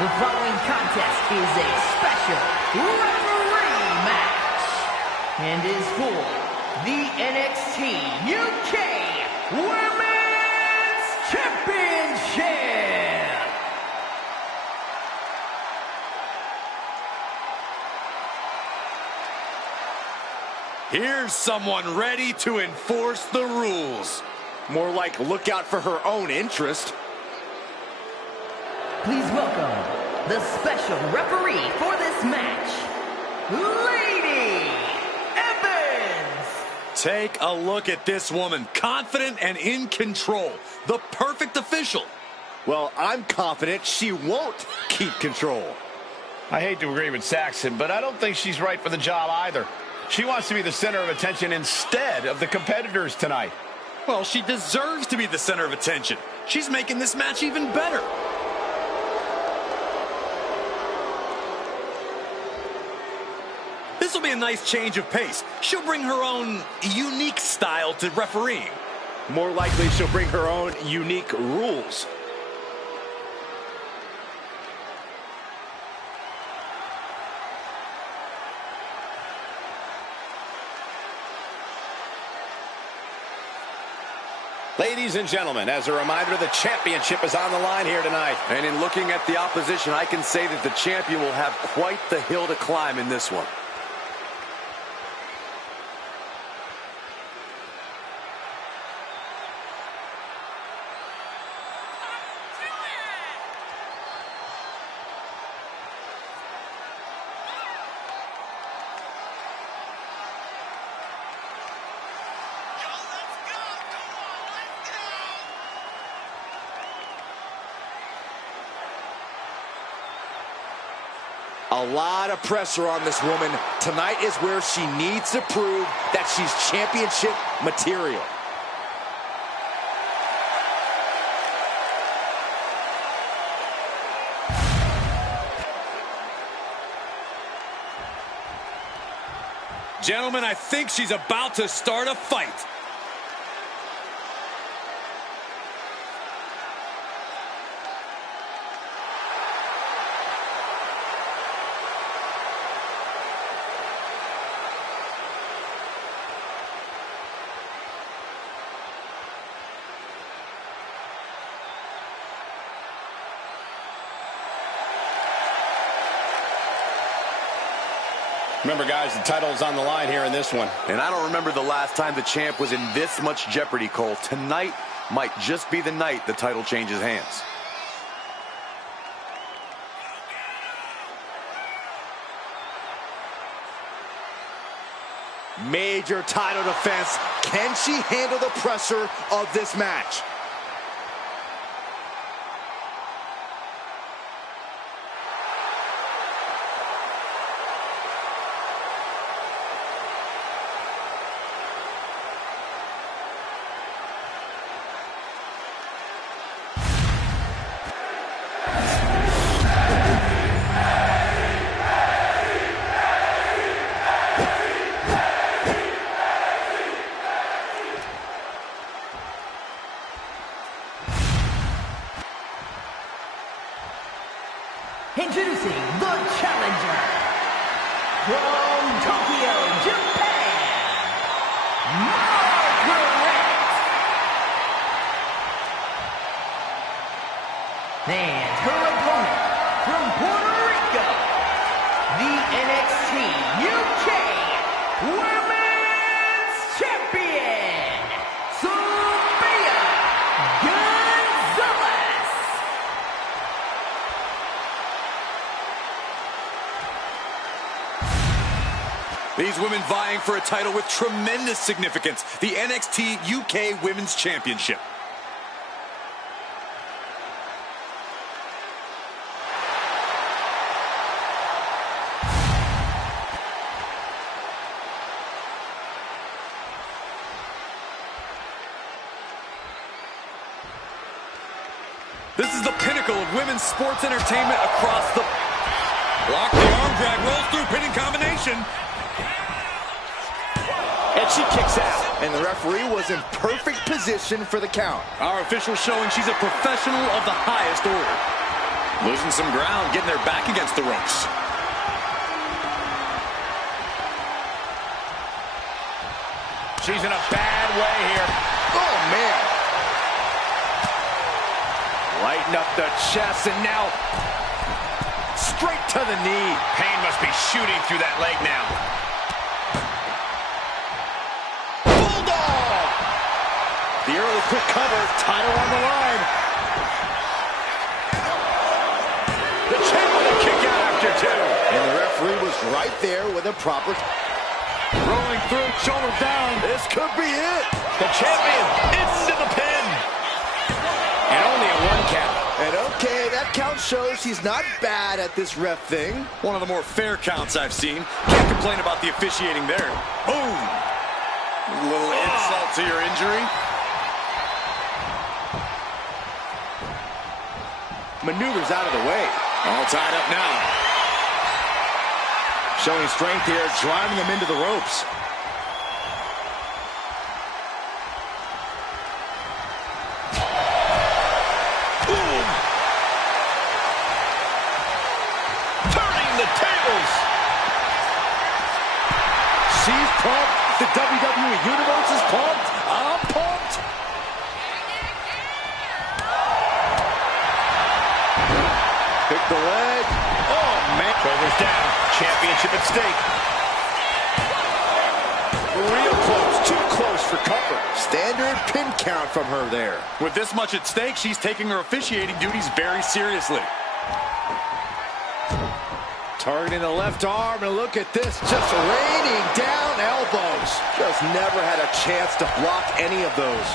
The following contest is a special referee match and is for the NXT UK Women's Championship. Here's someone ready to enforce the rules. More like look out for her own interest. Please welcome the special referee for this match, Lady Evans. Take a look at this woman, confident and in control. The perfect official. Well, I'm confident she won't keep control. I hate to agree with Saxon, but I don't think she's right for the job either. She wants to be the center of attention instead of the competitors tonight. Well, she deserves to be the center of attention. She's making this match even better. This will be a nice change of pace. She'll bring her own unique style to refereeing. More likely she'll bring her own unique rules. Ladies and gentlemen, as a reminder, the championship is on the line here tonight. And in looking at the opposition, I can say that the champion will have quite the hill to climb in this one. A lot of pressure on this woman. Tonight is where she needs to prove that she's championship material. Gentlemen, I think she's about to start a fight. Remember, guys, the title is on the line here in this one. And I don't remember the last time the champ was in this much jeopardy, Cole. Tonight might just be the night the title changes hands. Major title defense. Can she handle the pressure of this match? Introducing the challenger from Tokyo, Japan, Margaret. And her opponent from Puerto Rico, the NXT UK Women's Champion, Sophia Gonzalez. These women vying for a title with tremendous significance, the NXT UK Women's Championship. This is the pinnacle of women's sports entertainment across the... Lock the arm drag, rolls through, pinning combination. And she kicks out. And the referee was in perfect position for the count. Our official showing she's a professional of the highest order. Losing some ground, getting their back against the ropes. She's in a bad way here. Oh, man. Lighten up the chest, and now straight to the knee. Pain must be shooting through that leg now. Bulldog! The early quick cover, title on the line. The champ with a kick out after two. And the referee was right there with a proper... Rolling through, shoulder down. This could be it. The champion into the pin. And only a one count. And okay, that count shows he's not bad at this ref thing. One of the more fair counts I've seen. Can't complain about the officiating there. Boom. A little insult to your injury. Maneuvers out of the way. All tied up now. Showing strength here, driving them into the ropes. Boom. Turning the tables. She's pumped. The WWE Universe is pumped. I'm pumped. Pick the leg. Oh, man. Shoulders down. Championship at stake. Real close. Too close for cover. Standard pin count from her there. With this much at stake, she's taking her officiating duties very seriously. Targeting the left arm, and look at this. Just raining down elbows. Just never had a chance to block any of those.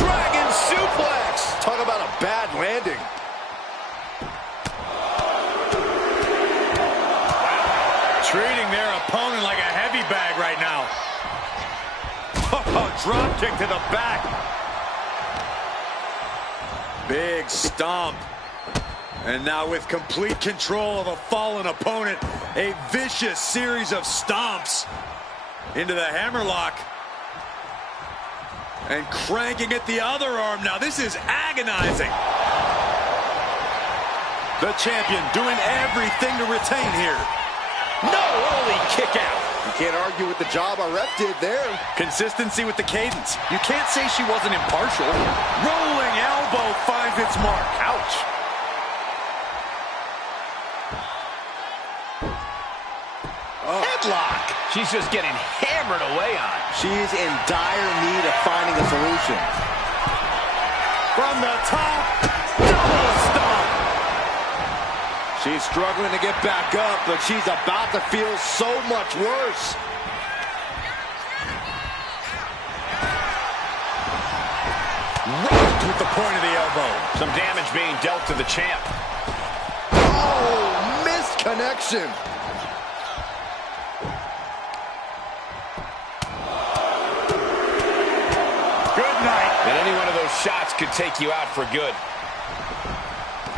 Dragon suplex. Talk about a bad landing. Treating their opponent like a heavy bag right now. Oh, drop kick to the back. Big stomp. And now with complete control of a fallen opponent, a vicious series of stomps into the hammerlock. And cranking at the other arm now. This is agonizing. The champion doing everything to retain here. No, only kick out. You can't argue with the job our ref did there. Consistency with the cadence. You can't say she wasn't impartial. Rolling elbow finds its mark. Ouch. Oh. Headlock. She's just getting hammered away on. She's in dire need of finding a solution. From the top, double stomp. She's struggling to get back up, but she's about to feel so much worse. Rocked with the point of the elbow. Some damage being dealt to the champ. Oh, missed connection. Good night. And any one of those shots could take you out for good.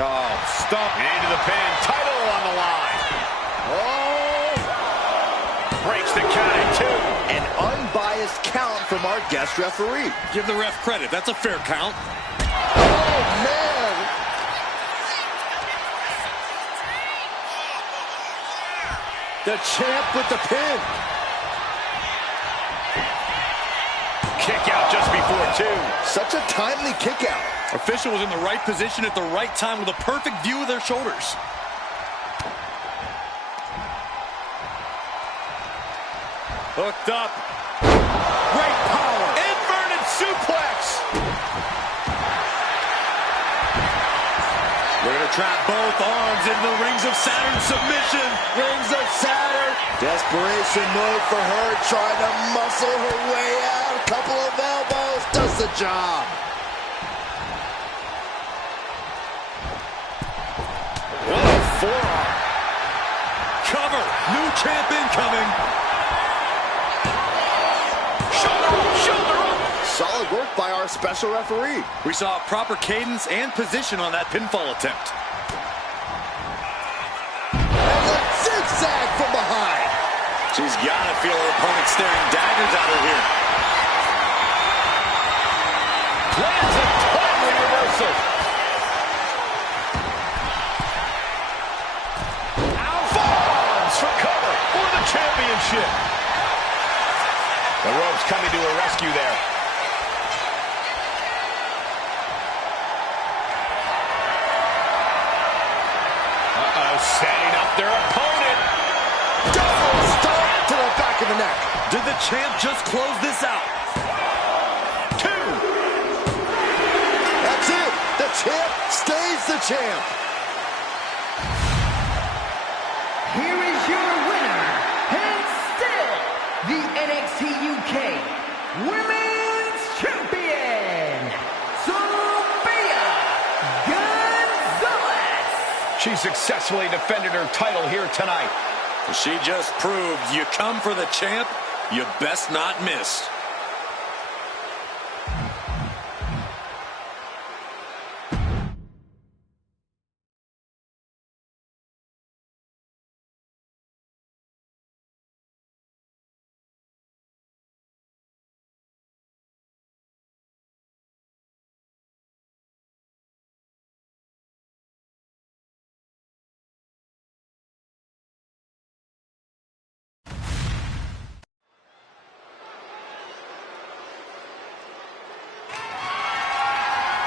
Oh, stomp. Into the pin. Title on the line. Oh. Breaks the count at two. An unbiased count from our guest referee. Give the ref credit. That's a fair count. Oh, man. The champ with the pin. Kick out just before two. Such a timely kick out. Official was in the right position at the right time with a perfect view of their shoulders. Hooked up. Great power. Inverted suplex. We're going to trap both arms in the Rings of Saturn submission. Rings of Saturn. Desperation move for her, trying to muscle her way out. A couple of elbows does the job. What a forearm. Cover. New champ incoming. Shoulder up. Solid work by our special referee. We saw proper cadence and position on that pinfall attempt. And the zigzag from behind. She's got to feel her opponent staring daggers at her here. ship. The ropes coming to her rescue there. Setting up their opponent. Double stomp to the back of the neck. Did the champ just close this out? 2. That's it. The champ stays the champ. Here is your winner, and still the NXT UK Women's Champion, Sophia Gonzalez. She successfully defended her title here tonight. She just proved you come for the champ, you best not miss.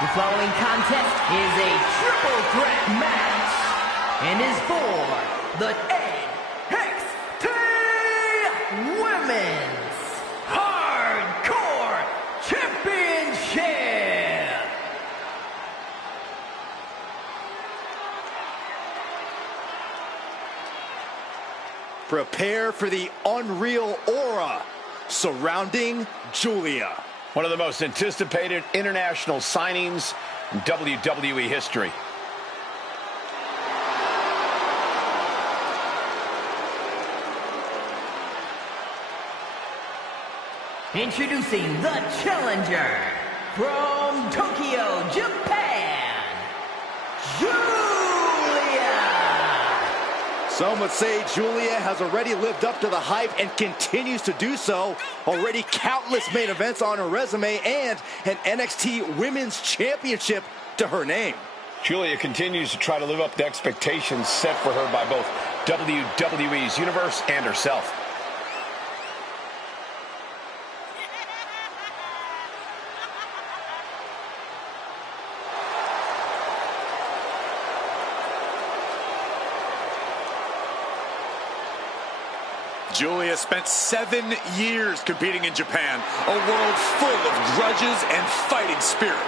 The following contest is a triple threat match and is for the NXT Women's Hardcore Championship. Prepare for the unreal aura surrounding Julia. One of the most anticipated international signings in WWE history. Introducing the challenger from Tokyo, Japan, Julia. Some would say Julia has already lived up to the hype and continues to do so. Already countless main events on her resume and an NXT Women's Championship to her name. Julia continues to try to live up to expectations set for her by both WWE's universe and herself. Julia spent 7 years competing in Japan, a world full of grudges and fighting spirit.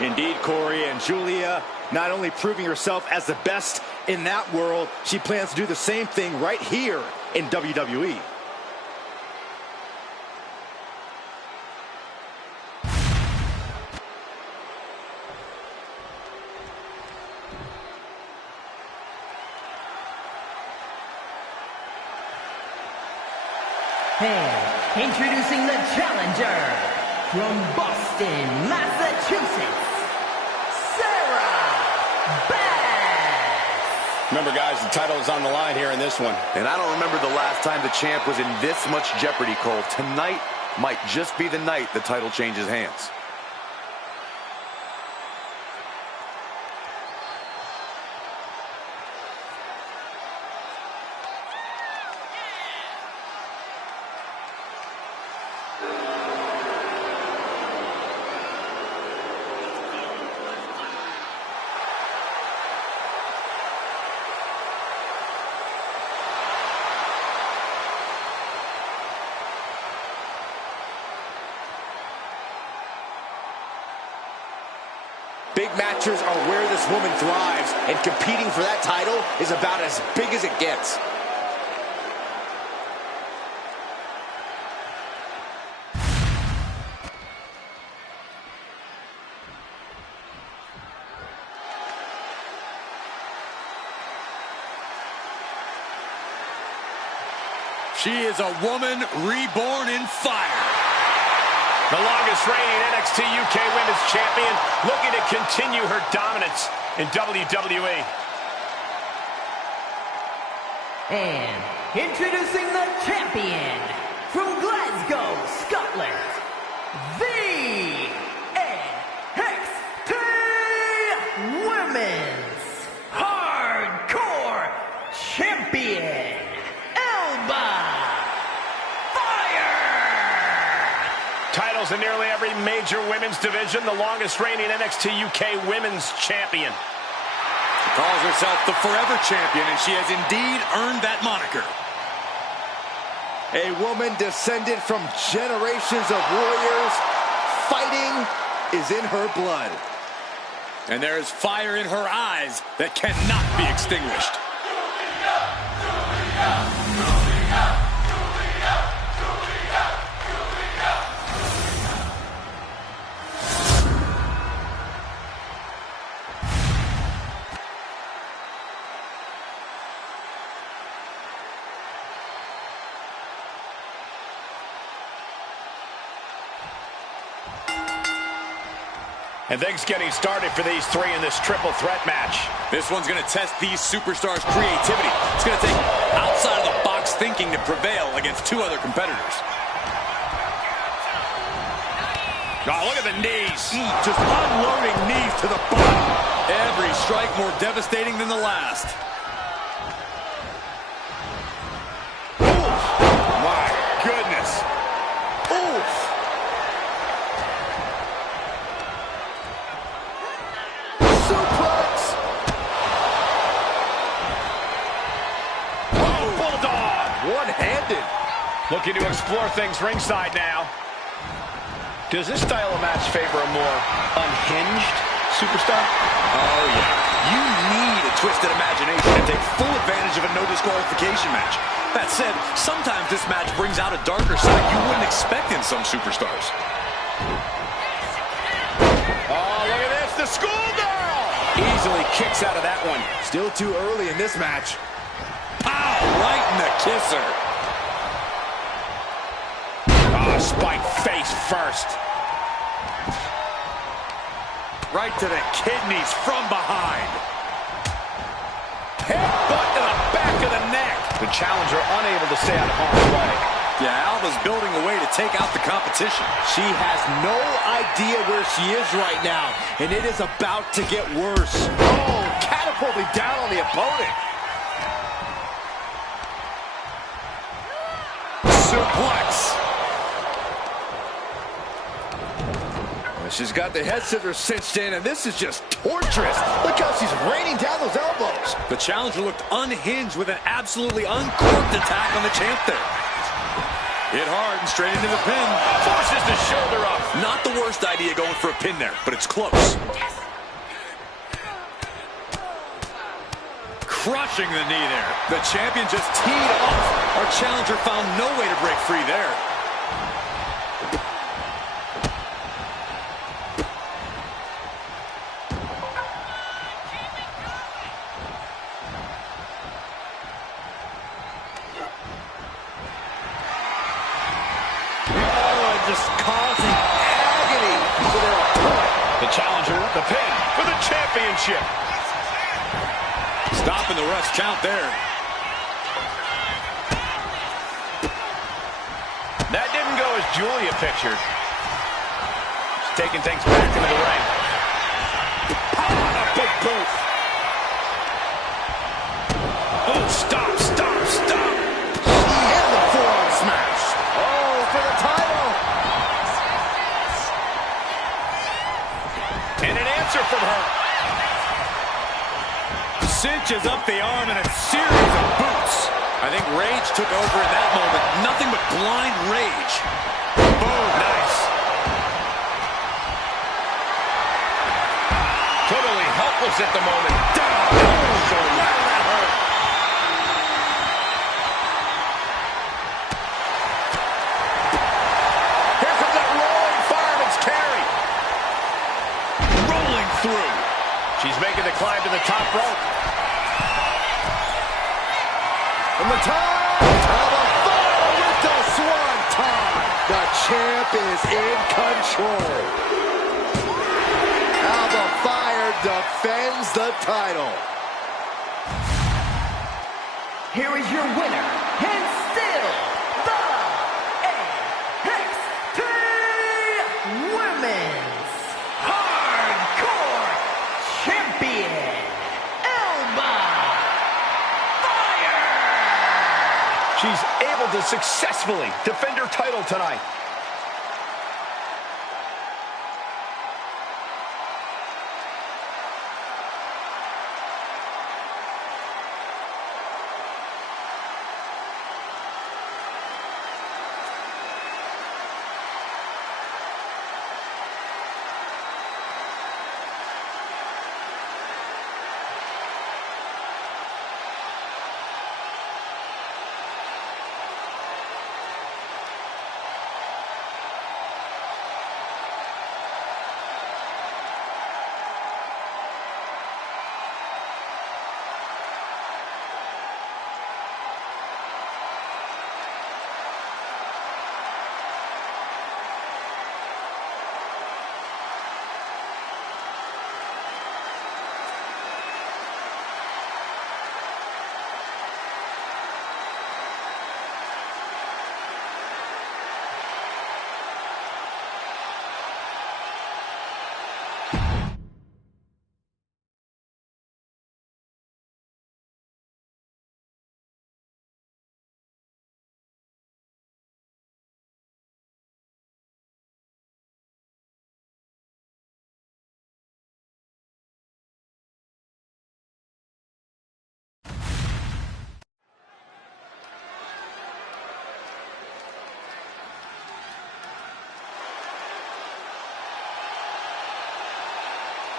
Indeed, Corey, and Julia not only proving herself as the best in that world, she plans to do the same thing right here in WWE. And introducing the challenger from Boston, Massachusetts, Sarah Bass. Remember, guys, the title is on the line here in this one. And I don't remember the last time the champ was in this much jeopardy, Cole. Tonight might just be the night the title changes hands. Big matches are where this woman thrives, and competing for that title is about as big as it gets. She is a woman reborn in fire. The longest reigning NXT UK Women's Champion looking to continue her dominance in WWE. And introducing the champion from Glasgow, Scotland, the NXT Women's Hardcore Champion, Elba in nearly every major women's division, the longest reigning NXT UK Women's Champion. She calls herself the Forever Champion, and she has indeed earned that moniker. A woman descended from generations of warriors. Fighting is in her blood. And there is fire in her eyes that cannot be extinguished. And things getting started for these three in this triple threat match. This one's going to test these superstars' creativity. It's going to take outside-of-the-box thinking to prevail against two other competitors. Oh, look at the knees. Just unloading knees to the body. Every strike more devastating than the last. My goodness. Oof! Suplex! Oh, bulldog. One-handed. Looking to explore things ringside now. Does this style of match favor a more unhinged superstar? Oh, yeah. You need a twisted imagination to take full advantage of a no disqualification match. That said, sometimes this match brings out a darker side you wouldn't expect in some superstars. Oh, look at this, the schoolgirl! Easily kicks out of that one. Still too early in this match. Pow! Right in the kisser. Oh, spike face first. Right to the kidneys from behind. Headbutt to the back of the neck. The challenger unable to stay out of harm's way. Yeah, Alba's building a way to take out the competition. She has no idea where she is right now, and it is about to get worse. Oh, catapulting down on the opponent. Suplex. She's got the head scissors cinched in, and this is just torturous. Look how she's raining down those elbows. The challenger looked unhinged with an absolutely uncorked attack on the champ there. Hit hard and straight into the pin. Forces the shoulder up. Not the worst idea going for a pin there, but it's close. Crushing the knee there. The champion just teed off. Our challenger found no way to break free there. Just causing agony to their opponent. The challenger, the pin for the championship. Stopping the ref's count there. That didn't go as Julia pictured. She's taking things back into the ring. A big boot. Oh, stop, stop, stop. And the forearm smash. Oh, for the title. And an answer from her. Cinches up the arm in a series of boots. I think rage took over in that moment. Nothing but blind rage. Boom. Nice. Totally helpless at the moment. Down. Oh, wow, that hurt. Here comes that rolling fireman's carry. Rolling through. She's making the climb to the top rope. From the top of the fire with the swanton. The champ is in control. Alba Fire defends the title. Here is your winner, and still the NXT Women's Hardcore Champion, Alba Fire! She's able to successfully defend her title tonight.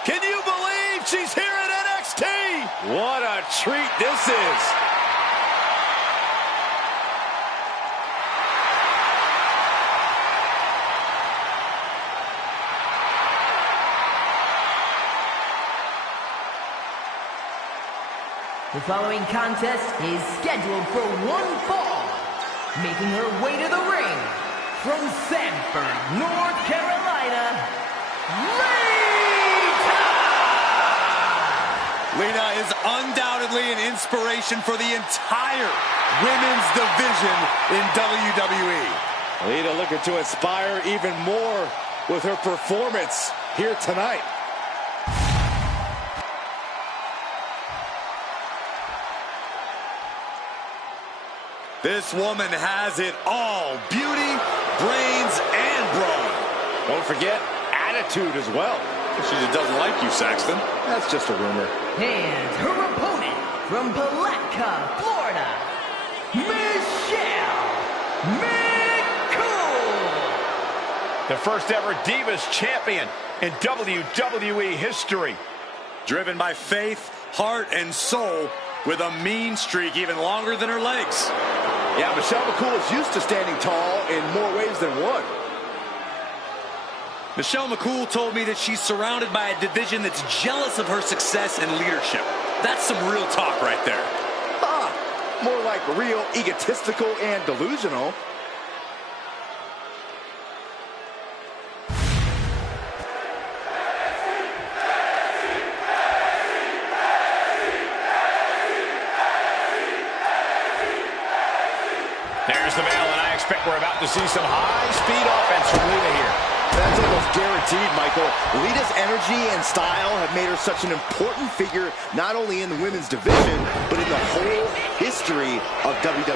Can you believe she's here at NXT? What a treat this is. The following contest is scheduled for one fall. Making her way to the ring from Sanford, North Carolina, Lita is undoubtedly an inspiration for the entire women's division in WWE. Lita looking to inspire even more with her performance here tonight. This woman has it all. Beauty, brains, and brawn. Don't forget, attitude as well. She just doesn't like you, Saxton. That's just a rumor. and her opponent from Palatka, Florida, Michelle McCool. The first ever Divas champion in WWE history. Driven by faith, heart, and soul, with a mean streak even longer than her legs. Yeah, Michelle McCool is used to standing tall in more ways than one. Michelle McCool told me that she's surrounded by a division that's jealous of her success and leadership. That's some real talk right there. More like real egotistical and delusional. There's the bell, and I expect we're about to see some high-speed offense from Lita here. That's almost guaranteed, Michael. Lita's energy and style have made her such an important figure, not only in the women's division, but in the whole history of WWE.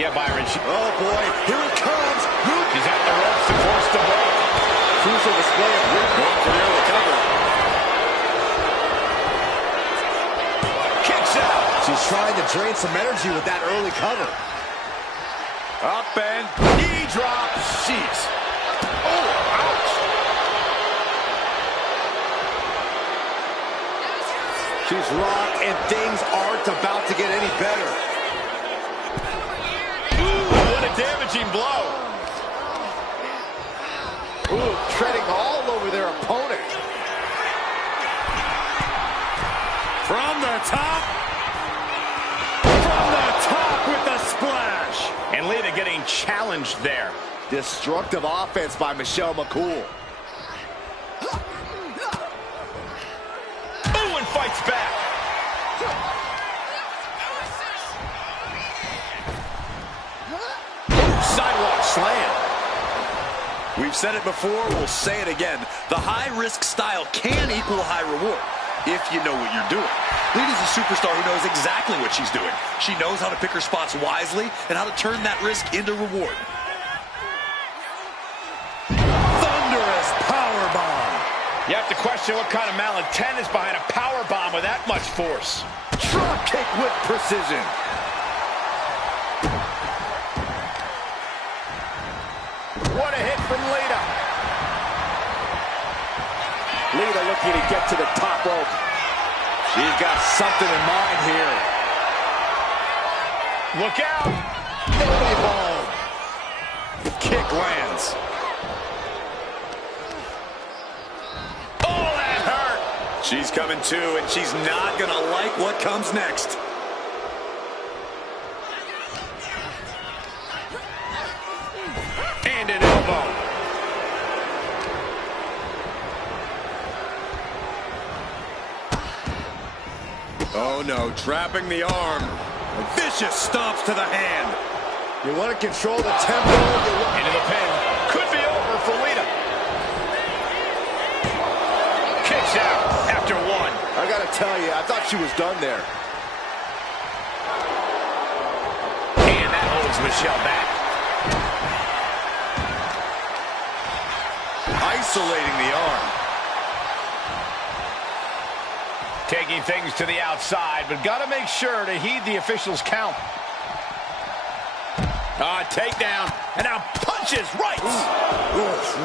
Yeah, Byron. Oh, boy. Here it comes. She's at the ropes to force the break. Crucial display of grit work for the early cover. Kicks out. She's trying to drain some energy with that early cover. Up and Knee drop. Jeez. Oh, ouch. She's rocked, and things aren't about to get any better. Ooh, what a damaging blow. Ooh, treading all over their opponent. from the top. From the top with the splash. And Lita getting challenged there. Destructive offense by Michelle McCool. Ooh, and fights back. Ooh, sidewalk slam. We've said it before, we'll say it again. The high-risk style can equal high reward if you know what you're doing. Lita's a superstar who knows exactly what she's doing. She knows how to pick her spots wisely and how to turn that risk into reward. Thunderous powerbomb. You have to question what kind of malintent is behind a power bomb with that much force. Drop kick with precision. What a hit from Lita. Lita looking to get to the top rope. She's got something in mind here. Look out. Belly bomb. Kick lands. Oh, that hurt. She's coming too, and she's not going to like what comes next. And an elbow. Oh no, trapping the arm. Vicious stomps to the hand. You want to control the tempo. Into the pin. Could be over for Lita. Kicks out after one. I got to tell you, I thought she was done there. And that holds Michelle back. Isolating the arm. Taking things to the outside, but got to make sure to heed the officials' count. Takedown, and now punches right.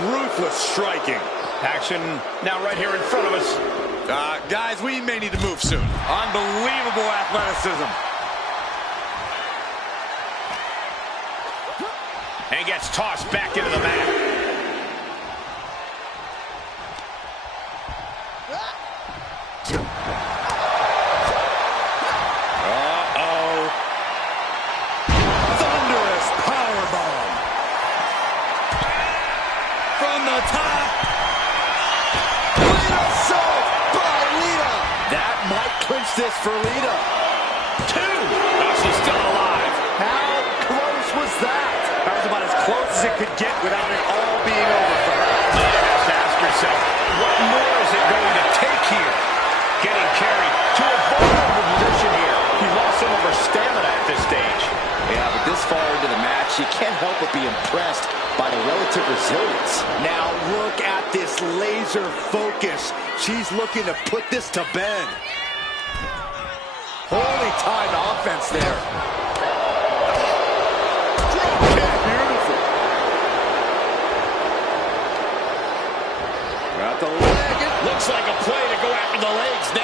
Ruthless striking. Action now right here in front of us. Guys, we may need to move soon. Unbelievable athleticism. And gets tossed back into the mat. Uh-oh. Thunderous powerbomb. From the top. Lita assault by Lita. That might clinch this for Lita. 2. Oh, she's still alive. How close was that? That was about as close as it could get without it all being over for her. Lita has to ask herself, what more is it going to take here? Getting carried to a vulnerable position here. He lost some of her stamina at this stage. Yeah, but this far into the match, you can't help but be impressed by the relative resilience. Now look at this laser focus. She's looking to put this to bed. Holy timed offense there. Beautiful. Got the leg. It looks like a play to go after the legs now.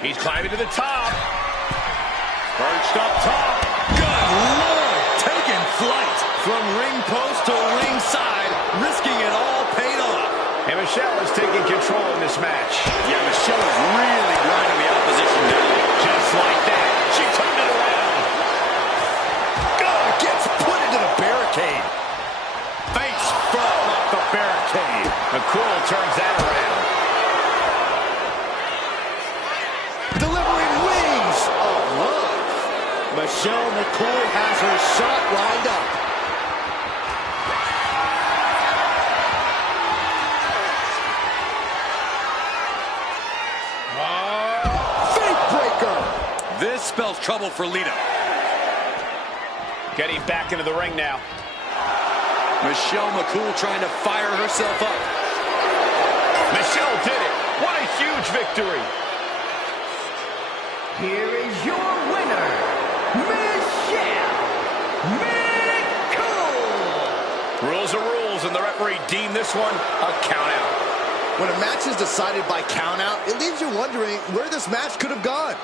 He's climbing to the top. Perched up top. Good Lord, taking flight. From ring post to ringside, risking it all paid off. And Michelle is taking control in this match. Yeah, Michelle is really grinding the opposition down. Just like that, she turned it around. God, gets put into the barricade. Face from the barricade. McCool turns that around. Delivering wings of love. Michelle McCool has her shot lined up. Fake breaker. This spells trouble for Lita. Getting back into the ring now. Michelle McCool trying to fire herself up. Michelle did it. What a huge victory. Here is your winner, Michelle McCool. Rules are rules, and the referee deemed this one a count out. When a match is decided by count out, it leaves you wondering where this match could have gone.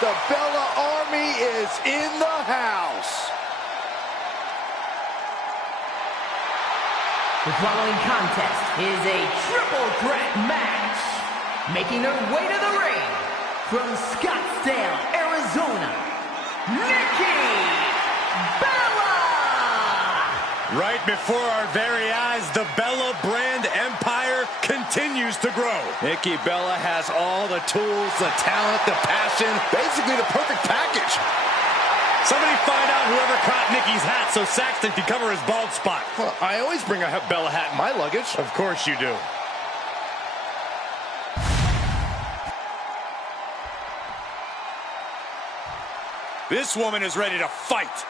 The Bella Army is in the house. The following contest is a triple threat match. Making her way to the ring from Scottsdale, Arizona, Nikki Bella! Right before our very eyes, the Bella brand empire continues to grow. Nikki Bella has all the tools, the talent, the passion, basically the perfect package. Somebody find out whoever caught Nikki's hat so Saxton can cover his bald spot. Well, I always bring a Bella hat in my luggage. Of course you do. This woman is ready to fight.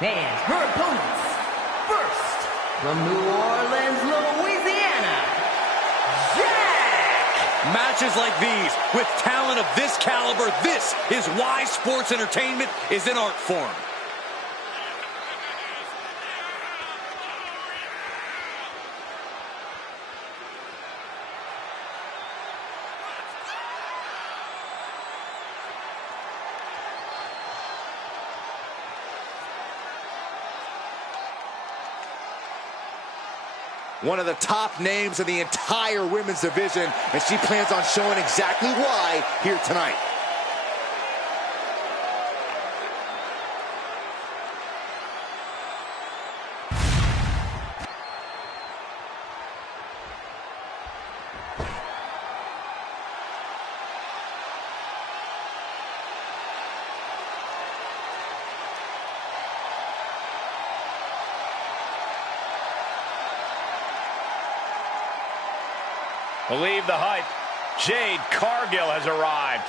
And her opponents, first, from New Orleans, Louisiana, Jack! Matches like these, with talent of this caliber, this is why sports entertainment is an art form. One of the top names in the entire women's division, and she plans on showing exactly why here tonight. Believe the hype. Jade Cargill has arrived.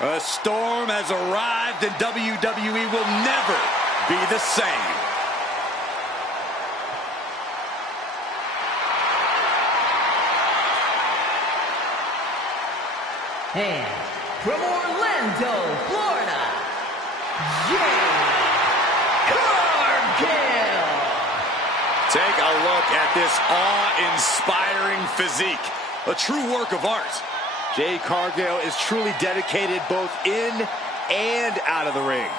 A storm has arrived and WWE will never be the same. And from Orlando, Florida, Jade Cargill! Take a look at this awe-inspiring physique. A true work of art. Jade Cargill is truly dedicated both in and out of the ring.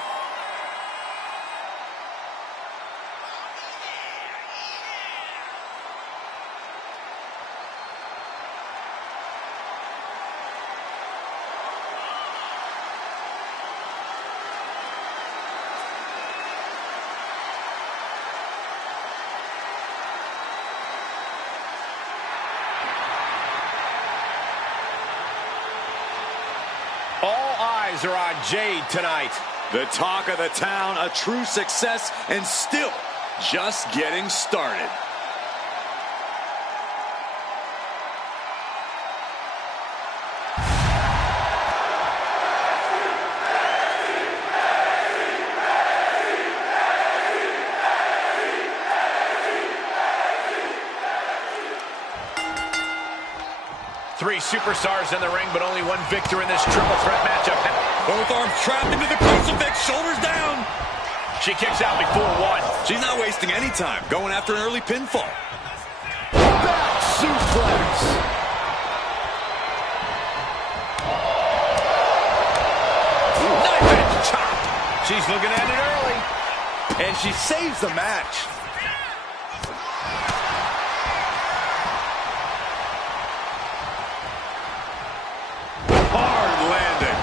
All eyes are on Jade tonight. The talk of the town, a true success, and still just getting started. Three superstars in the ring, but only one victor in this triple threat matchup. Both arms trapped into the crucifix, shoulders down. She kicks out before one. She's not wasting any time, going after an early pinfall. Back suplex. Knife edge chop. She's looking at it early. And she saves the match. Hard landing.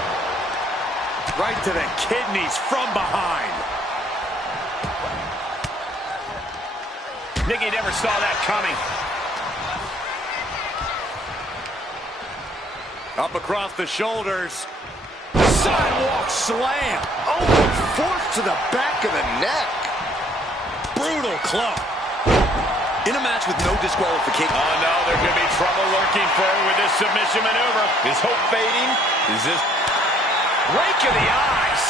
Right to the kidneys from behind. Nikki never saw that coming. Up across the shoulders. Sidewalk slam. Oh, and forced to the back of the neck. Brutal club. In a match with no disqualification. Oh, no, there could be trouble lurking for her with this submission maneuver. Is hope fading? Is this... Rake of the eyes.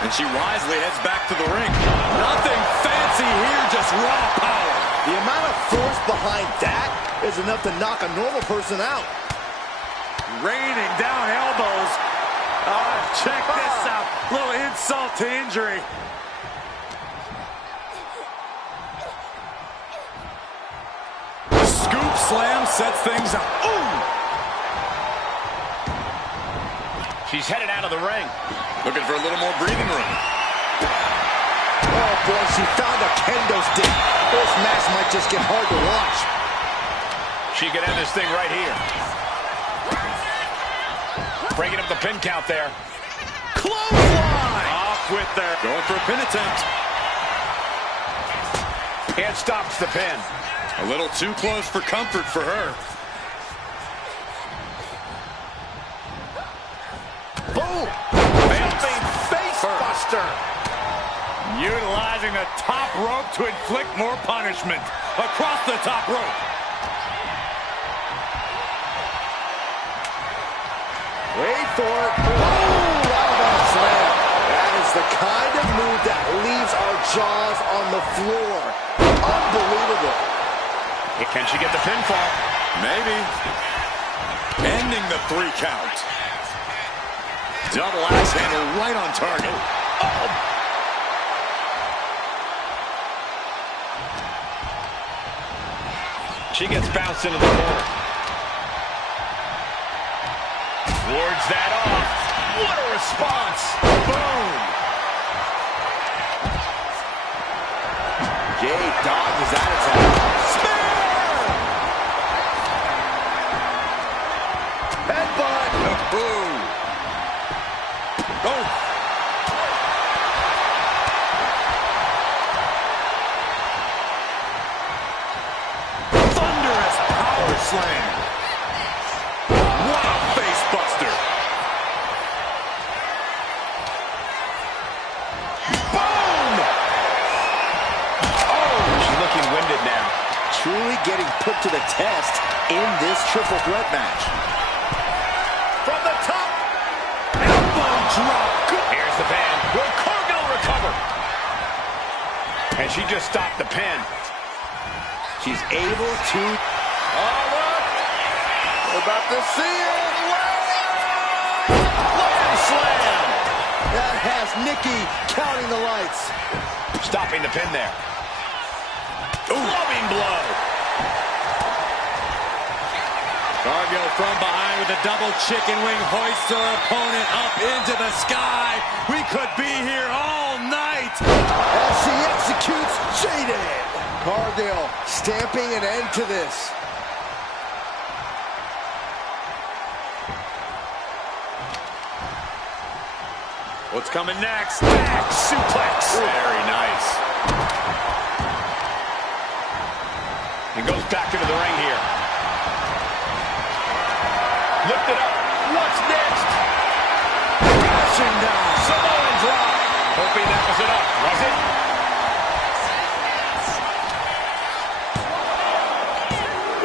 And she wisely heads back to the ring. Nothing fancy here, just raw power. The amount of force behind that is enough to knock a normal person out. Raining down elbows. Oh, check this out. Little insult to injury. Scoop slam sets things up. Ooh! She's headed out of the ring. Looking for a little more breathing room. Oh, boy, she found a kendo stick. This match might just get hard to watch. She could end this thing right here. Breaking up the pin count there. Clothesline! Off with the... Going for a pin attempt. And stops the pin. A little too close for comfort for her. Boom! Jumping face buster. Utilizing the top rope to inflict more punishment. Across the top rope. Wait for it. Oh, roundhouse slam. That is the kind of move that leaves our jaws on the floor. Unbelievable. Can she get the pinfall? Maybe. Ending the 3 count. Double axe handle right on target. Oh. She gets bounced into the floor. Wards that off. What a response. Boom. Jade dodges that attack. Spear! Headbutt. Boom. Oh. Thunderous power slam. What a face buster. Boom! Oh, she's looking winded now. Truly getting put to the test in this triple threat match. From the top. Elbow drop. Here's the pin. Will Cargill recover? And she just stopped the pin. She's able to... Oh, look! We're about to see it! Lamb slam. That has Nikki counting the lights. Stopping the pin there. Loving blow. Cargill from behind with a double chicken wing hoists her opponent up into the sky. We could be here all night. As she executes Jaded. Cargill stamping an end to this. What's coming next? Back suplex. Very nice. And goes back into the ring here. Lift it up. What's next? Crashing down. Samoan drop. Hoping that was enough. Was it?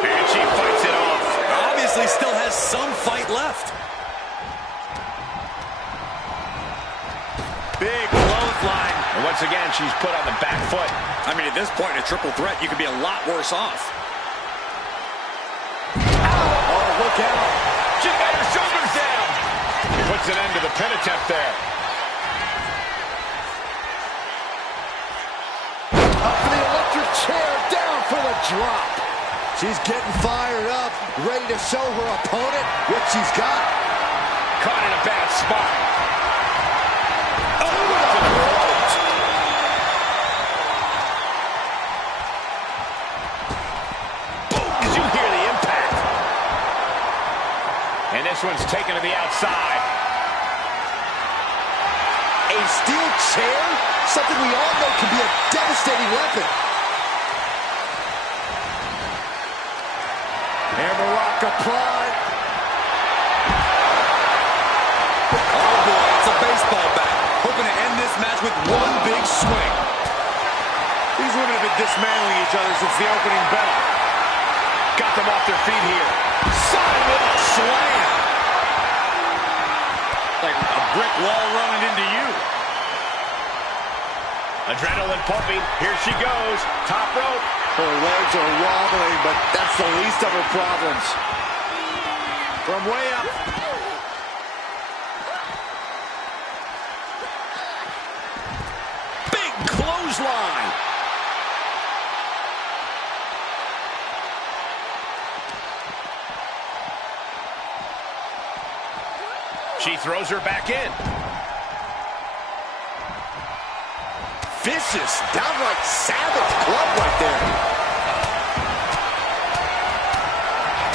And she fights it off. Obviously still has some fight left. Big clothesline. And once again, she's put on the back foot. I mean, at this point in a triple threat, you could be a lot worse off. Oh, look out. She got her shoulders down. He puts an end to the pin attempt there. Up for the electric chair, down for the drop. She's getting fired up, ready to show her opponent what she's got. Caught in a bad spot. Did you hear the impact? And this one's taken to the outside. A steel chair? Something we all know can be a devastating weapon. Hammerlock applied. Oh boy, it's a baseball bat. Hoping to end this match with one big swing. These women have been dismantling each other since the opening bell. Got them off their feet here. Side with a slam. Like a brick wall running into you. Adrenaline pumping. Here she goes. Top rope. Her legs are wobbling, but that's the least of her problems. From way up. Big clothesline. She throws her back in. Vicious, downright savage club right there.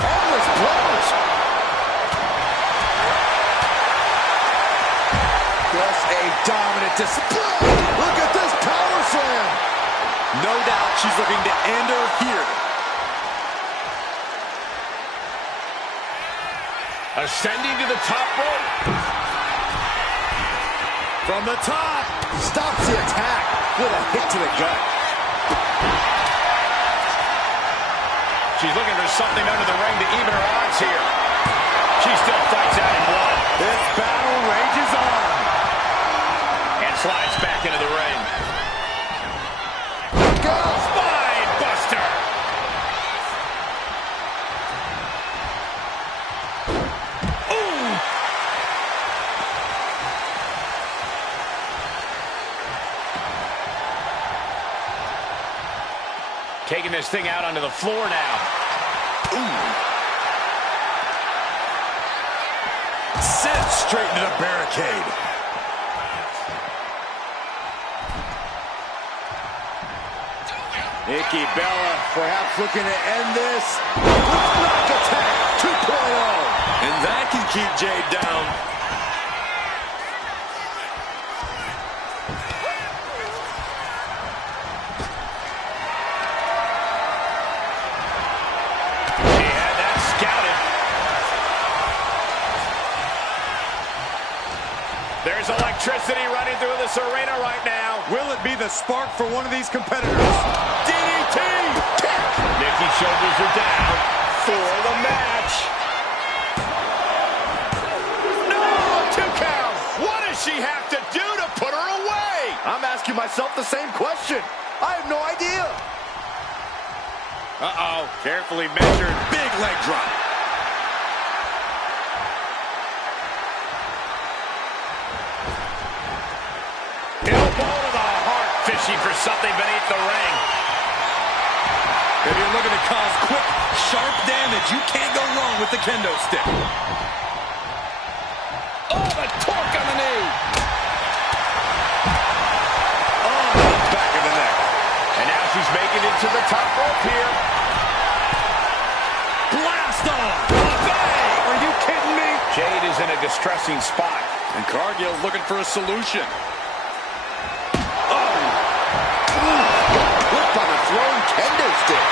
Endless blows. Just a dominant display. Look at this power slam. No doubt she's looking to end her here. Ascending to the top rope. From the top. Stops the attack with a hit to the gut. She's looking for something under the ring to even her odds here. She still fights out in one. This battle rages on. And slides back into the ring. Go! Spine buster. Ooh. Taking this thing out onto the floor now. Ooh. Sent straight into the barricade. Nikki Bella perhaps looking to end this. Knock attack 2.0. And that can keep Jade down. She had that scouted. There's electricity running through this arena right now. Will it be the spark for one of these competitors? DDT! Nikki's shoulders are down for the match. No! 2 count. What does she have to do to put her away? I'm asking myself the same question. I have no idea. Uh-oh. Carefully measured. Big leg drop. Elbow to the heart, fishing for something beneath the ring. If you're looking to cause quick, sharp damage, you can't go wrong with the kendo stick. Oh, the torque on the knee. Oh, back of the neck. And now she's making it to the top rope here. Blast off! Bang! Are you kidding me? Jade is in a distressing spot. And Cargill's looking for a solution. Whip on a thrown kendo stick.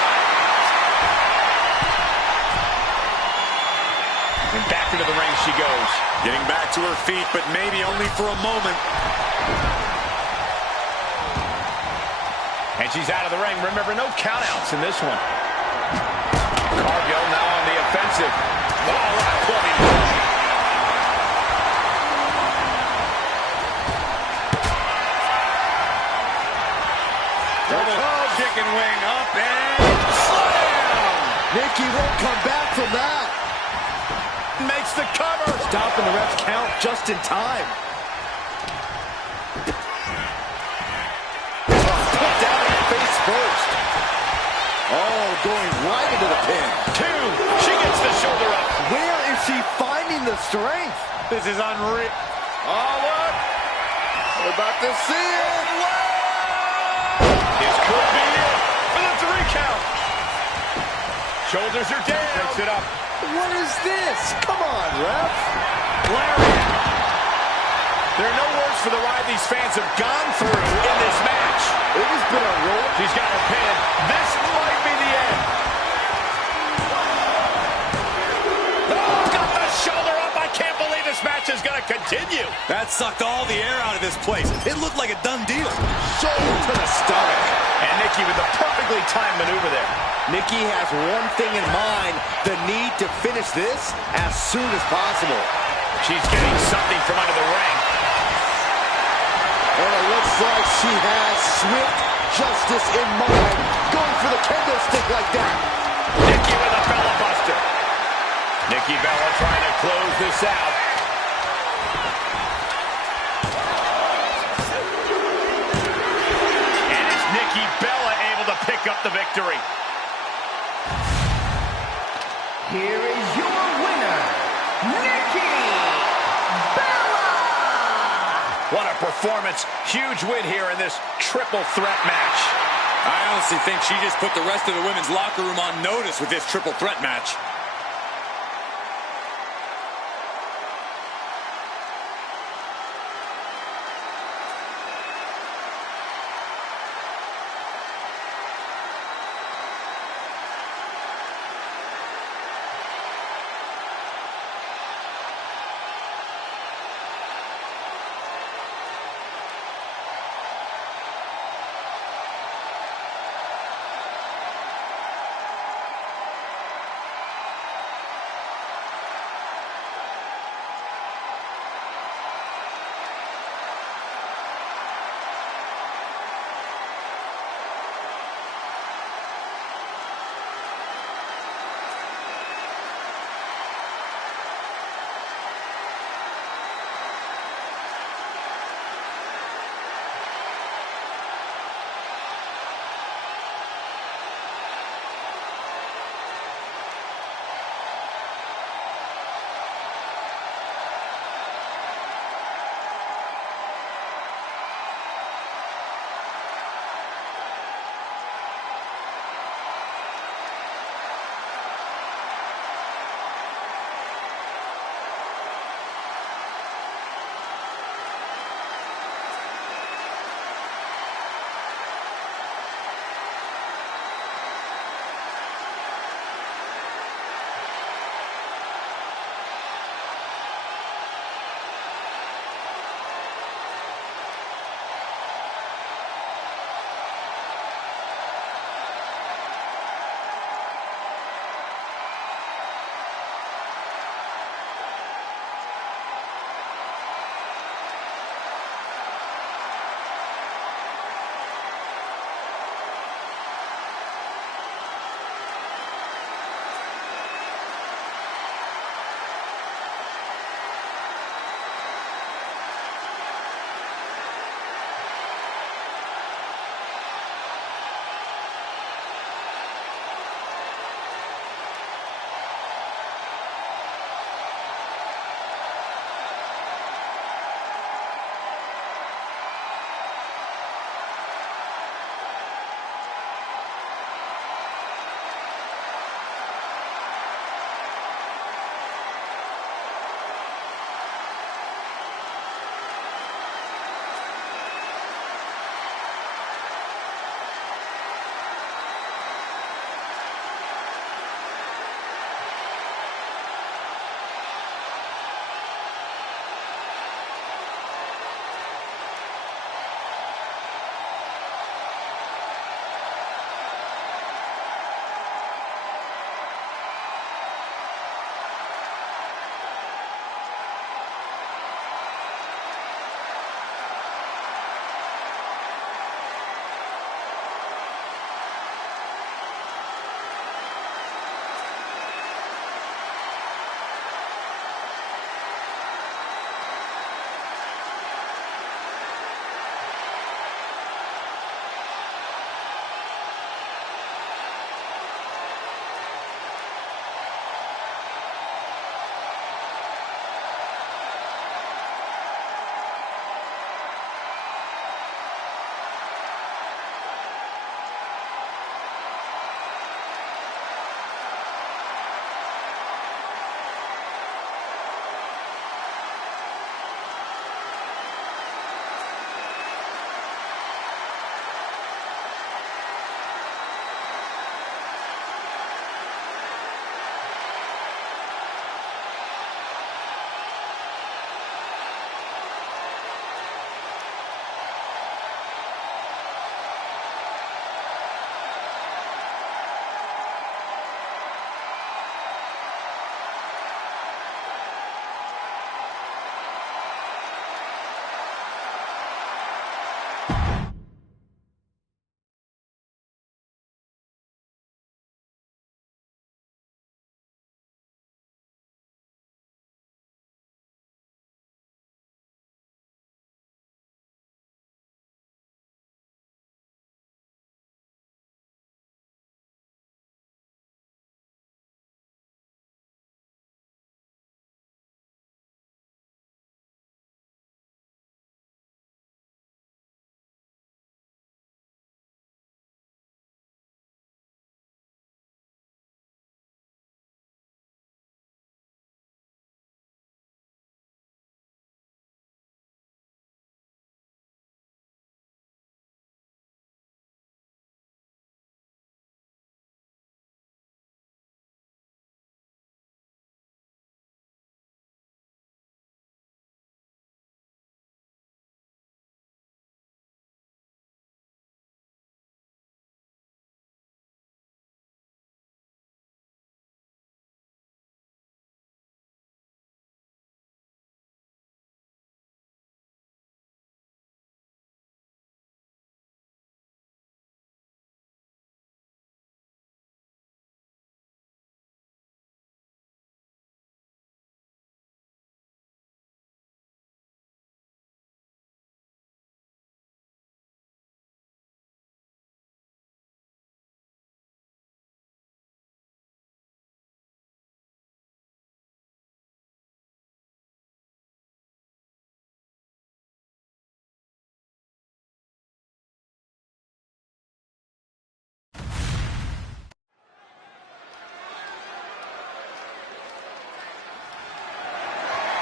And back into the ring she goes. Getting back to her feet, but maybe only for a moment. And she's out of the ring. Remember, no countouts in this one. Cargill now on the offensive. Oh, what a clubbing blow. Double chicken wing up and slam! Nikki won't come back from that. Makes the cover. Stopping the ref's count just in time. Put down face first. Oh, going right into the pin. 2. She gets the shoulder up. Where is she finding the strength? This is unreal. Oh, look. We're about to see it. This could be it for the 3 count. Shoulders are down. Breaks it up. What is this? Come on, ref. Lariat. There are no words for the ride these fans have gone through in this match. It has been a roll. She's got her pin. This might be the end. Oh, got the shoulder up. I can't believe this match is going to continue. That sucked all the air out of this place. It looked like a done deal. Shoulder to the stomach. And Nikki with a perfectly timed maneuver there. Nikki has one thing in mind, the need to finish this as soon as possible. She's getting something from under the ring. And it looks like she has swift justice in mind, going for the kendo stick like that. Nikki with a filibuster. Nikki Bella trying to close this out. And it's Nikki Bella able to pick up the victory. Here is your winner, Nikki performance. Huge win here in this triple threat match. I honestly think she just put the rest of the women's locker room on notice with this triple threat match.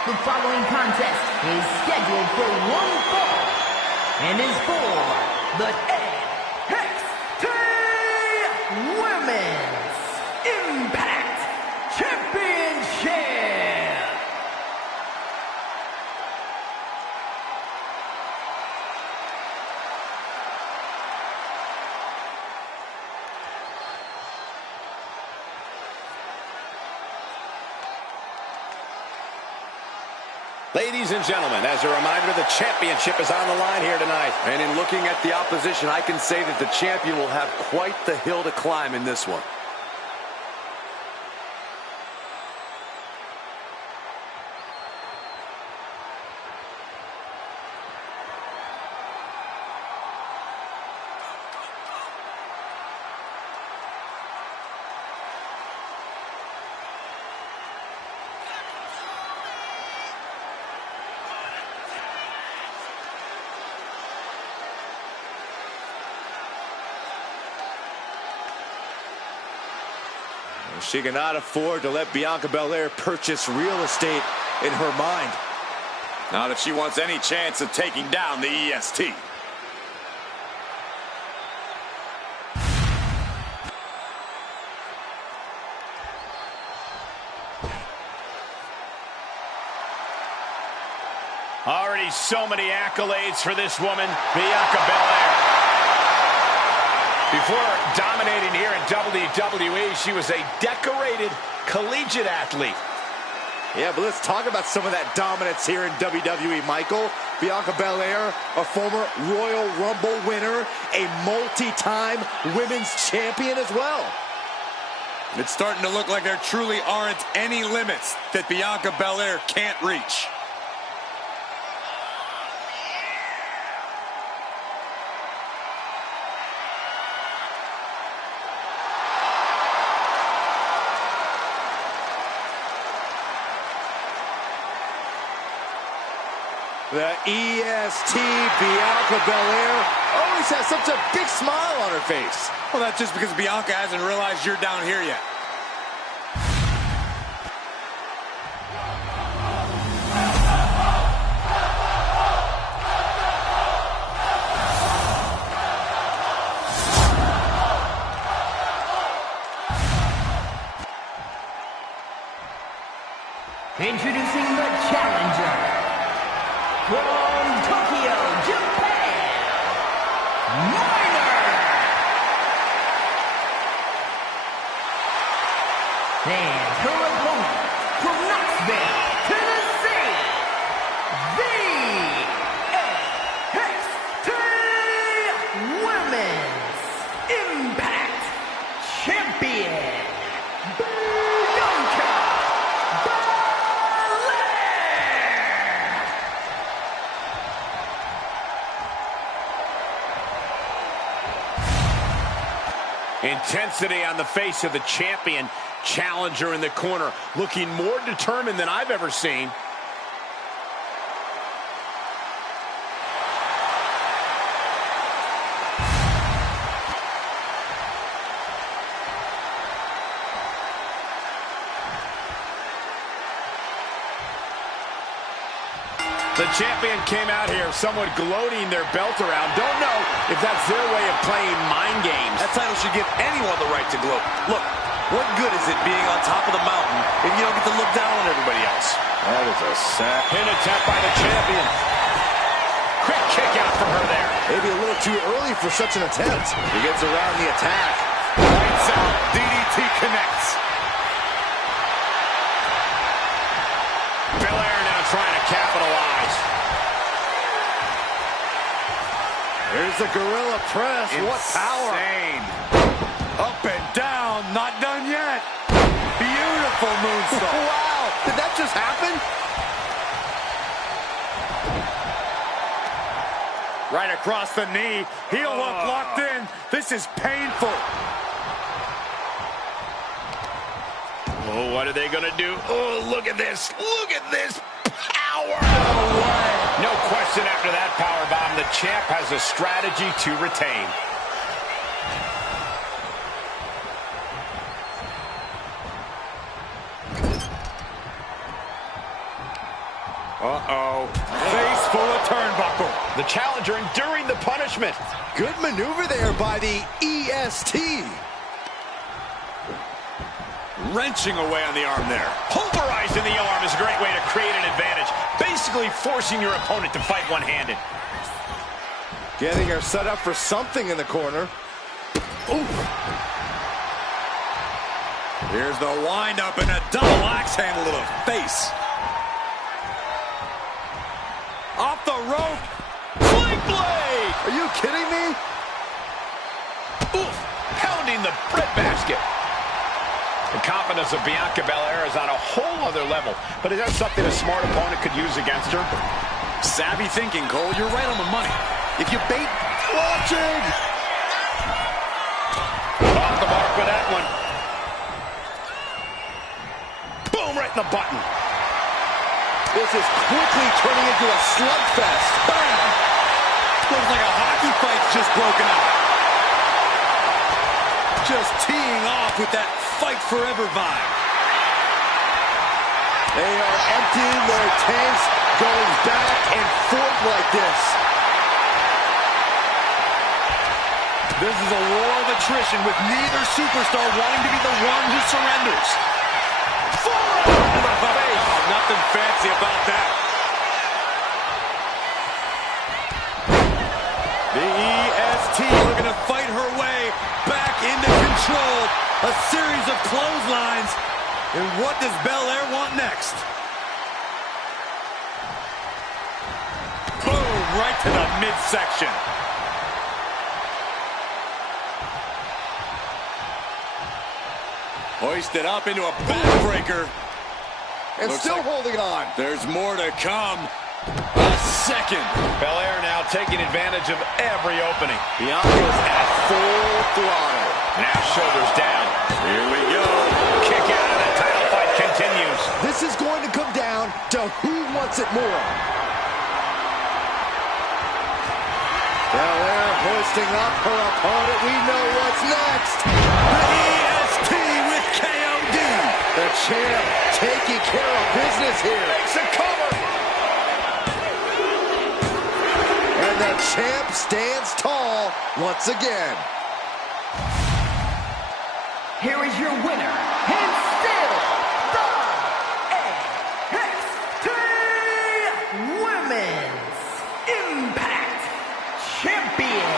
The following contest is scheduled for one fall and is for the NXT Women's Impact Championship. Ladies and gentlemen, as a reminder, the championship is on the line here tonight. And in looking at the opposition, I can say that the champion will have quite the hill to climb in this one. She cannot afford to let Bianca Belair purchase real estate in her mind. Not if she wants any chance of taking down the EST. Already so many accolades for this woman, Bianca Belair. Before dominating here in WWE, she was a decorated collegiate athlete. Yeah, but let's talk about some of that dominance here in WWE, Michael. Bianca Belair, a former Royal Rumble winner, a multi-time women's champion as well. It's starting to look like there truly aren't any limits that Bianca Belair can't reach. The EST, Bianca Belair, always has such a big smile on her face. Well, that's just because Bianca hasn't realized you're down here yet. Introducing the challenger from Tokyo, Japan, Minor. And her opponent from Knoxville, Tennessee, the NXT Women's Impact Champion, Bianca Intensity on the face of the champion. Challenger in the corner, looking more determined than I've ever seen. The champion came out here somewhat gloating their belt around. Don't know if that's their way of playing mind games. That title should give anyone the right to gloat. Look, what good is it being on top of the mountain if you don't get to look down on everybody else? That is a sad Pin attempt by the champion. Quick kick out from her there. Maybe a little too early for such an attempt. He gets around the attack. Lights out, DDT connects. Belair now trying to capitalize. There's the gorilla press. What power. Insane. Up and down, not done yet. Beautiful moonsault. Wow, did that just happen? Right across the knee. Heel hook locked in. This is painful. Oh, what are they going to do? Oh, look at this. Look at this power. No question after that powerbomb, the champ has a strategy to retain. Uh-oh. Face full of turnbuckle. The challenger enduring the punishment. Good maneuver there by the EST. Wrenching away on the arm there. Pulverizing the arm is a great way to create an advantage. Basically forcing your opponent to fight one-handed. Getting her set up for something in the corner. Ooh. Here's the wind-up and a double axe handle to the face. Off the rope. Sling blade. Are you kidding me? Oof. Pounding the breadbasket. The confidence of Bianca Belair is on a whole other level. But is that something a smart opponent could use against her? Savvy thinking, Cole. You're right on the money. If you bait, watching. Off the mark with that one. Boom, right in the button. This is quickly turning into a slugfest. Bam! Looks like a hockey fight's just broken up. Just teeing off with that fight forever vibe. They are emptying their tanks, going back and forth like this. This is a war of attrition with neither superstar wanting to be the one who surrenders. Forearm to the face. Oh, nothing fancy about that. The EST looking to fight her way back into control. A series of clotheslines. And what does Belair want next? Boom, right to the midsection. Hoisted up into a backbreaker. And Looks still like holding on. there's more to come. A second. Belair now taking advantage of every opening. Bianca's at full throttle. Now shoulders down. Here we go. Kick out of the title fight continues. This is going to come down to who wants it more. Belair hoisting up her opponent. We know what's next. The EST with KOD. The champ taking care of business here. Makes a cover. And the champ stands tall once again. Here is your winner, and still the NXT Women's Impact Champion,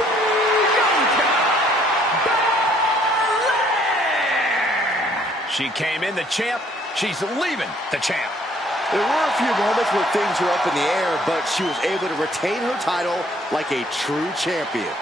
Bianca Belair. She came in the champ. She's leaving the champ. There were a few moments where things were up in the air, but she was able to retain her title like a true champion.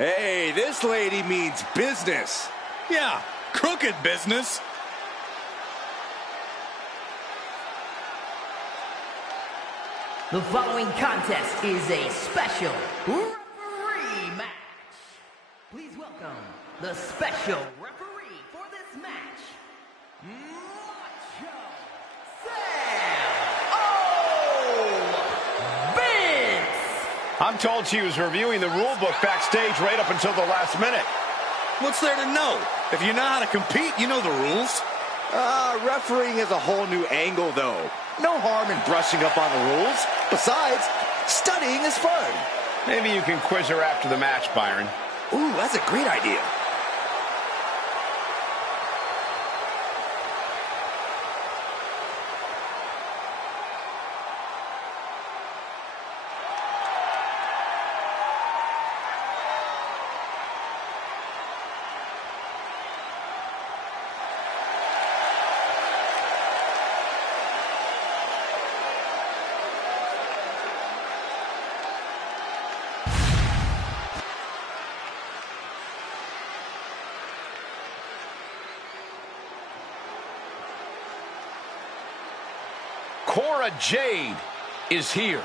Hey, this lady means business. Yeah, crooked business. The following contest is a special referee match. Please welcome the special referee for this match, Macho Sam Vince. I'm told she was reviewing the rule book backstage right up until the last minute. What's there to know? If you know how to compete, you know the rules. Refereeing is a whole new angle, though. No harm in brushing up on the rules. Besides, studying is fun. Maybe you can quiz her after the match, Byron. Ooh, that's a great idea. Cora Jade is here.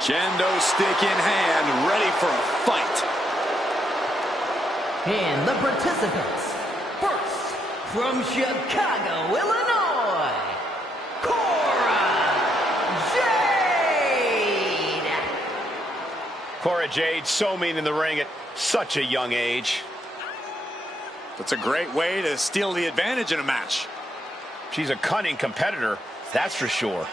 Kendo stick in hand, ready for a fight. And the participants, first, from Chicago, Illinois, Cora Jade. Cora Jade, so mean in the ring at such a young age. That's a great way to steal the advantage in a match. She's a cunning competitor, that's for sure.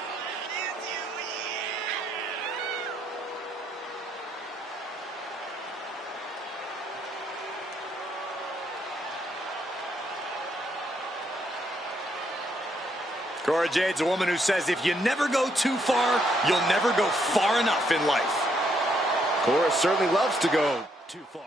Cora Jade's a woman who says if you never go too far, you'll never go far enough in life. Cora certainly loves to go too far.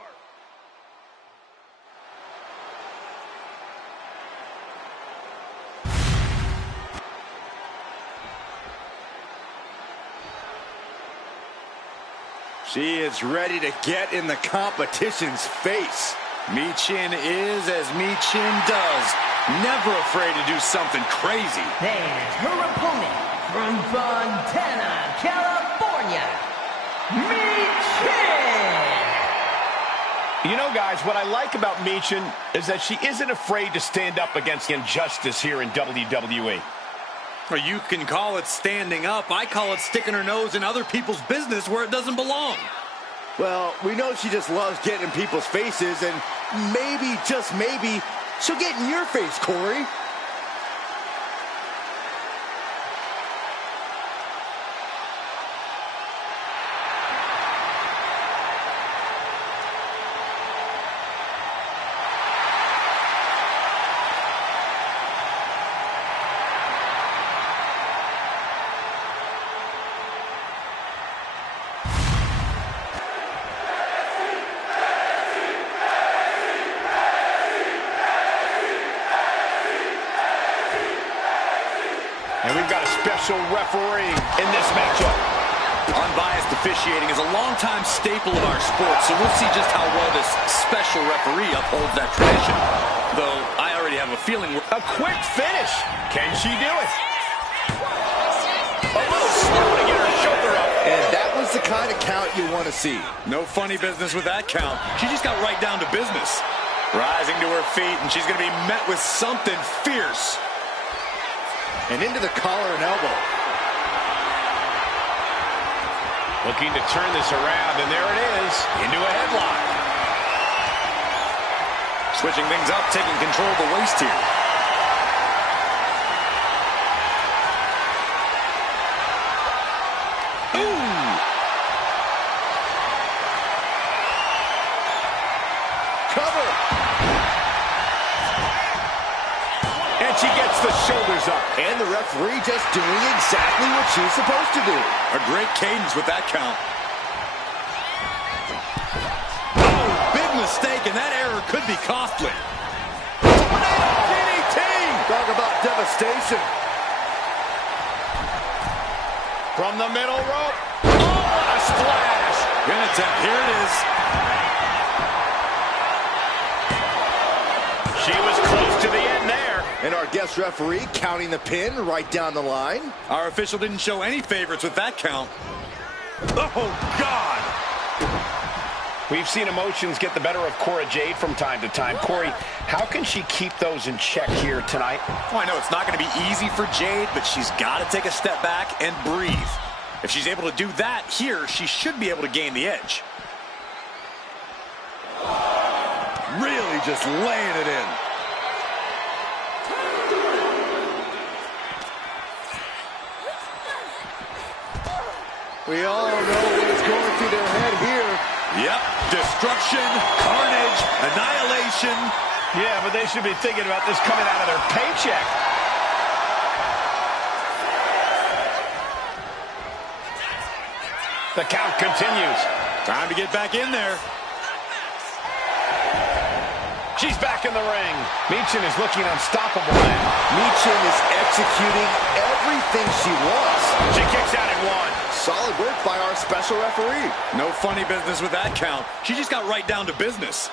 She is ready to get in the competition's face. Michin is as Michin does. Never afraid to do something crazy. And her opponent from Fontana, California, Michin. You know, guys, what I like about Michin is that she isn't afraid to stand up against injustice here in WWE. Or you can call it standing up. I call it sticking her nose in other people's business where it doesn't belong. Well, we know she just loves getting in people's faces, and maybe, just maybe, she'll get in your face, Corey. And we've got a special referee in this matchup. Unbiased officiating is a longtime staple of our sport, so we'll see just how well this special referee upholds that tradition. Though I already have a feeling we're... A quick finish. Can she do it? A little slow to get her shoulder up. And that was the kind of count you want to see. No funny business with that count. She just got right down to business. Rising to her feet, and she's going to be met with something fierce. And into the collar and elbow. Looking to turn this around, and there it is, into a headlock. Switching things up, taking control of the waist here. Ooh! Cover! And she gets the shoulders up. And the referee just doing exactly what she's supposed to do. A great cadence with that count. Big mistake, and that error could be costly. DDT! Talk about devastation. From the middle rope. Oh, what a splash! Good attempt. Here it is. She was close to the end there. And our guest referee counting the pin right down the line. Our official didn't show any favorites with that count. Oh, God! We've seen emotions get the better of Cora Jade from time to time. Corey, how can she keep those in check here tonight? Well, I know it's not going to be easy for Jade, but she's got to take a step back and breathe. If she's able to do that here, she should be able to gain the edge. Really just laying it in. We all know what is going through their head here. Yep, destruction, carnage, annihilation. Yeah, but they should be thinking about this coming out of their paycheck. The count continues. Time to get back in there. She's back in the ring. Michin is looking unstoppable now. Michin is executing everything she wants. She kicks out at one. Solid work by our special referee. No funny business with that count. She just got right down to business.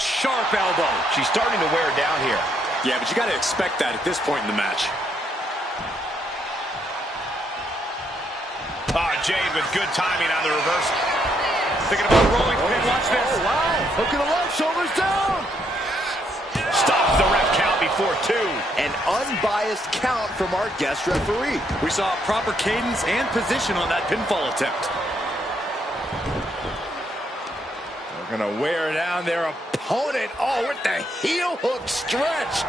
Sharp elbow. She's starting to wear down here. Yeah, but you got to expect that at this point in the match. Jade with good timing on the reverse. Thinking about rolling pin. Watch this. Oh, wow. Hook of the leg, shoulders down. Stops the ref count before two. An unbiased count from our guest referee. We saw a proper cadence and position on that pinfall attempt. They're going to wear down their opponent. Oh, with the heel hook stretch.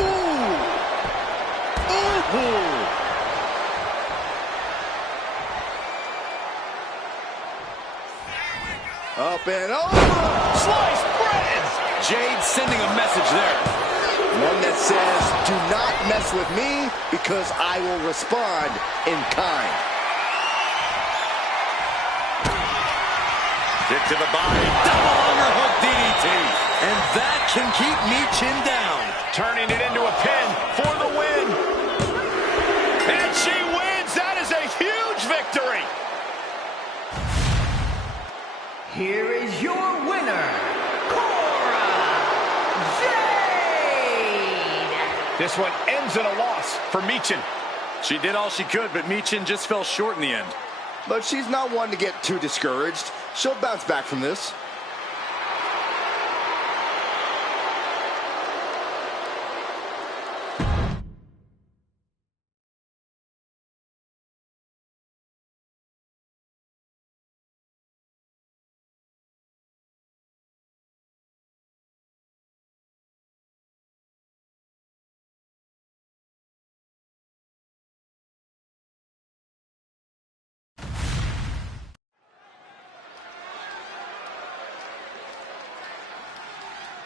Ooh. Ooh. Up and over. Sliced bread. Jade sending a message there. One that says, do not mess with me because I will respond in kind. Kick to the body. Double underhook DDT. And that can keep Michin down. Turning it into a pin for the win. And she wins. That is a huge victory. Here is your winner, Cora Jade! This one ends in a loss for Michin. She did all she could, but Michin just fell short in the end. But she's not one to get too discouraged. She'll bounce back from this.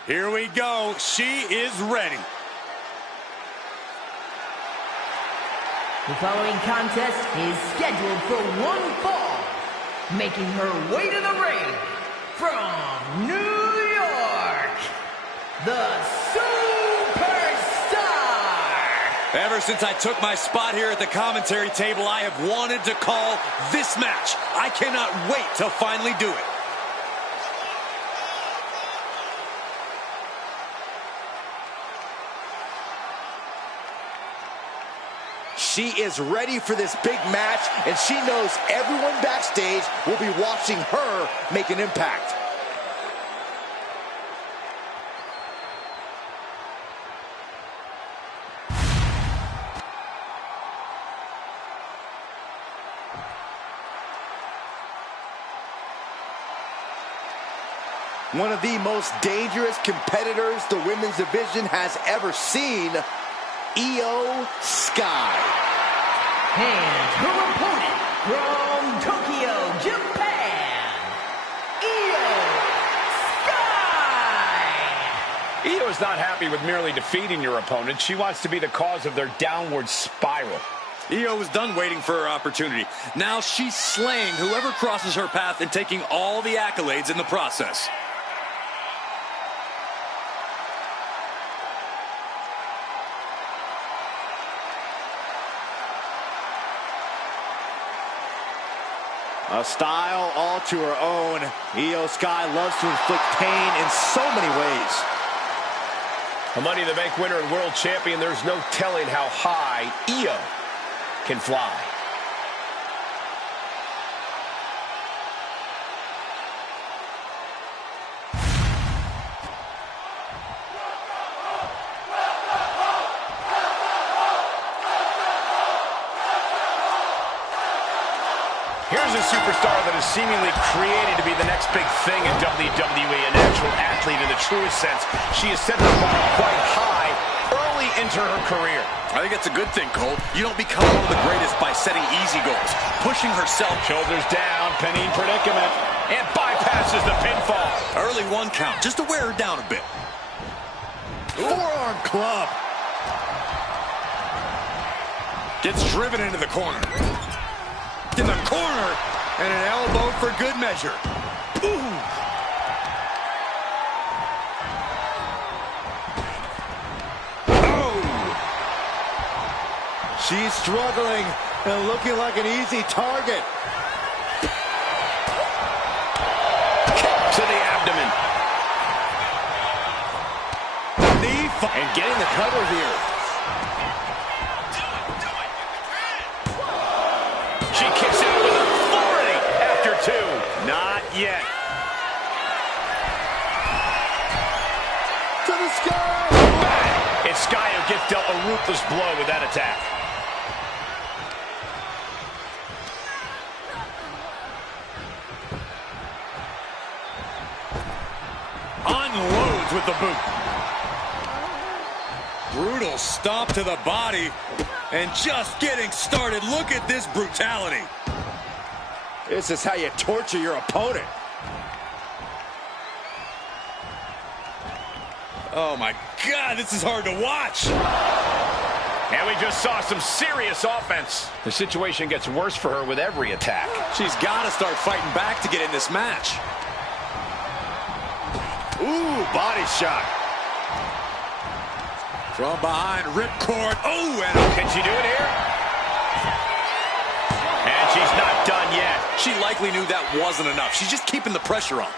Here we go. She is ready. The following contest is scheduled for one fall, making her way to the ring from New York, the Superstar! Ever since I took my spot here at the commentary table, I have wanted to call this match. I cannot wait to finally do it. She is ready for this big match, and she knows everyone backstage will be watching her make an impact. One of the most dangerous competitors the women's division has ever seen, Io Sky. And her opponent from Tokyo, Japan, Io Sky! Io is not happy with merely defeating your opponent. She wants to be the cause of their downward spiral. Io was done waiting for her opportunity. Now she's slaying whoever crosses her path and taking all the accolades in the process. A style all to her own. Io Sky loves to inflict pain in so many ways. A Money in the Bank winner and world champion, there's no telling how high Io can fly. Here's a superstar that is seemingly created to be the next big thing in WWE, an actual athlete in the truest sense. She has set her bar quite high early into her career. I think that's a good thing, Cole. You don't become one of the greatest by setting easy goals. Pushing herself. Shoulders down, pinning predicament, and bypasses the pinfall. Early 1 count, just to wear her down a bit. Forearm club. Gets driven into the corner. In the corner, and an elbow for good measure. Ooh. Oh. She's struggling and looking like an easy target. Kick to the abdomen. Knee and getting the cover here. She kicks out with authority after 2. Not yet. To the sky. Bang! It's Sky who gets dealt a ruthless blow with that attack. Unloads with the boot. Brutal stomp to the body. And just getting started. Look at this brutality. This is how you torture your opponent. Oh my God, this is hard to watch. And we just saw some serious offense. The situation gets worse for her with every attack. She's got to start fighting back to get in this match. Ooh, body shot. From behind, ripcord. Oh, and can she do it here? And she's not done yet. She likely knew that wasn't enough. She's just keeping the pressure on.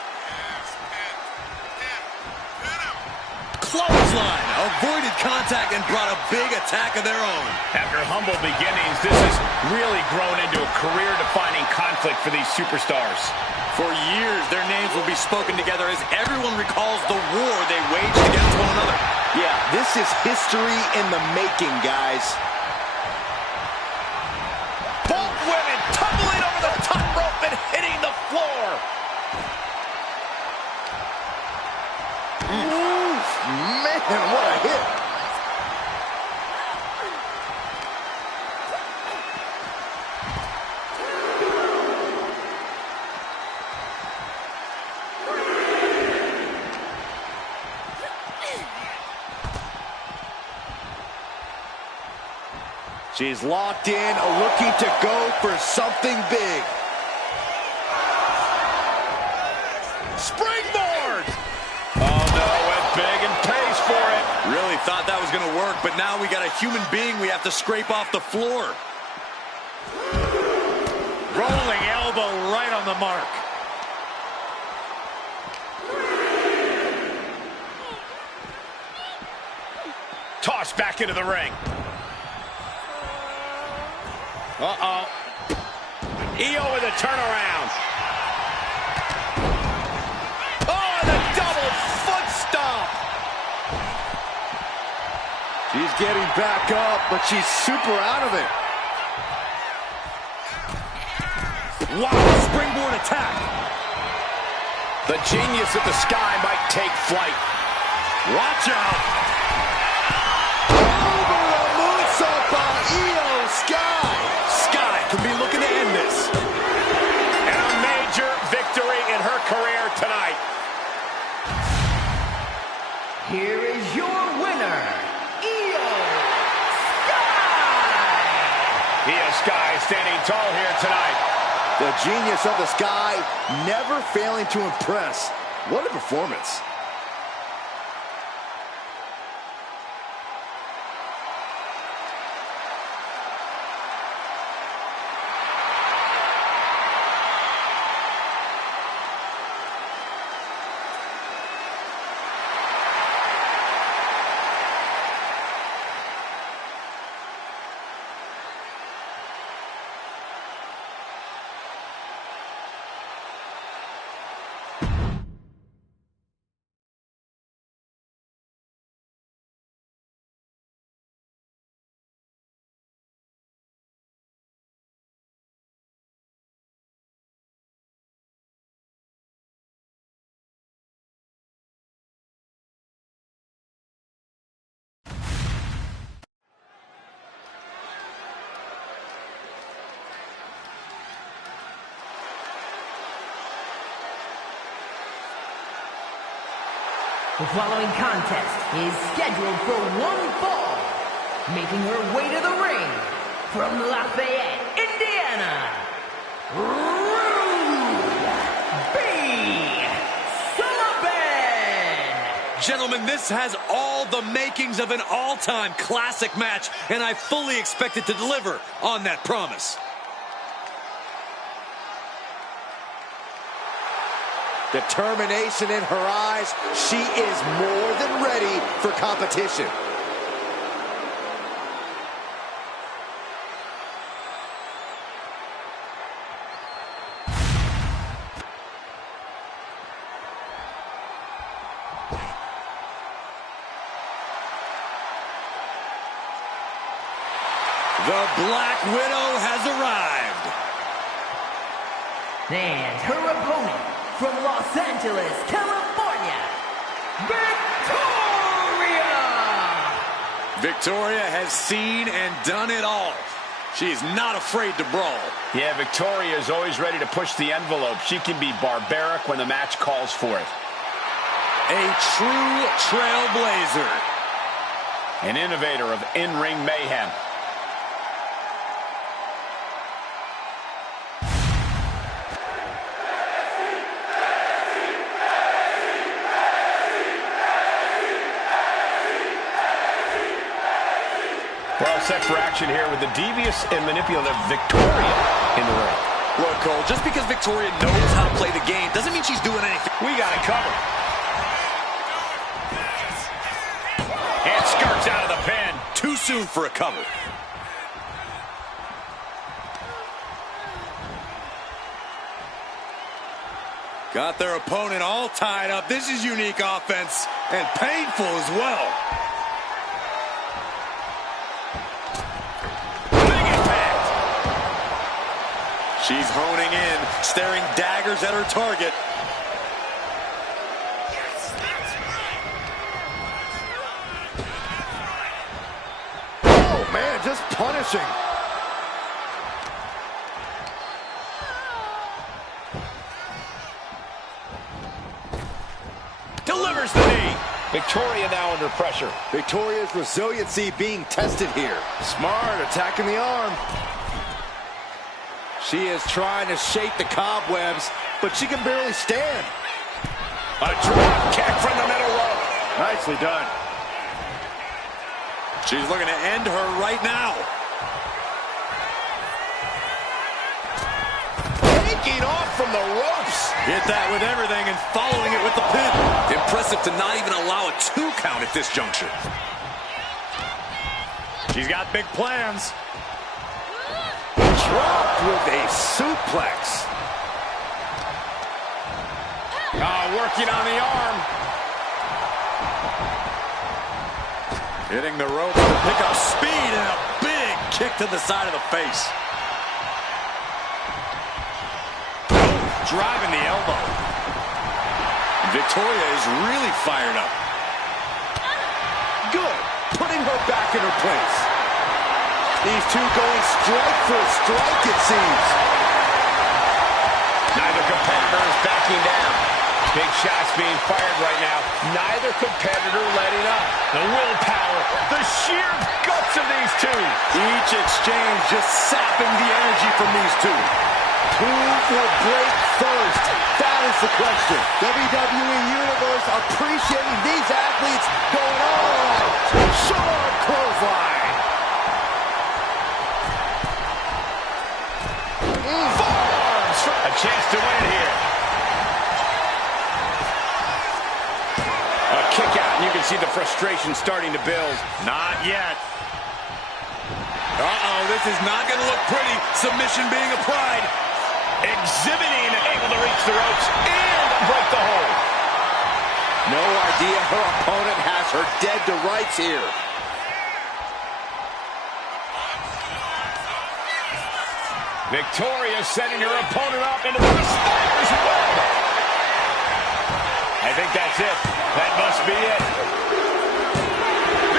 Clothesline. Avoided contact and brought a big attack of their own. After humble beginnings, this has really grown into a career-defining conflict for these superstars. For years, their names will be spoken together as everyone recalls the war they waged against one another. Yeah, this is history in the making, guys. Both women tumbling over the top rope and hitting the floor. Ooh, man, what a hit. She's locked in, looking to go for something big. Springboard! Oh no, went big and pays for it. Really thought that was going to work, but now we got a human being we have to scrape off the floor. Rolling elbow right on the mark. Tossed back into the ring. Uh-oh. Io with a turnaround. Oh, the double foot stomp. She's getting back up, but she's super out of it. Wow, springboard attack. The genius of the Sky might take flight. Watch out. Over a moonsault by Io Sky. Sky can be looking to end this. And a major victory in her career tonight. Here is your winner, Io Sky! Io Sky standing tall here tonight. The genius of the Sky never failing to impress. What a performance. The following contest is scheduled for one fall. Making her way to the ring from Lafayette, Indiana, Gentlemen, this has all the makings of an all-time classic match, and I fully expect it to deliver on that promise. Determination in her eyes. She is more than ready for competition. The Black Widow has arrived. And her opponent from Los Angeles, California, Victoria! Victoria has seen and done it all. She's not afraid to brawl. Yeah, Victoria is always ready to push the envelope. She can be barbaric when the match calls for it. A true trailblazer. An innovator of in-ring mayhem. Well, set for action here with the devious and manipulative Victoria in the ring. Look, Cole, just because Victoria knows how to play the game doesn't mean she's doing anything. We got it covered. And skirts out of the pin. Too soon for a cover. Got their opponent all tied up. This is unique offense and painful as well. She's honing in, staring daggers at her target. Oh, man, just punishing. Delivers the knee. Victoria now under pressure. Victoria's resiliency being tested here. Smart, attacking the arm. She is trying to shake the cobwebs, but she can barely stand. A drop kick from the middle rope. Nicely done. She's looking to end her right now. Taking off from the ropes. Hit that with everything and following it with the pin. Impressive to not even allow a 2 count at this juncture. She's got big plans. Dropped with a suplex. Working on the arm. Hitting the ropes to pick up speed and a big kick to the side of the face. Driving the elbow. Victoria is really fired up. Good. Putting her back in her place. These two going strike for strike, it seems. Neither competitor is backing down. Big shots being fired right now. Neither competitor letting up. The willpower, the sheer guts of these two. Each exchange just sapping the energy from these two. Who will break first? That is the question. WWE Universe appreciating these athletes going all out. Short clothesline. Forearms. A chance to win here. A kick out, and you can see the frustration starting to build. Not yet. Uh-oh, this is not going to look pretty. Submission being applied. Exhibiting, able to reach the ropes and break the hold. No idea her opponent has her dead to rights here. Victoria setting her opponent up into the spider's web. I think that's it. That must be it.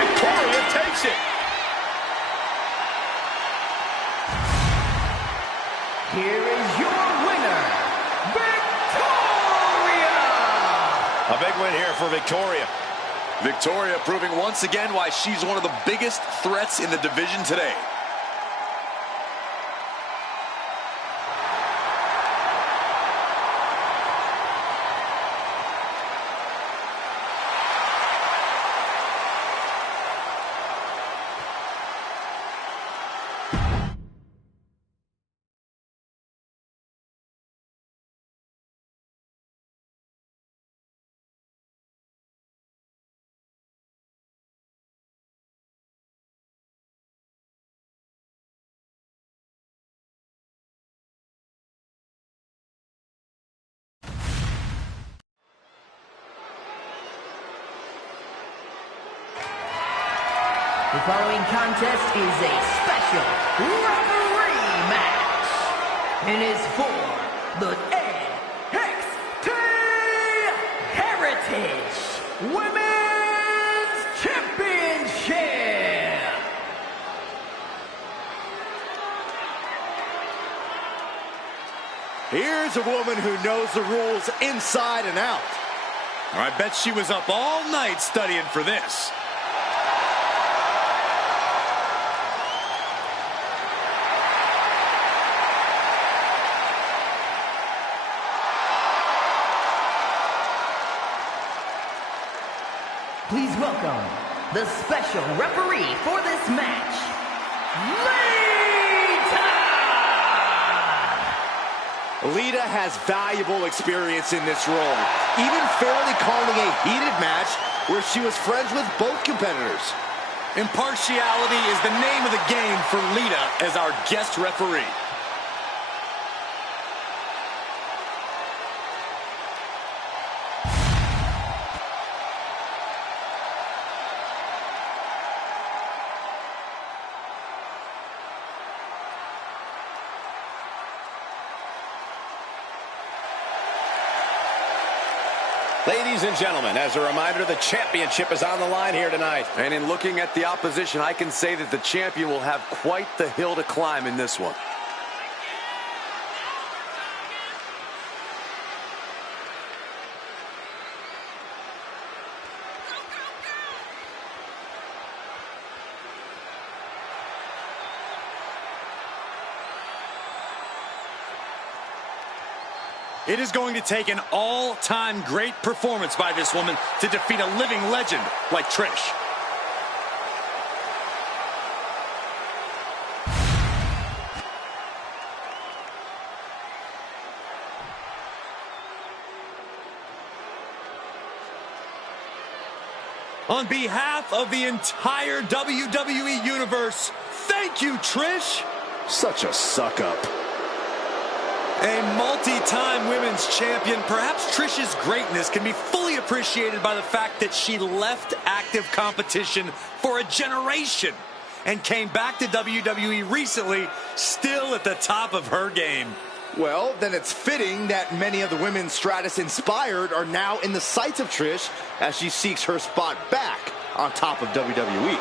Victoria takes it. Here is your winner, Victoria! A big win here for Victoria. Victoria proving once again why she's one of the biggest threats in the division today. The following contest is a special referee match and is for the NXT Heritage Women's Championship. Here's a woman who knows the rules inside and out. I bet she was up all night studying for this. Please welcome the special referee for this match, Lita has valuable experience in this role, even fairly calling a heated match where she was friends with both competitors. Impartiality is the name of the game for Lita as our guest referee. Ladies and gentlemen, as a reminder, the championship is on the line here tonight. And in looking at the opposition, I can say that the champion will have quite the hill to climb in this one. It is going to take an all-time great performance by this woman to defeat a living legend like Trish. On behalf of the entire WWE Universe, thank you, Trish. Such a suck-up. A multi-time women's champion, perhaps Trish's greatness can be fully appreciated by the fact that she left active competition for a generation and came back to WWE recently, still at the top of her game. Well, then it's fitting that many of the women Stratus inspired are now in the sights of Trish as she seeks her spot back on top of WWE.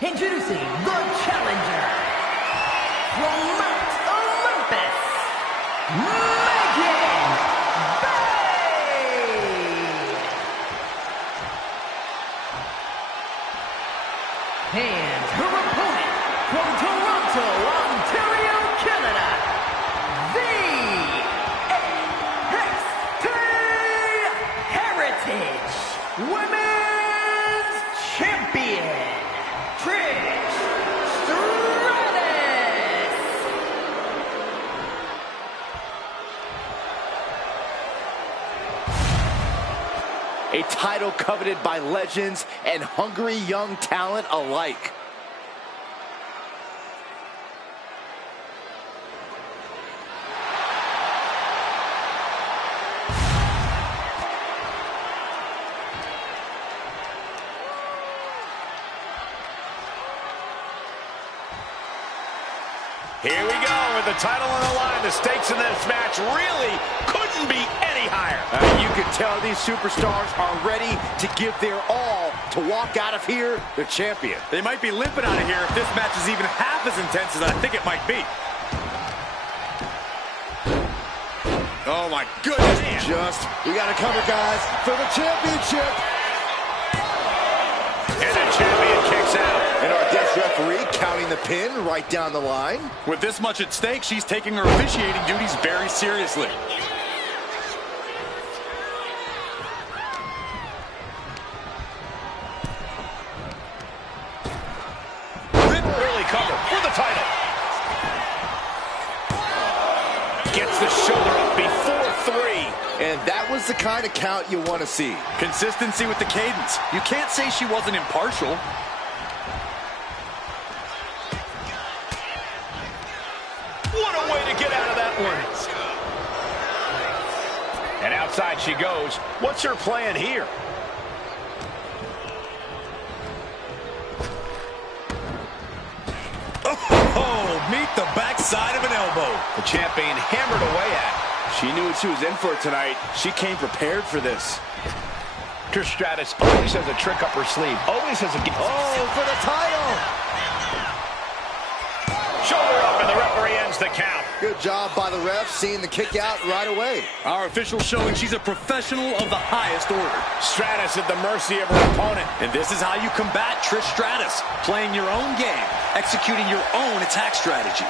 Introducing the challenger from Mount Olympus, Megan Bay. And her opponent from Toronto, Ontario, Canada, the NXT Heritage Women's Champion, Trish Stratus. A title coveted by legends and hungry young talent alike. Here we go with the title on the line. The stakes in this match really couldn't be any higher. You can tell these superstars are ready to give their all to walk out of here the champion. They might be limping out of here if this match is even half as intense as I think it might be. Oh my goodness. We got to cover, guys, for the championship. And the champion kicks out. And our guest referee counting the pin right down the line. With this much at stake, she's taking her officiating duties very seriously. Early cover for the title. Gets the shoulder up before 3. And that was the kind of count you want to see. Consistency with the cadence. You can't say she wasn't impartial. What a way to get out of that one. And outside she goes. What's her plan here? Oh, meet the backside of an elbow. The champion hammered away at it. She knew what she was in for tonight. She came prepared for this. Trish Stratus always has a trick up her sleeve. Always has a... Oh, for the title! Shoulder up, and the referee ends the count. Good job by the ref, seeing the kick out right away. Our official showing she's a professional of the highest order. Stratus at the mercy of her opponent. And this is how you combat Trish Stratus. Playing your own game, executing your own attack strategy.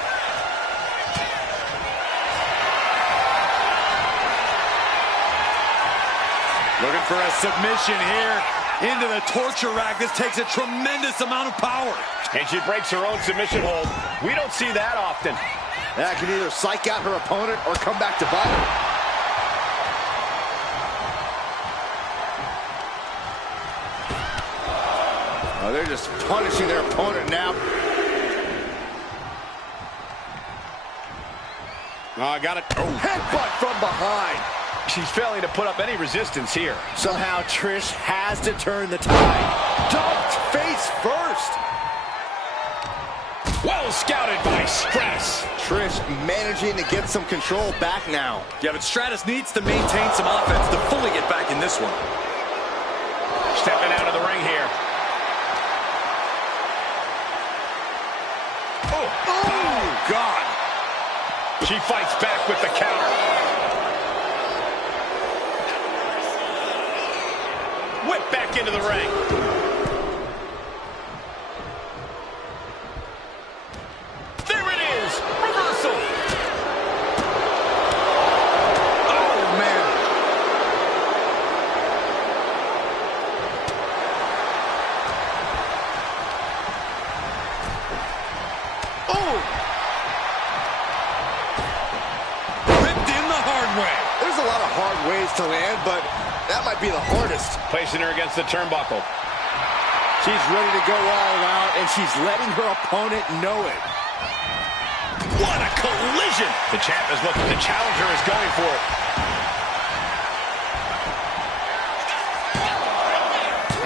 Looking for a submission here into the torture rack. This takes a tremendous amount of power. And she breaks her own submission hold. We don't see that often. That can either psych out her opponent or come back to bite her. Oh, they're just punishing their opponent now. Oh, got it. Oh. Headbutt from behind. She's failing to put up any resistance here. Somehow Trish has to turn the tide. Dumped face first. Well scouted by Stratus. Trish managing to get some control back now. Yeah, but Stratus needs to maintain some offense to fully get back in this one. Stepping out of the ring here. Oh, God. She fights back with the counter. Whip back into the ring. There it is. Reversal. Oh, man. Oh! Ripped in the hard way. There's a lot of hard ways to land, but that might be the hardest. Placing her against the turnbuckle. She's ready to go all out, and she's letting her opponent know it. What a collision! The champ is looking. The challenger is going for it.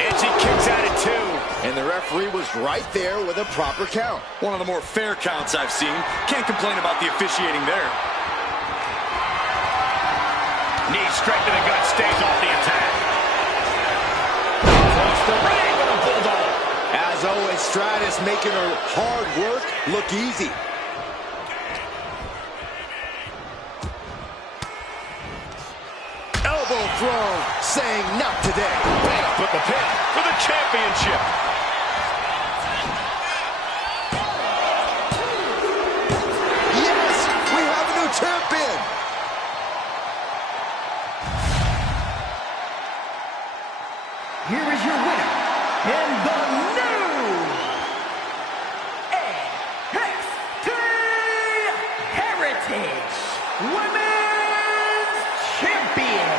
And she kicks at it too. And the referee was right there with a proper count. One of the more fair counts I've seen. Can't complain about the officiating there. Knee straight to the gut, stays off the attack. Across the ring with a bulldog. As always, Stratus making her hard work look easy. Elbow throw, saying not today. Bang up with the pin for the championship. Yes, we have a new champion. Here is your winner, and the new NXT Heritage Women's Champion.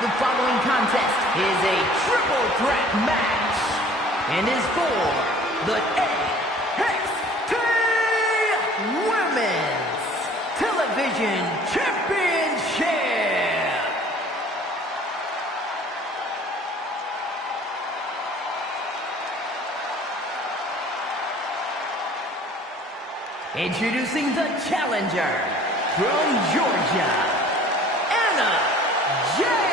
The following contest is a triple threat match and is for the NXT Women's Television Championship. Introducing the challenger from Georgia, Anna Jay.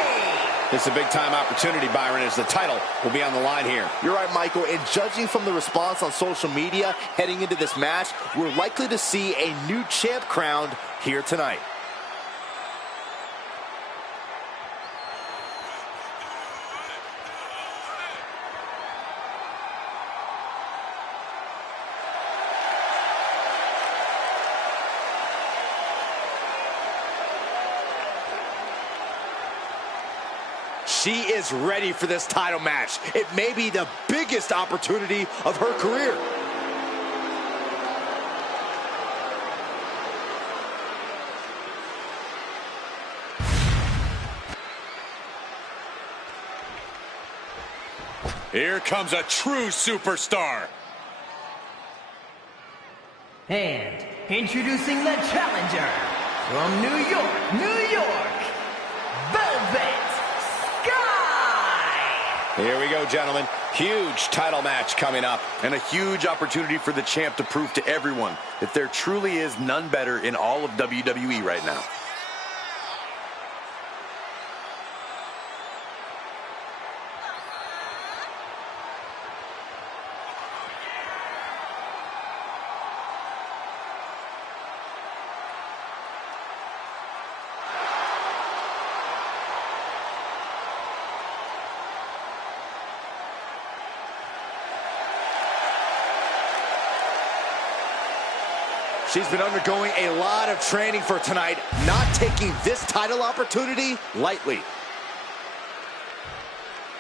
This is a big-time opportunity, Byron, as the title will be on the line here. You're right, Michael, and judging from the response on social media heading into this match, we're likely to see a new champ crowned here tonight. She is ready for this title match. It may be the biggest opportunity of her career. Here comes a true superstar. And introducing the challenger from New York, New York, Velvet Sky. Here we go, gentlemen. Huge title match coming up. And a huge opportunity for the champ to prove to everyone that there truly is none better in all of WWE right now. She's been undergoing a lot of training for tonight, not taking this title opportunity lightly.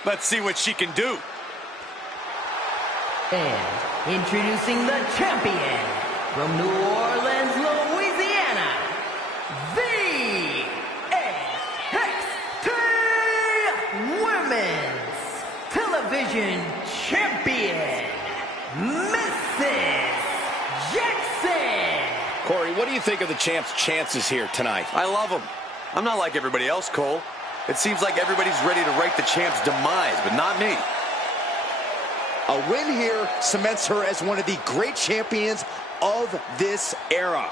Let's see what she can do. And introducing the champion from New Orleans, Louisiana, the NXT Women's Television Champion, Mrs. Jackson. Corey, what do you think of the champ's chances here tonight? I love him. I'm not like everybody else, Cole. It seems like everybody's ready to write the champ's demise, but not me. A win here cements her as one of the great champions of this era.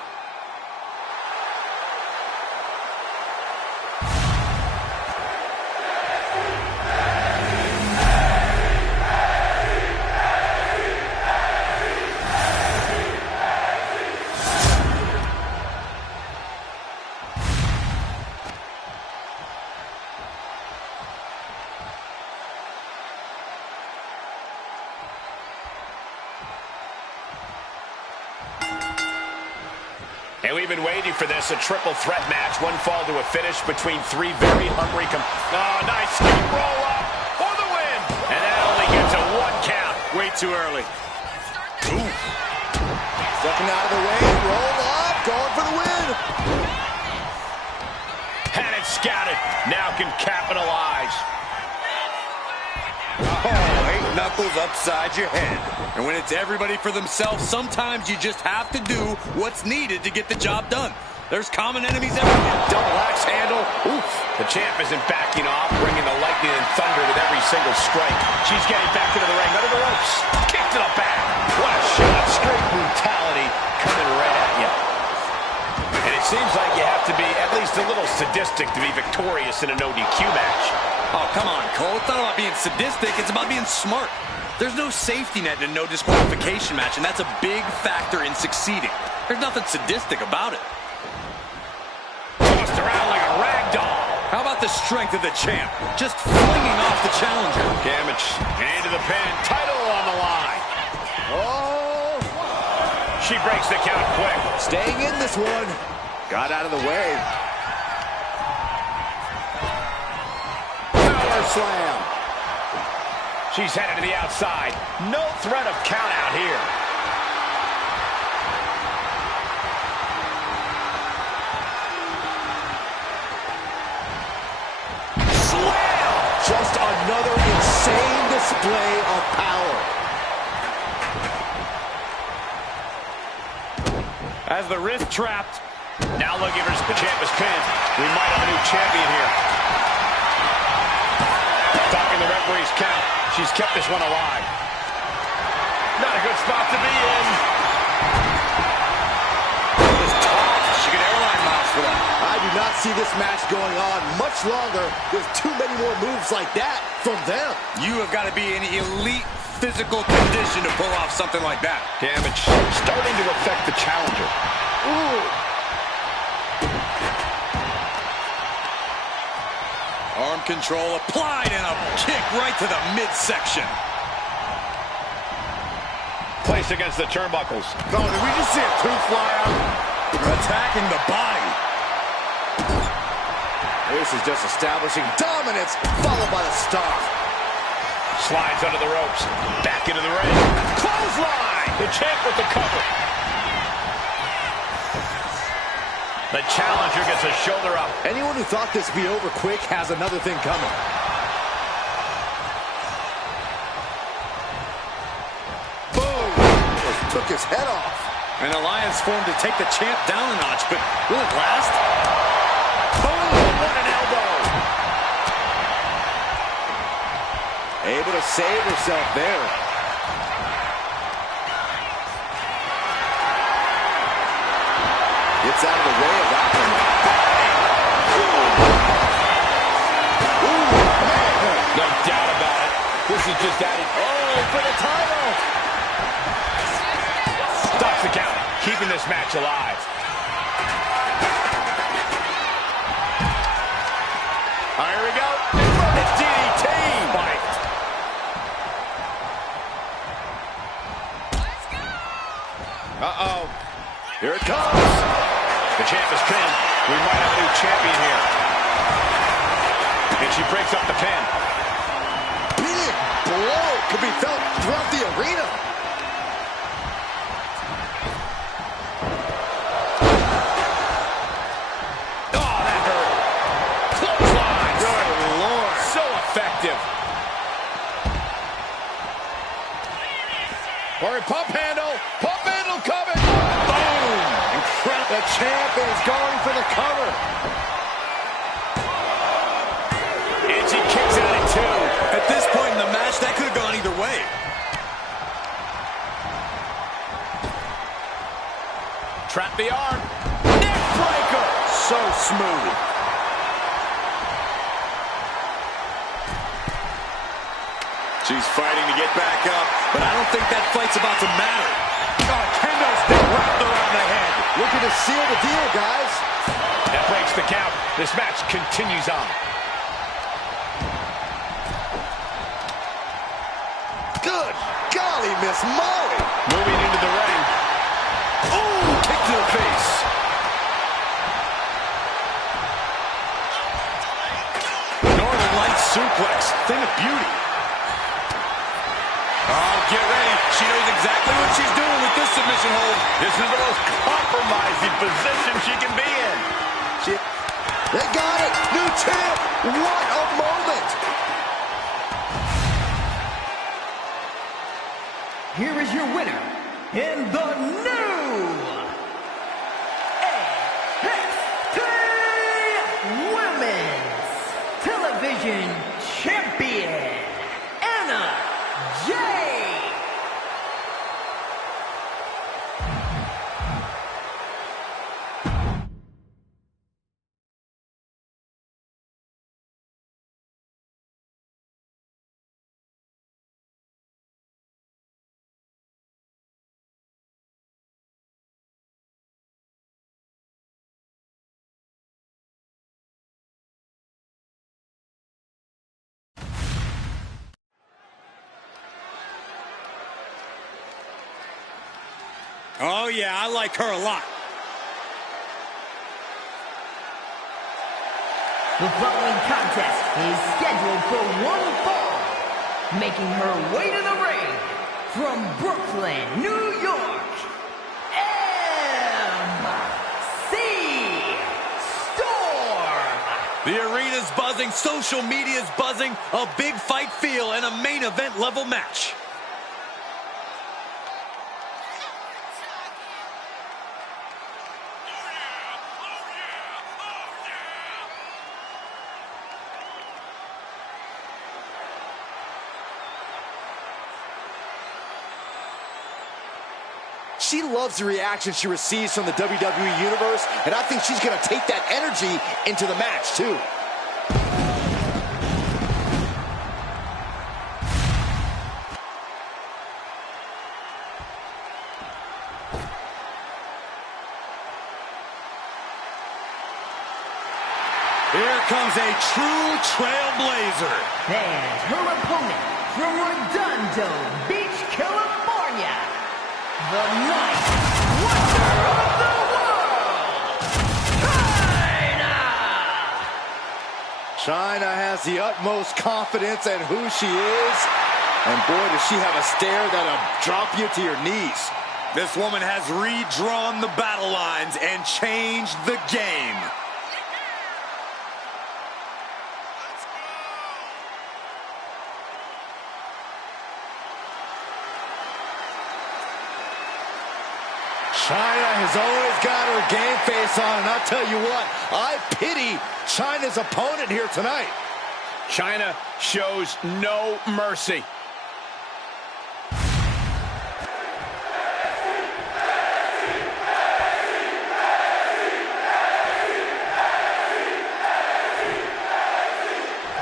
And we've been waiting for this, a triple threat match. One fall to a finish between three very hungry nice scoop roll up for the win. And that only gets a 1 count. Way too early. Ooh. Stepping out of the way, roll up, going for the win. Had it scouted. Now can capitalize. Oh, 8 knuckles upside your head. And when it's everybody for themselves, sometimes you just have to do what's needed to get the job done. There's common enemies everywhere. Double axe handle. Oof. The champ isn't backing off, bringing the lightning and thunder with every single strike. She's getting back into the ring, under the ropes. Kick to the back. What a shot. Straight brutality coming right at you. And it seems like you have to be at least a little sadistic to be victorious in a no DQ match. Oh, come on, Cole. It's not about being sadistic. It's about being smart. There's no safety net in a no disqualification match, and that's a big factor in succeeding. There's nothing sadistic about it. Tossed around like a rag doll. How about the strength of the champ. Just flinging off the challenger. Damage into the pin. Title on the line. Oh! She breaks the count quick. Staying in this one. Got out of the way. Power slam. She's headed to the outside. No threat of count out here. Slam! Just another insane display of power. As the wrist trapped. Now looking for the champ is pinned. We might have a new champion here. Stopping the referee's count. She's kept this one alive. Not a good spot to be in. Just tossed. She could airline miles for that. I do not see this match going on much longer. There's too many more moves like that from them. You have got to be in elite physical condition to pull off something like that. Damage starting to affect the challenger. Ooh. Arm control applied and a kick right to the midsection. Placed against the turnbuckles. Oh, did we just see a tooth fly out? Attacking the body. This is just establishing dominance, followed by the stomp. Slides under the ropes. Back into the ring. Clothesline! The champ with the cover. The challenger gets a shoulder up. Anyone who thought this would be over quick has another thing coming. Boom! Just took his head off. An alliance formed to take the champ down a notch, but will it last? Boom! What an elbow! Able to save herself there. Gets out of the way of that one. Ooh, man. No doubt about it. This is just adding. Oh, for the title. Stops the count. Keeping this match alive. Here we go. The DDT. Fight. Uh-oh. Here it comes. The champ is pinned. We might have a new champion here. And she breaks up the pin. Big blow could be felt throughout the arena. Oh, that hurt. Clothesline. Good Lord. So effective. Or a pump handle. Pump handle coming. Boom. Incredible. The champ is going for the cover. And she kicks out at two. At this point in the match, that could have gone either way. Trap the arm. Neck breaker. So smooth. She's fighting to get back up, but I don't think that fight's about to matter. Oh, kendo stick wrapped around the head. Looking to seal the deal, guys. That breaks the count. This match continues on. Good golly, Miss Molly. Moving into the ring. Ooh, kick to the face. Northern Lights suplex. Thing of beauty. Oh, get ready. She knows exactly what she's doing with this submission hold. This is the most compromising position she can be in. They got it. New champ. What a moment. Here is your winner, in the new NXT Women's Television Champion, Anna Jay. Oh, yeah, I like her a lot. The following contest is scheduled for one fall. Making her way to the ring from Brooklyn, New York, MC Storm. The arena's buzzing, social media's buzzing, a big fight feel, and a main event level match. She loves the reaction she receives from the WWE Universe, and I think she's going to take that energy into the match, too. Here comes a true trailblazer. And her opponent from Redondo Beach, California, the Ninth Wonder of the World, Chyna! Chyna has the utmost confidence in who she is. And boy, does she have a stare that'll drop you to your knees. This woman has redrawn the battle lines and changed the game. Chyna has always got her game face on, and I'll tell you what, I pity Chyna's opponent here tonight. Chyna shows no mercy.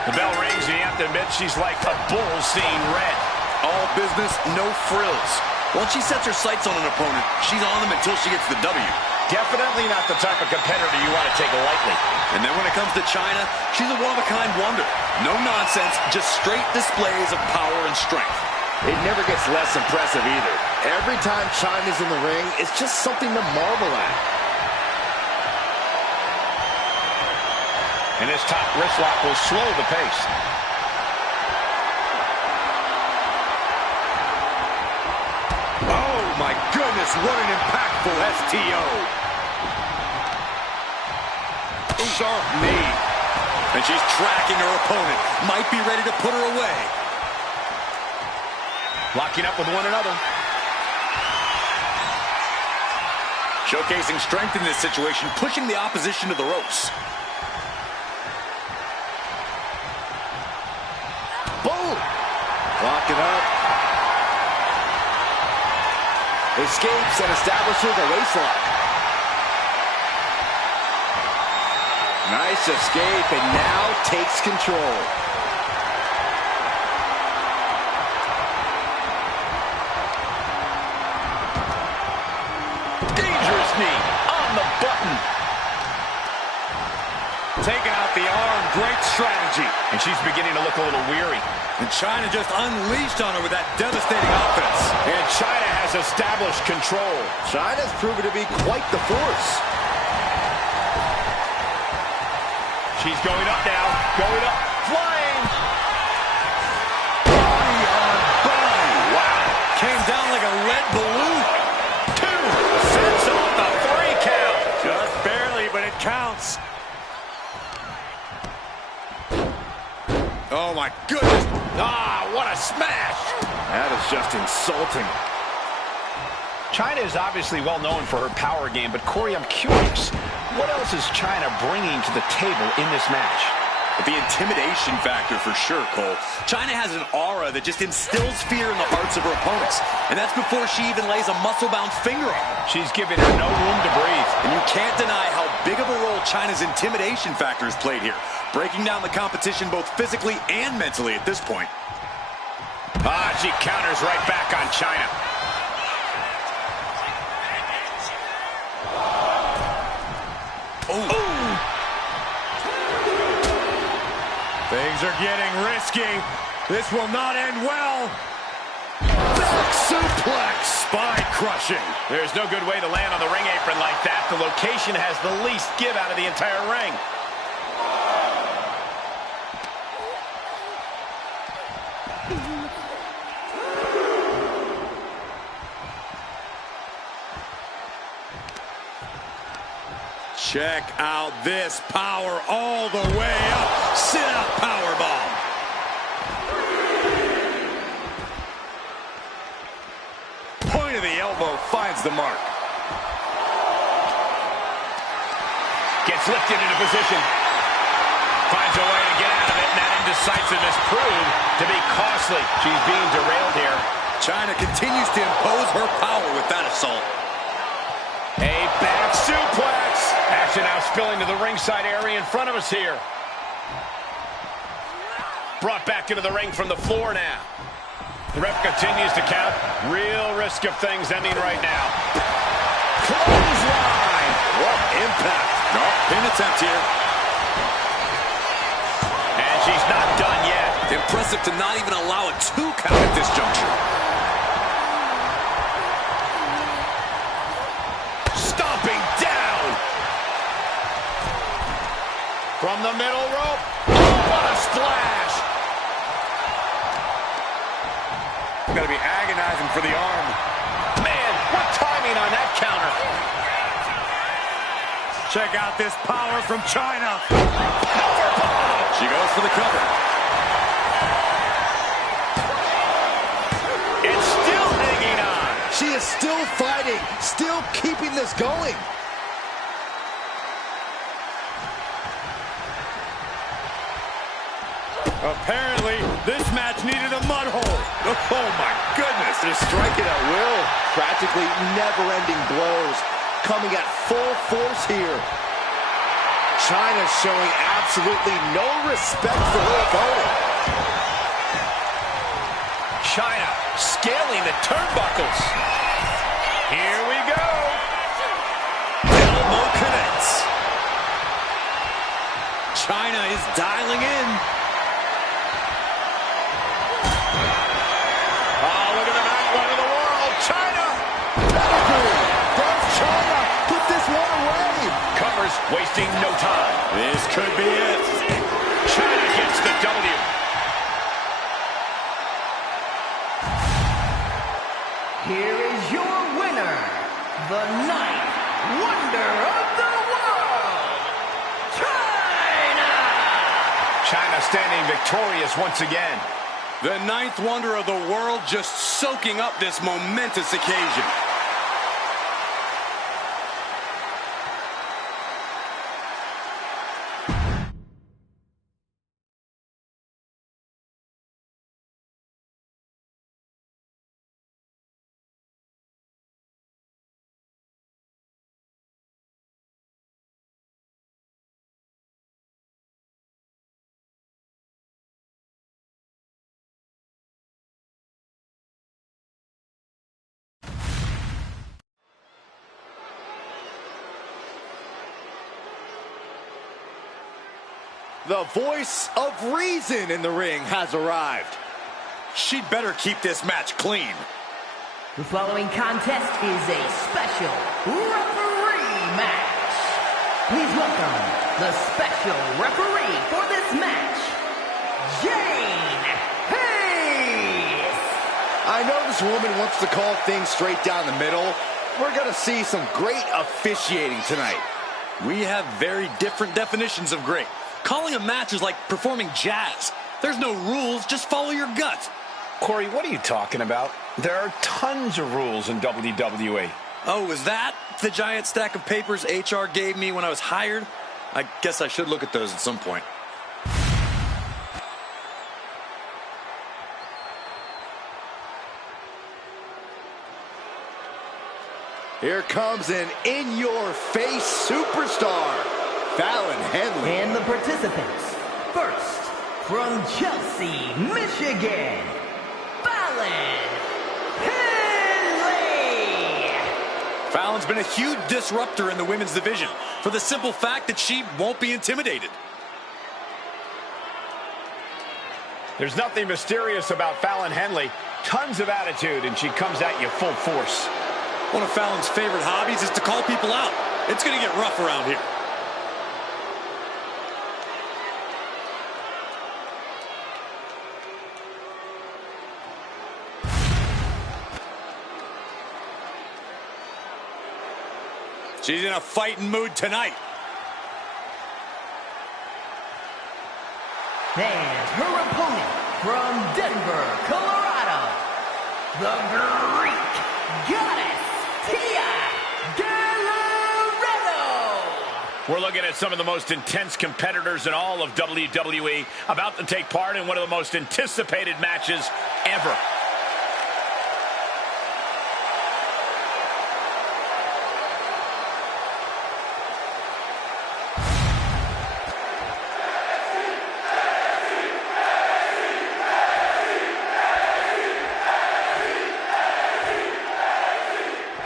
The bell rings, and you have to admit she's like a bull seeing red. All business, no frills. Once she sets her sights on an opponent, she's on them until she gets the W. Definitely not the type of competitor you want to take lightly. And then when it comes to Chyna, she's a one-of-a-kind wonder. No nonsense, just straight displays of power and strength. It never gets less impressive either. Every time Chyna's in the ring, it's just something to marvel at. And this top wrist lock will slow the pace. Oh, my goodness, what an impactful STO. Sharp knee. And she's tracking her opponent. Might be ready to put her away. Locking up with one another. Showcasing strength in this situation, pushing the opposition to the ropes. Boom! Lock it up. Escapes and establishes a waist lock. Nice escape, and now takes control. Dangerous knee on the button. Taking out the arm, great strategy. And she's beginning to look a little weary. And Chyna just unleashed on her with that devastating offense. And Chyna has established control. Chyna's proven to be quite the force. She's going up now. Going up. Flying. Body on body. Wow. Came down like a lead balloon. 2. Sets off the 3 count. Just barely, but it counts. Oh, my goodness. Ah, what a smash. That is just insulting. Chyna is obviously well known for her power game, but Corey, I'm curious. What else is Chyna bringing to the table in this match? The intimidation factor for sure, Cole. Chyna has an aura that just instills fear in the hearts of her opponents. And that's before she even lays a muscle-bound finger on them. She's giving her no room to breathe. And you can't deny how big of a role Chyna's intimidation factor has played here, breaking down the competition both physically and mentally at this point. Ah, she counters right back on Chyna. Oh. Things are getting risky. This will not end well. This looks suplex, spine crushing. There's no good way to land on the ring apron like that. The location has the least give out of the entire ring. Check out this power all the way up. Sit out powerbomb. Point of the elbow finds the mark. Gets lifted into position. Finds a way to get out of it, and that indecisiveness proved to be costly. She's being derailed here. Chyna continues to impose her power with that assault. A back suplex. Action now spilling to the ringside area in front of us here. Brought back into the ring from the floor now. The ref continues to count. Real risk of things ending right now. Clothesline. What impact. No, pin attempt here. And she's not done yet. Impressive to not even allow a 2 count at this juncture. Stomping down. From the middle rope. Oh, what a splash. Got to be agonizing for the arm. Man, what timing on that counter. Check out this power from Chyna. Powerbomb. She goes for the cover. It's still hanging on. She is still fighting, still keeping this going. Apparently, this match needed a mud hole. Oh, my goodness. They're striking at will. Practically never-ending blows. Coming at full force here. Chyna showing absolutely no respect for her opponent. Chyna scaling the turnbuckles. Here we go. Elbow connects. Chyna is dialing in. Oh, look at the back one of the world. Chyna. Does Chyna put this one away? Covers, wasting no time. This could be it. Chyna gets the W. Here is your winner, the ninth wonder of the world, Chyna! Chyna standing victorious once again. The 9th wonder of the world just soaking up this momentous occasion. The voice of reason in the ring has arrived. She'd better keep this match clean. The following contest is a special referee match. Please welcome the special referee for this match, Jane Hayes. I know this woman wants to call things straight down the middle. We're going to see some great officiating tonight. We have very different definitions of great. Calling a match is like performing jazz. There's no rules, just follow your gut. Corey, what are you talking about? There are tons of rules in WWE. Oh, is that the giant stack of papers HR gave me when I was hired? I guess I should look at those at some point. Here comes an in-your-face superstar, Fallon Henley. And the participants, first, from Chelsea, Michigan, Fallon Henley. Fallon's been a huge disruptor in the women's division for the simple fact that she won't be intimidated. There's nothing mysterious about Fallon Henley. Tons of attitude, and she comes at you full force. One of Fallon's favorite hobbies is to call people out. It's going to get rough around here. She's in a fighting mood tonight. And her opponent from Denver, Colorado, the Greek Goddess, Tia Guerrero. We're looking at some of the most intense competitors in all of WWE about to take part in one of the most anticipated matches ever.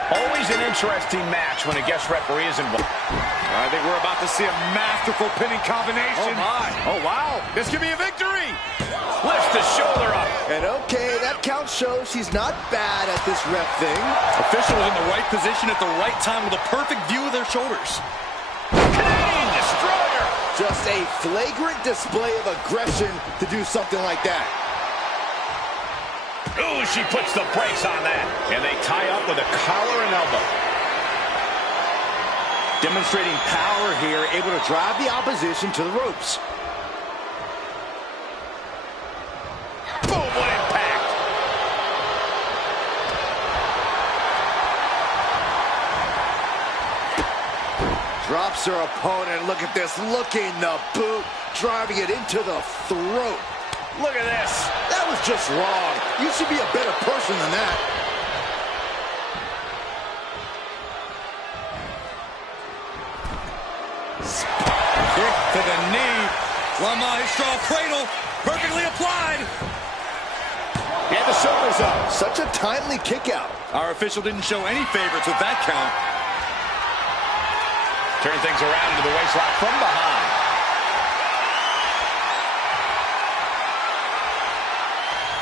Always an interesting match when a guest referee is involved. I think we're about to see a masterful pinning combination. Oh, my. Oh, wow. This could be a victory. Lifts the shoulder up. And okay, that count shows she's not bad at this ref thing. Official is in the right position at the right time with a perfect view of their shoulders. Canadian Destroyer. Just a flagrant display of aggression to do something like that. Ooh, she puts the brakes on that. And they tie up with a collar and elbow. Demonstrating power here, able to drive the opposition to the ropes. Boom, what impact. Drops her opponent. Look at this. Looking the boot. Driving it into the throat. Look at this. That was just wrong. You should be a better person than that. Kick to the knee. La Maestro cradle. Perfectly applied. And the shoulders up. Such a timely kick out. Our official didn't show any favorites with that count. Turn things around into the waistlock from behind.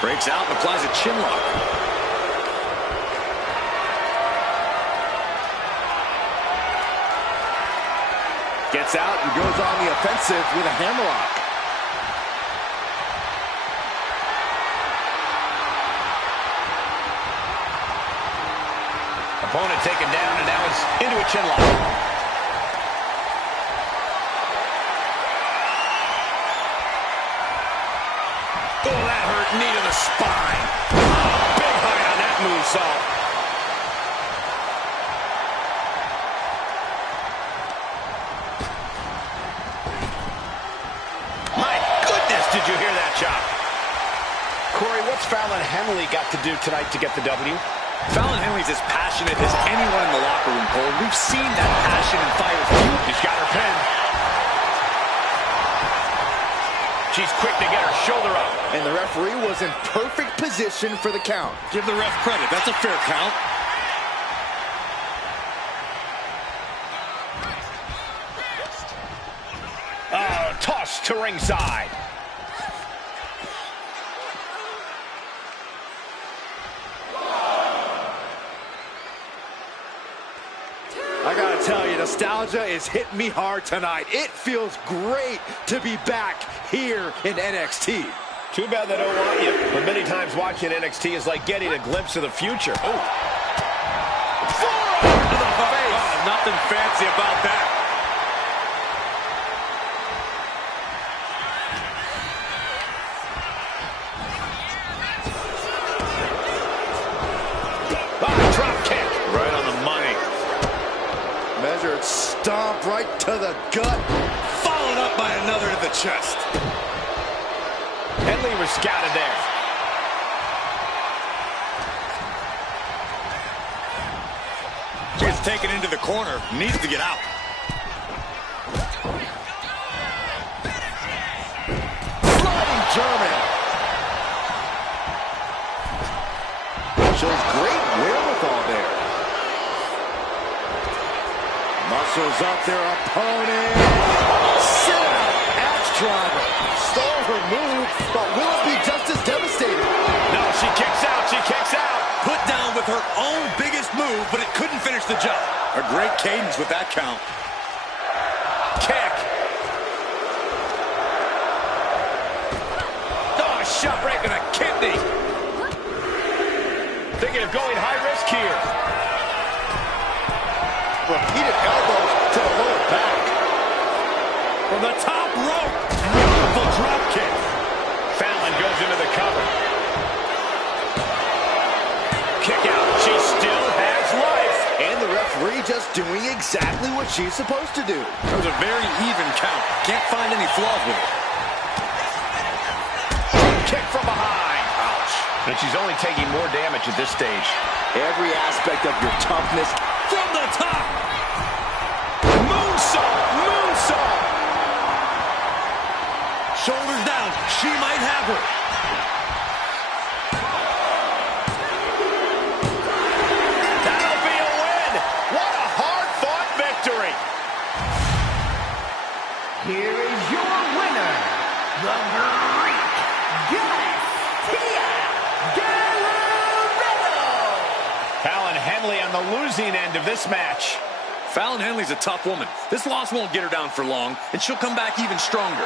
Breaks out and applies a chin lock. Gets out and goes on the offensive with a hammerlock. Opponent taken down, and now it's into a chin lock. Oh, that hurt. Knee to the spine. Big height on that moonsault. My goodness, did you hear that chop? Corey, what's Fallon Henley got to do tonight to get the W? Fallon Henley's as passionate as anyone in the locker room, Cole. We've seen that passion and fire from you. She's got her pin. She's quick to get her shoulder up. And the referee was in perfect position for the count. Give the ref credit. That's a fair count. Oh, tossed to ringside. I gotta tell you, nostalgia is hitting me hard tonight. It feels great to be back here in NXT. Too bad they don't want you. But many times watching NXT is like getting a glimpse of the future. Oh. Forearm to the face. Oh, nothing fancy about that. Oh, drop kick. Right on the money. Measured stomp right to the gut. Followed up by another to the chest. Henley was scouted there. Gets taken into the corner. Needs to get out. Sliding German. Shows great wherewithal there. Muscles up their opponent. Sit out. Axe driver. Stole her move, but will it be done? great cadence with that count. Kick. Oh, a shot right in the kidney. Thinking of going high risk here. Repeated elbows to the lower back. From the top rope. Beautiful drop kick. Fallon goes into the cover. Kick out. She still has life. And the referee just doing exactly what she's supposed to do. That was a very even count. Can't find any flaws with it. Kick from behind. Ouch. And she's only taking more damage at this stage. Every aspect of your toughness From the top. Moonsault. Moonsault. Shoulders down. She might have her. That'll be a win. What a hard-fought victory. Here is your winner, the Greek Goddess, Tia Guerrero. Fallon Henley on the losing end of this match. Fallon Henley's a tough woman. This loss won't get her down for long, and she'll come back even stronger.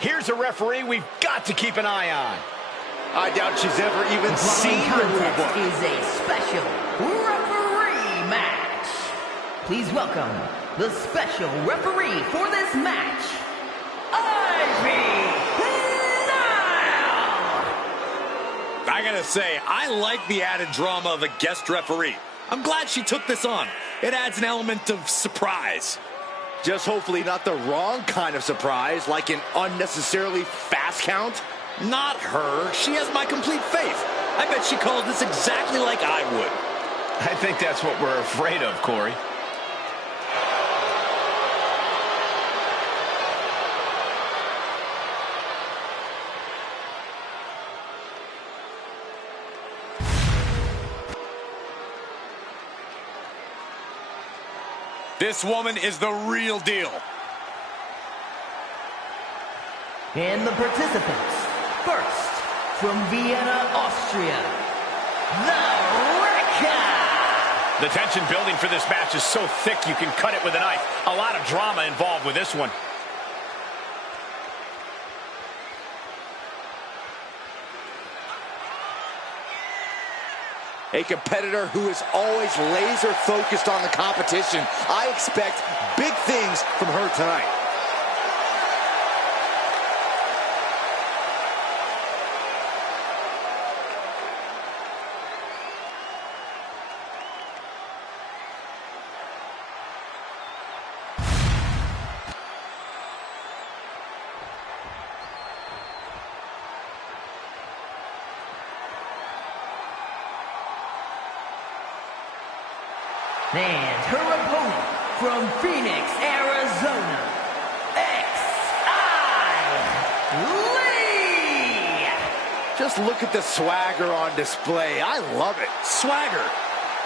Here's a referee we've got to keep an eye on. I doubt she's ever even seen the rule book. Is a special referee match. Please welcome the special referee for this match, Ivy Nile. I gotta say, I like the added drama of a guest referee. I'm glad she took this on. It adds an element of surprise. Just hopefully not the wrong kind of surprise, like an unnecessarily fast count. Not her. She has my complete faith. I bet she calls this exactly like I would. I think that's what we're afraid of, Corey. This woman is the real deal. And the participants, first, from Vienna, Austria, the Wrecker. The tension building for this match is so thick you can cut it with a knife. A lot of drama involved with this one. A competitor who is always laser focused on the competition. I expect big things from her tonight. And her opponent from Phoenix, Arizona, Lee. Just look at the swagger on display. I love it. Swagger?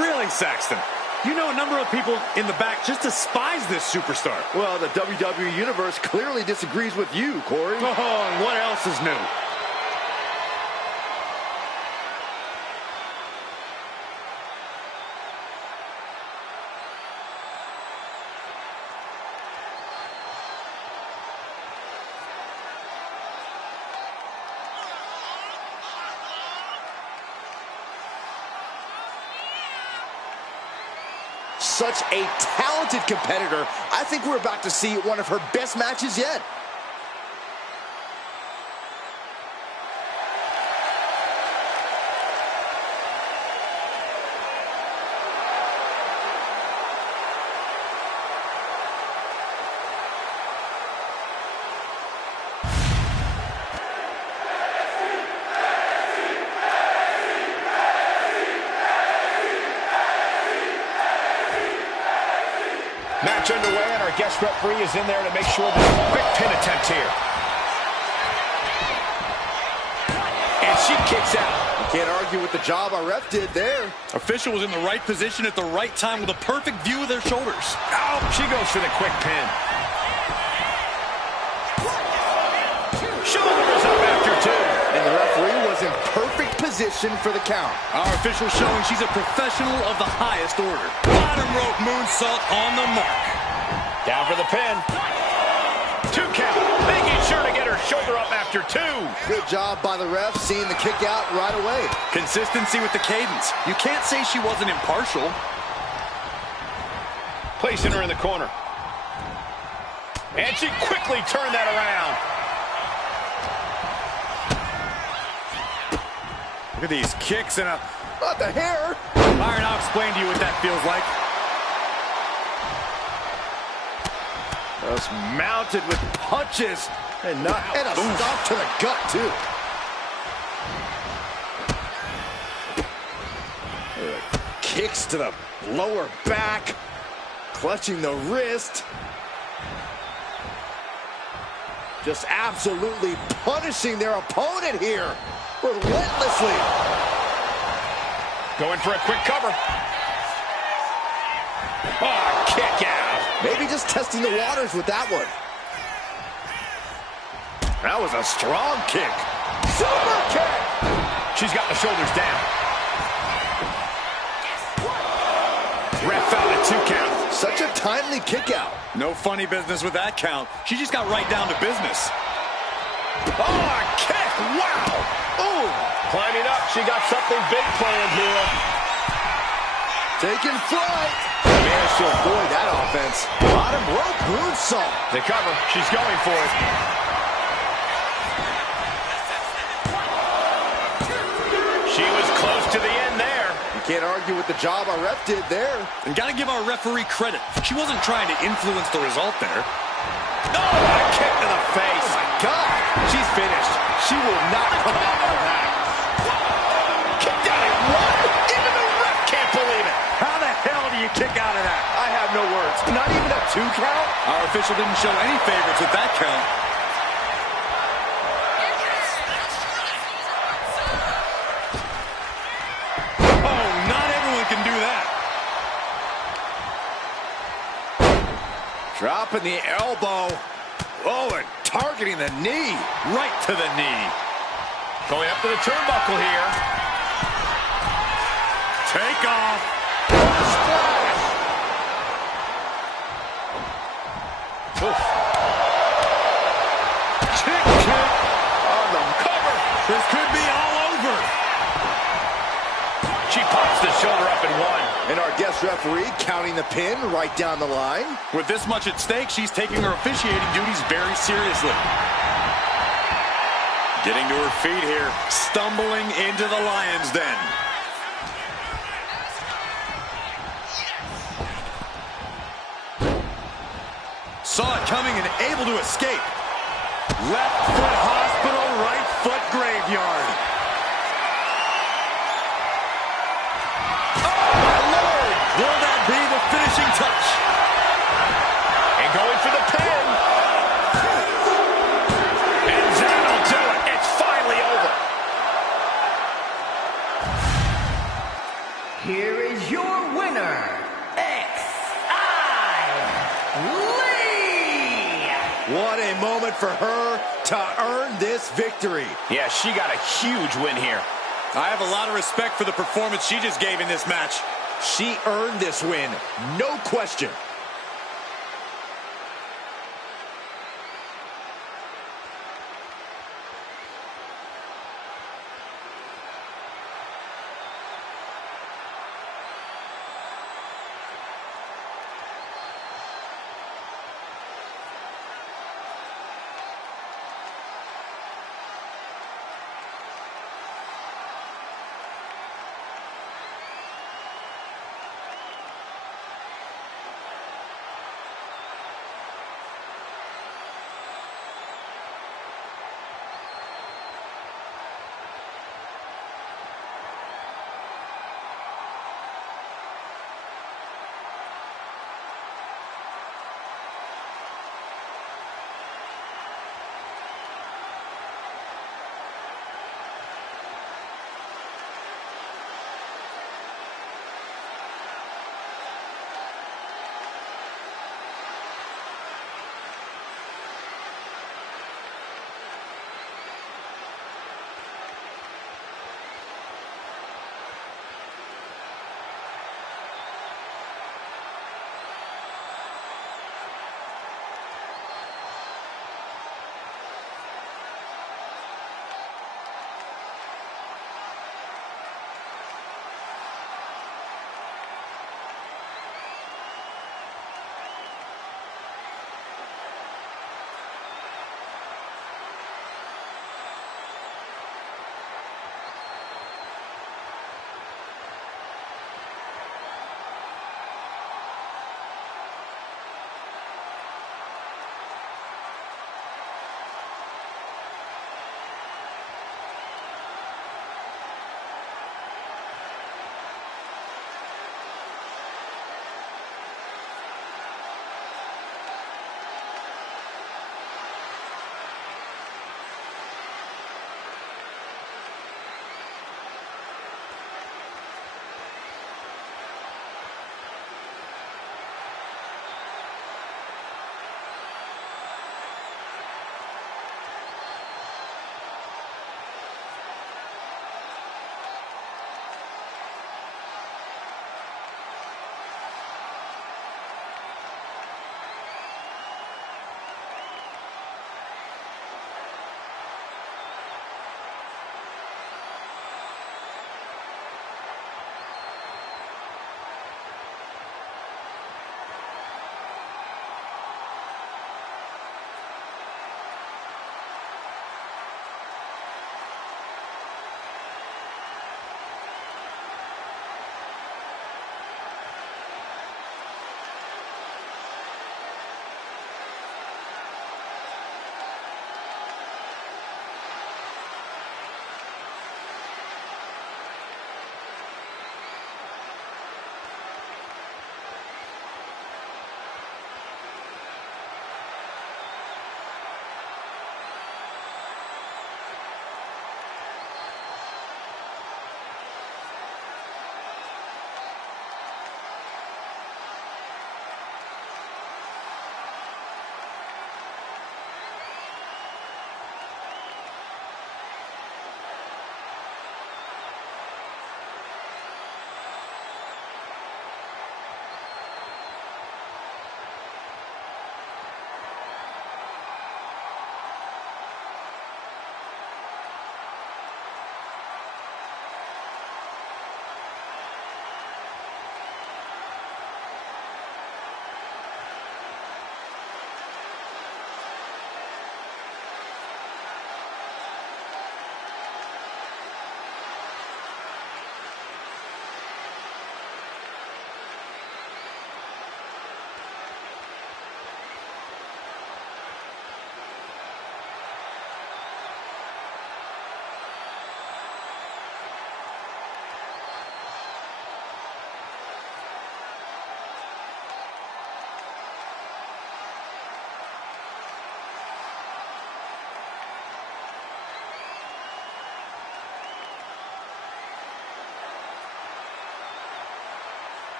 Really, Saxton? You know a number of people in the back just despise this superstar. Well, the WWE Universe clearly disagrees with you, Corey. Oh, and what else is new? Such a talented competitor. I think we're about to see one of her best matches yet. Match underway, and our guest referee is in there to make sure there's a quick pin attempt here. And she kicks out. You can't argue with the job our ref did there. Official was in the right position at the right time with a perfect view of their shoulders. Oh, she goes for the quick pin. Shoulders up after two. And the referee was in perfect position for the count. Our official showing she's a professional of the highest order. Bottom rope moonsault on the mark. Down for the pin. 2 count. Making sure to get her shoulder up after two. Good job by the ref, seeing the kick out right away. Consistency with the cadence. You can't say she wasn't impartial. Placing her in the corner. And she quickly turned that around. Look at these kicks and a... Not the hair. Byron, I'll explain to you what that feels like. Just mounted with punches and a stop to the gut, too. Kicks to the lower back, clutching the wrist. Just absolutely punishing their opponent here, relentlessly. Going for a quick cover. Oh, kick out. Maybe just testing the waters with that one. That was a strong kick. Super kick. She's got the shoulders down. Ref found a 2 count. Such a timely kick out. No funny business with that count. She just got right down to business. Oh, a kick! Wow! Ooh! Climbing up, she got something big planned here. Taking flight. Managed to avoid that offense. Bottom rope moonsault. They cover. She's going for it. She was close to the end there. You can't argue with the job our ref did there. And gotta give our referee credit. She wasn't trying to influence the result there. Oh, what a kick to the face. Oh, my God. She's finished. She will not come out of that. Kicked out at one. Even the ref can't believe it. How the hell do you kick out of that? I have no words. Not even a 2 count? Our official didn't show any favorites with that count. Oh, not everyone can do that. Dropping the elbow. Oh, and targeting the knee. Right to the knee. Going up to the turnbuckle here. Take off. Splash. Oof. Kick, kick. On the cover. This could be all over. She pops the shoulder up and one. And our guest referee counting the pin right down the line. With this much at stake, she's taking her officiating duties very seriously. Getting to her feet here, stumbling into the lion's den. Saw it coming and able to escape. Left foot hospital, right foot graveyard. Oh, my Lord! Will that be the finishing touch? And going for the pin. And that'll do it. It's finally over. Here is your winner, What a moment for her to earn this victory. Yeah, she got a huge win here. I have a lot of respect for the performance she just gave in this match. She earned this win, no question.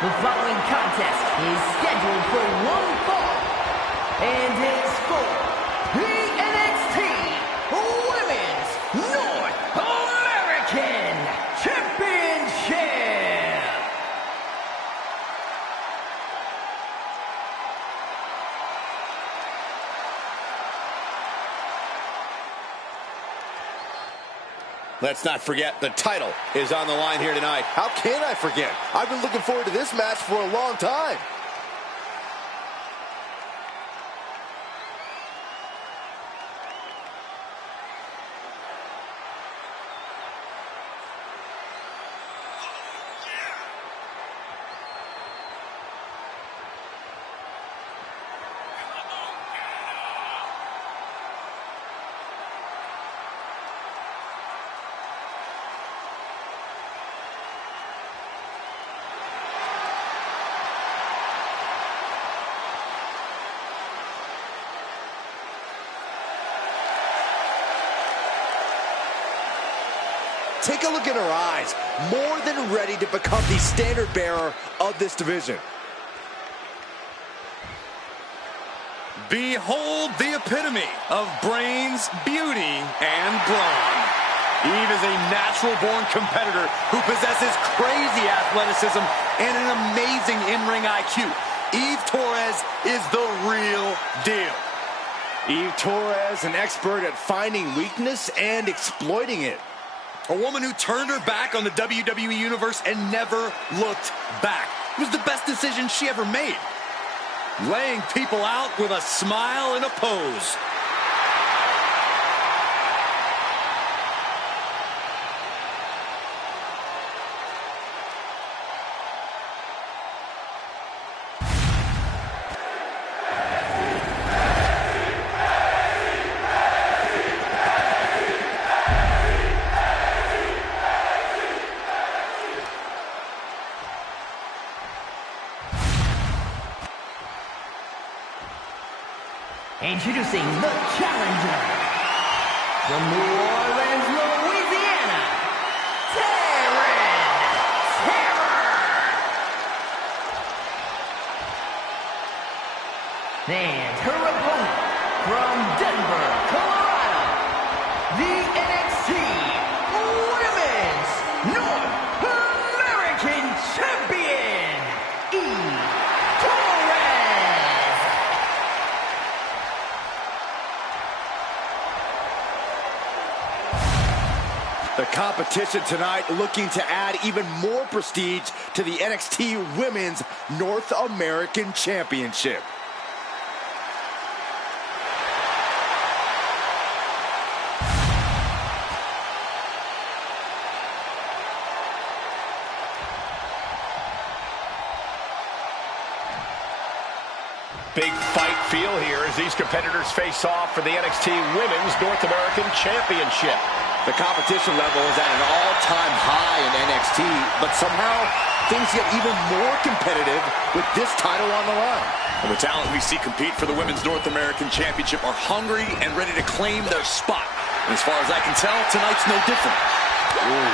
The following contest is scheduled for one fall and is for the NXT Women's North American Championship. Let's not forget, the title is on the line here tonight. How can I forget? I've been looking forward to this match for a long time. Take a look at her eyes, more than ready to become the standard bearer of this division. Behold the epitome of brains, beauty, and brawn. Eve is a natural-born competitor who possesses crazy athleticism and an amazing in-ring IQ. Eve Torres is the real deal. Eve Torres, an expert at finding weakness and exploiting it. A woman who turned her back on the WWE Universe and never looked back. It was the best decision she ever made. Laying people out with a smile and a pose. Introducing the challenger from New Orleans, Louisiana, Terror. And her opponent from Denver, Colorado, the NXT Women's North American Champion, Eve Torres. The competition tonight looking to add even more prestige to the NXT Women's North American Championship. Big fight feel here as these competitors face off for the NXT Women's North American Championship. The competition level is at an all-time high in NXT, but somehow things get even more competitive with this title on the line. And the talent we see compete for the Women's North American Championship are hungry and ready to claim their spot. And as far as I can tell, tonight's no different. Ooh.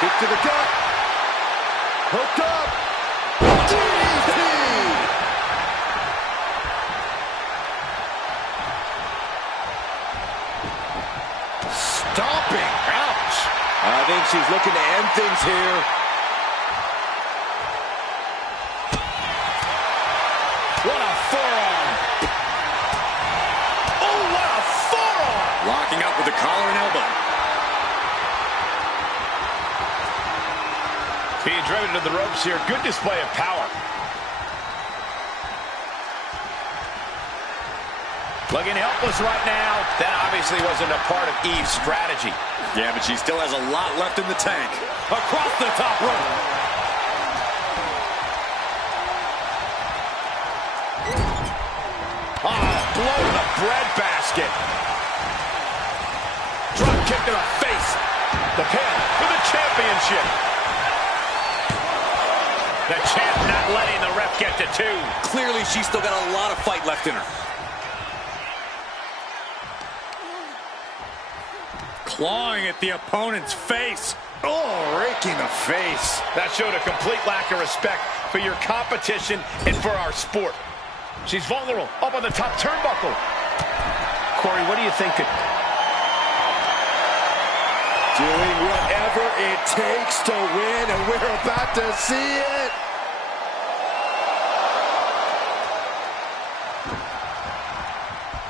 Kick to the gut. Hooked up. DDT. Stomping. Ouch. I think she's looking to end things here. What a forearm. Oh, what a forearm. Locking up with the collar and elbow. Being driven to the ropes here. Good display of power. Looking helpless right now. That obviously wasn't a part of Eve's strategy. Yeah, but she still has a lot left in the tank. Across the top rope. Blow to the breadbasket. Drop kick to the face. The pin for the championship. The champ not letting the ref get to two. Clearly, she's still got a lot of fight left in her. Clawing at the opponent's face. Oh, raking the face. That showed a complete lack of respect for your competition and for our sport. She's vulnerable, up on the top turnbuckle. Corey, what do you think? Doing whatever it takes to win, and we're about to see it.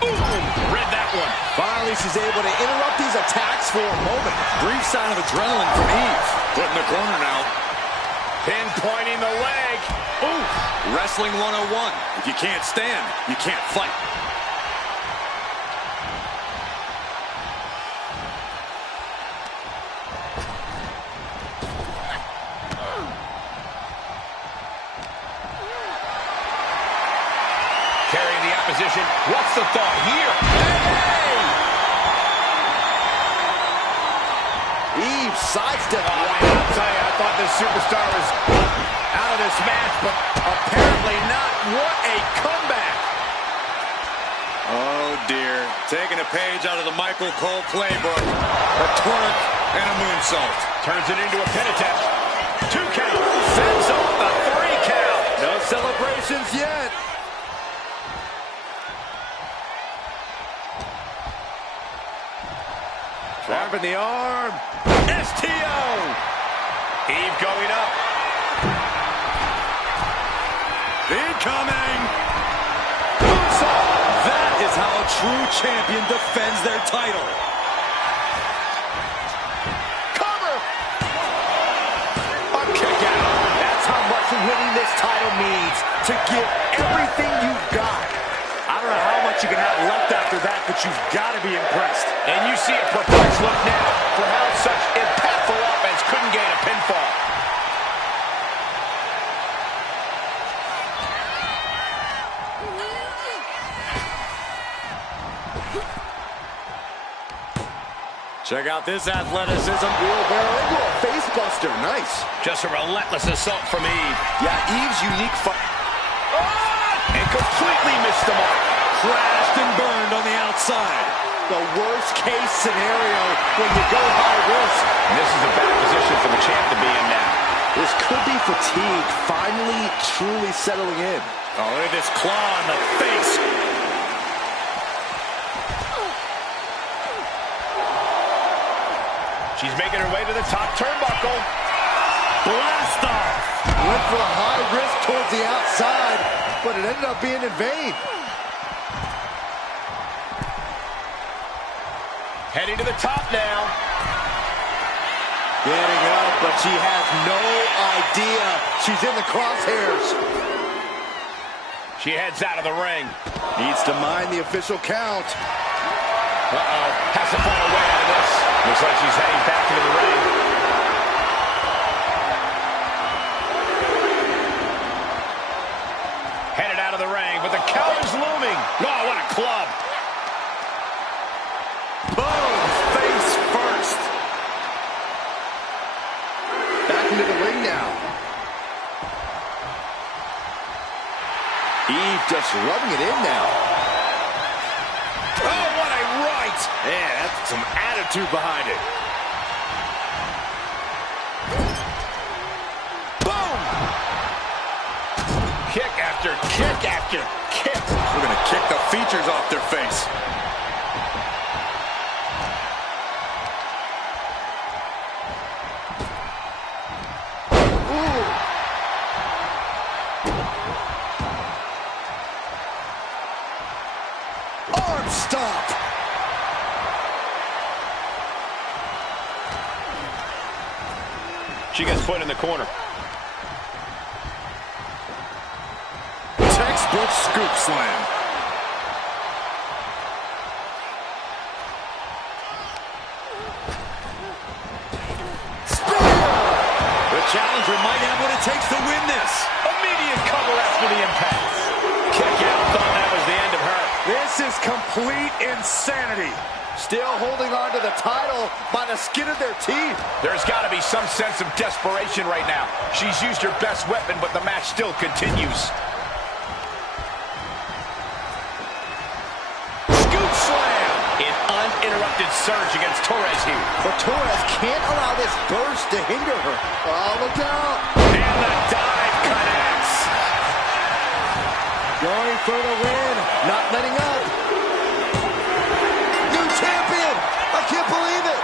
Boom! Read that one. Finally, she's able to interrupt these attacks for a moment. Brief sign of adrenaline from Eve. Put in the corner now. Pinpointing the leg. Ooh, Wrestling 101. If you can't stand, you can't fight. Carrying the opposition. What's the thought here? Hey! Eve sidestep. I'll tell you, I thought this superstar was out of this match, but apparently not. What a comeback. Oh, dear. Taking a page out of the Michael Cole playbook. A twerk and a moonsault. Turns it into a pin attempt. 2 count. Sends off the 3 count. No celebrations yet. Dropping the arm. STO. Eve going up. Incoming. That is how a true champion defends their title. Cover. A kick out. That's how much winning this title means. To give everything you've got. I don't know how much you can have left after that, but you've got to be impressed. And you see a perplexed look now for how such impactful offense couldn't gain a pinfall. Check out this athleticism. Wheelbarrow into a face buster. Nice. Just a relentless assault from Eve. Yeah, Eve's unique fight. Oh! And completely missed the mark. Crashed and burned on the outside. The worst case scenario when you go high risk. This is a bad position for the champ to be in now. This could be fatigue finally truly settling in. Oh, look at this claw in the face. She's making her way to the top turnbuckle. Blast off. Went for a high risk towards the outside, but it ended up being in vain. Heading to the top now. Getting up, but she has no idea she's in the crosshairs. She heads out of the ring. Needs to mind the official count. Uh-oh. Has to find a way out of this. Looks like she's heading back into the ring. Headed out of the ring, but the count is looming. Oh, what a club. Boom! Face first. Back into the ring now. Eve just rubbing it in now. Oh, what a right. Man, that's some attitude behind it. Boom! Kick after kick after kick. We're going to kick the features off their face. Arm stop. She gets put in the corner. Textbook scoop slam. The challenger might have what it takes to win this. Immediate cover after the impact. Kick out. Thought that was the end of her. This is complete insanity. Still holding on to the title by the skin of their teeth. There's got to be some sense of desperation right now. She's used her best weapon, but the match still continues. Scoop slam. An uninterrupted surge against Torres here. But Torres can't allow this burst to hinder her. Oh, look out. And the dive connects. Going for the win. Not letting up. New champion. I can't believe it.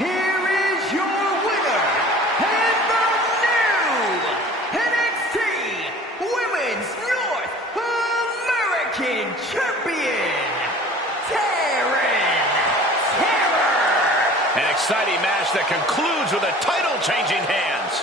Here is your winner, and the new NXT Women's North American Champion, Taryn Terror. An exciting match that concludes with a title changing hands.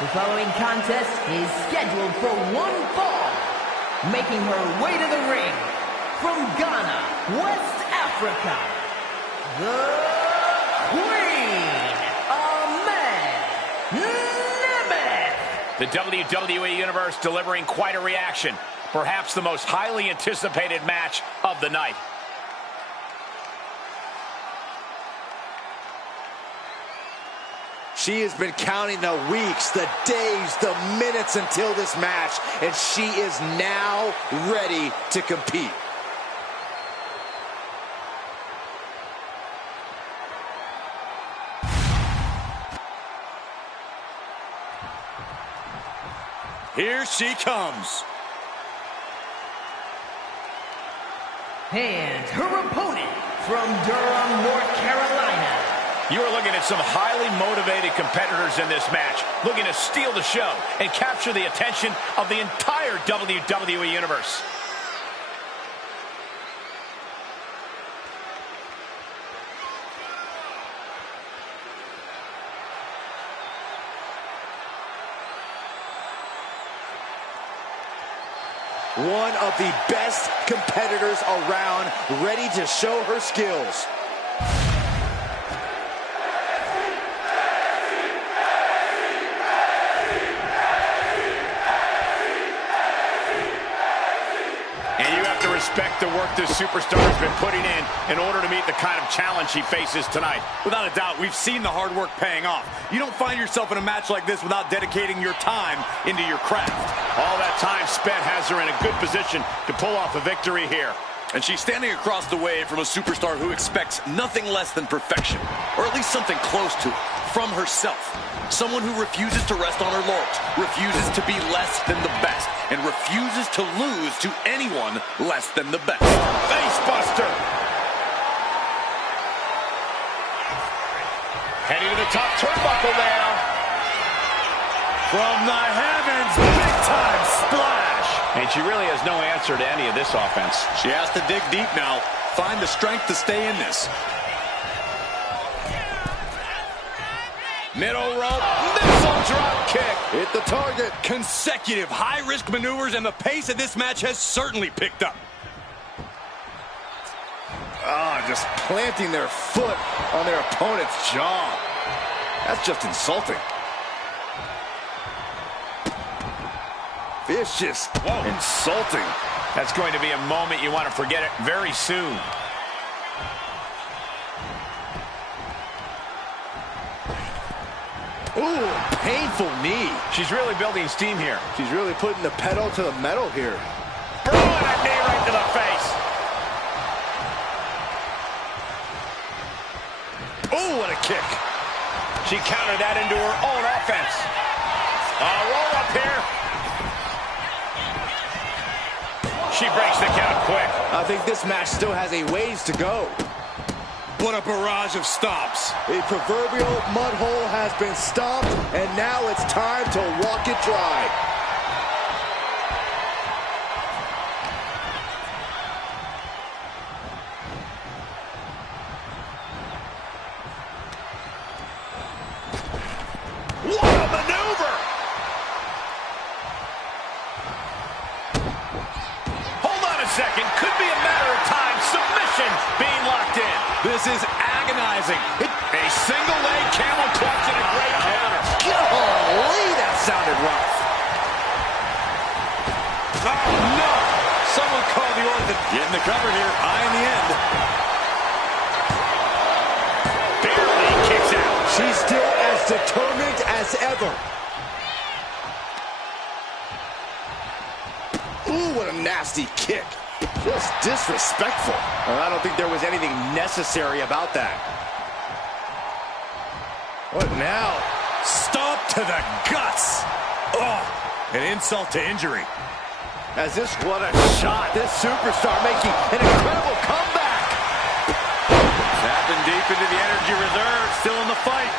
The following contest is scheduled for one fall. Making her way to the ring from Ghana, West Africa, the Queen, Ahmed Nemeth. The WWE Universe delivering quite a reaction. Perhaps the most highly anticipated match of the night. She has been counting the weeks, the days, the minutes until this match, and she is now ready to compete. Here she comes. And her opponent from Durham, North Carolina. You are looking at some highly motivated competitors in this match, looking to steal the show and capture the attention of the entire WWE Universe. One of the best competitors around, ready to show her skills. Respect the work this superstar has been putting in order to meet the kind of challenge she faces tonight. Without a doubt, we've seen the hard work paying off. You don't find yourself in a match like this without dedicating your time into your craft. All that time spent has her in a good position to pull off a victory here. And she's standing across the way from a superstar who expects nothing less than perfection, or at least something close to it, from herself. Someone who refuses to rest on her laurels, refuses to be less than the best, and refuses to lose to anyone less than the best. Face buster! Heading to the top turnbuckle now. From the heavens, big-time splash! And she really has no answer to any of this offense. She has to dig deep now, find the strength to stay in this. Middle rope, missile drop kick. Hit the target. Consecutive high-risk maneuvers, and the pace of this match has certainly picked up. Just planting their foot on their opponent's jaw. That's just insulting. Vicious, insulting. That's going to be a moment you want to forget it very soon. Ooh, painful knee. She's really building steam here. She's really putting the pedal to the metal here. Throwing that knee right to the face. Oh, what a kick. She countered that into her own offense. A roll up here. She breaks the count quick. I think this match still has a ways to go. What a barrage of stops. A proverbial mud hole has been stomped, and now it's time to walk it dry. What a maneuver! Hold on a second. Could be a matter of time. Submission being locked in. This is agonizing. A single leg camel clutch and a great counter. Golly, that sounded rough. Oh, no! Someone call the orthodox. Getting the cover here. Eye in the end. Barely kicks out. She's still as determined as ever. Ooh, what a nasty kick. Just disrespectful. Well, I don't think there was anything necessary about that. What now? Stomp to the guts. Oh, an insult to injury. As this, what a shot. This superstar making an incredible comeback. Tapping deep into the energy reserve. Still in the fight.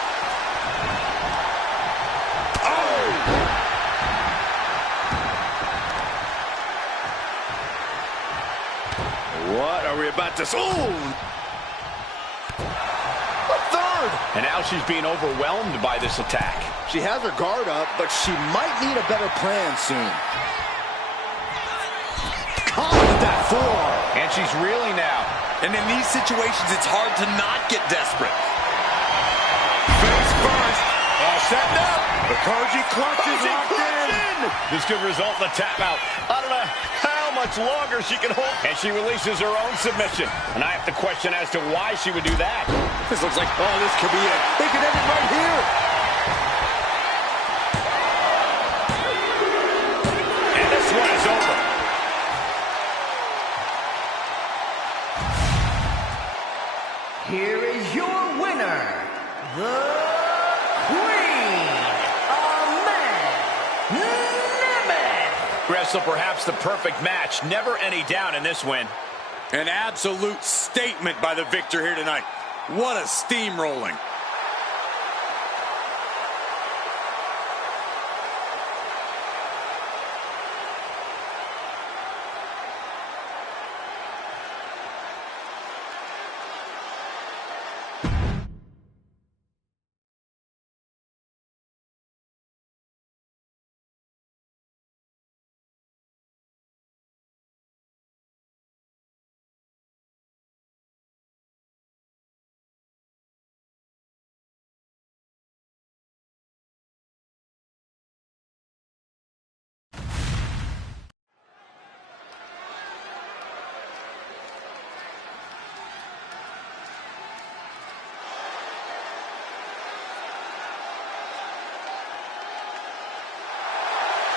What are we about to... Ooh! A third! And now she's being overwhelmed by this attack. She has her guard up, but she might need a better plan soon. Caught with that forearm. And she's reeling now. And in these situations, it's hard to not get desperate. Face first. Setting up. The Koji clutch is locked in. This could result in a tap out. I don't know how much longer she can hold. And she releases her own submission. And I have to question as to why she would do that. This looks like, oh, this could be it. They could end it right here. And this one is over. Here is your winner, the Queen of Mammoth. Wrestle perhaps the perfect match. Never any doubt in this win. An absolute statement by the victor here tonight. What a steamrolling.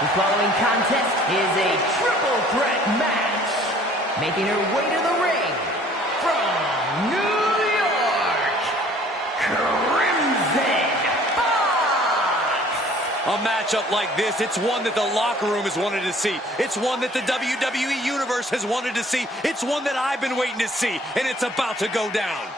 The following contest is a triple threat match. Making her way to the ring from New York, Crimson Fox. A matchup like this, it's one that the locker room has wanted to see. It's one that the WWE Universe has wanted to see. It's one that I've been waiting to see, and it's about to go down.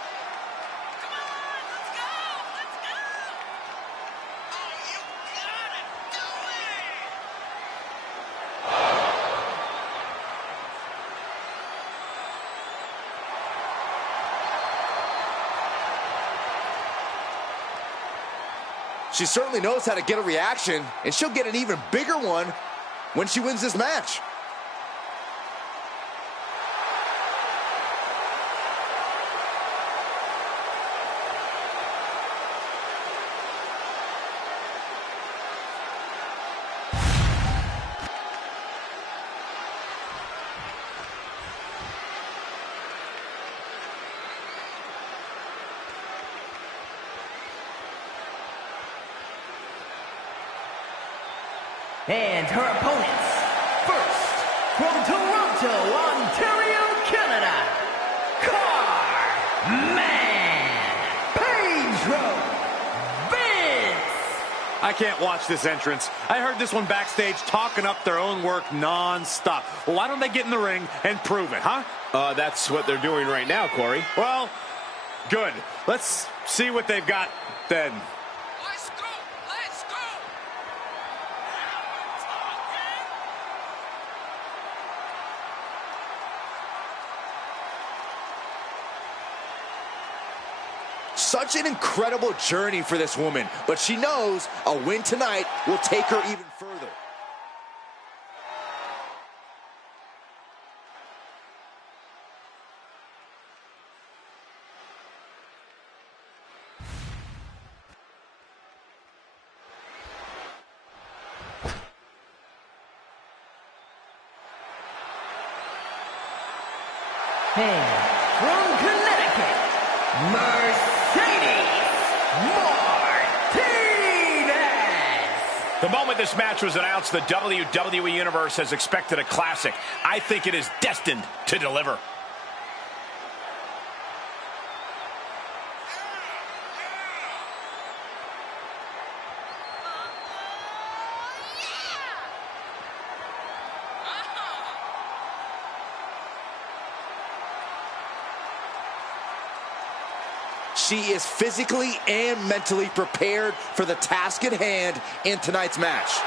She certainly knows how to get a reaction, and she'll get an even bigger one when she wins this match. And her opponents, first, from Toronto, Ontario, Canada, Pedro Vince. I can't watch this entrance. I heard this one backstage talking up their own work non-stop. Well, why don't they get in the ring and prove it, huh? That's what they're doing right now, Corey. Well, good. Let's see what they've got then. Such an incredible journey for this woman, but she knows a win tonight will take her even further. And from Connecticut, The moment this match was announced, the WWE Universe has expected a classic. I think it is destined to deliver. She is physically and mentally prepared for the task at hand in tonight's match.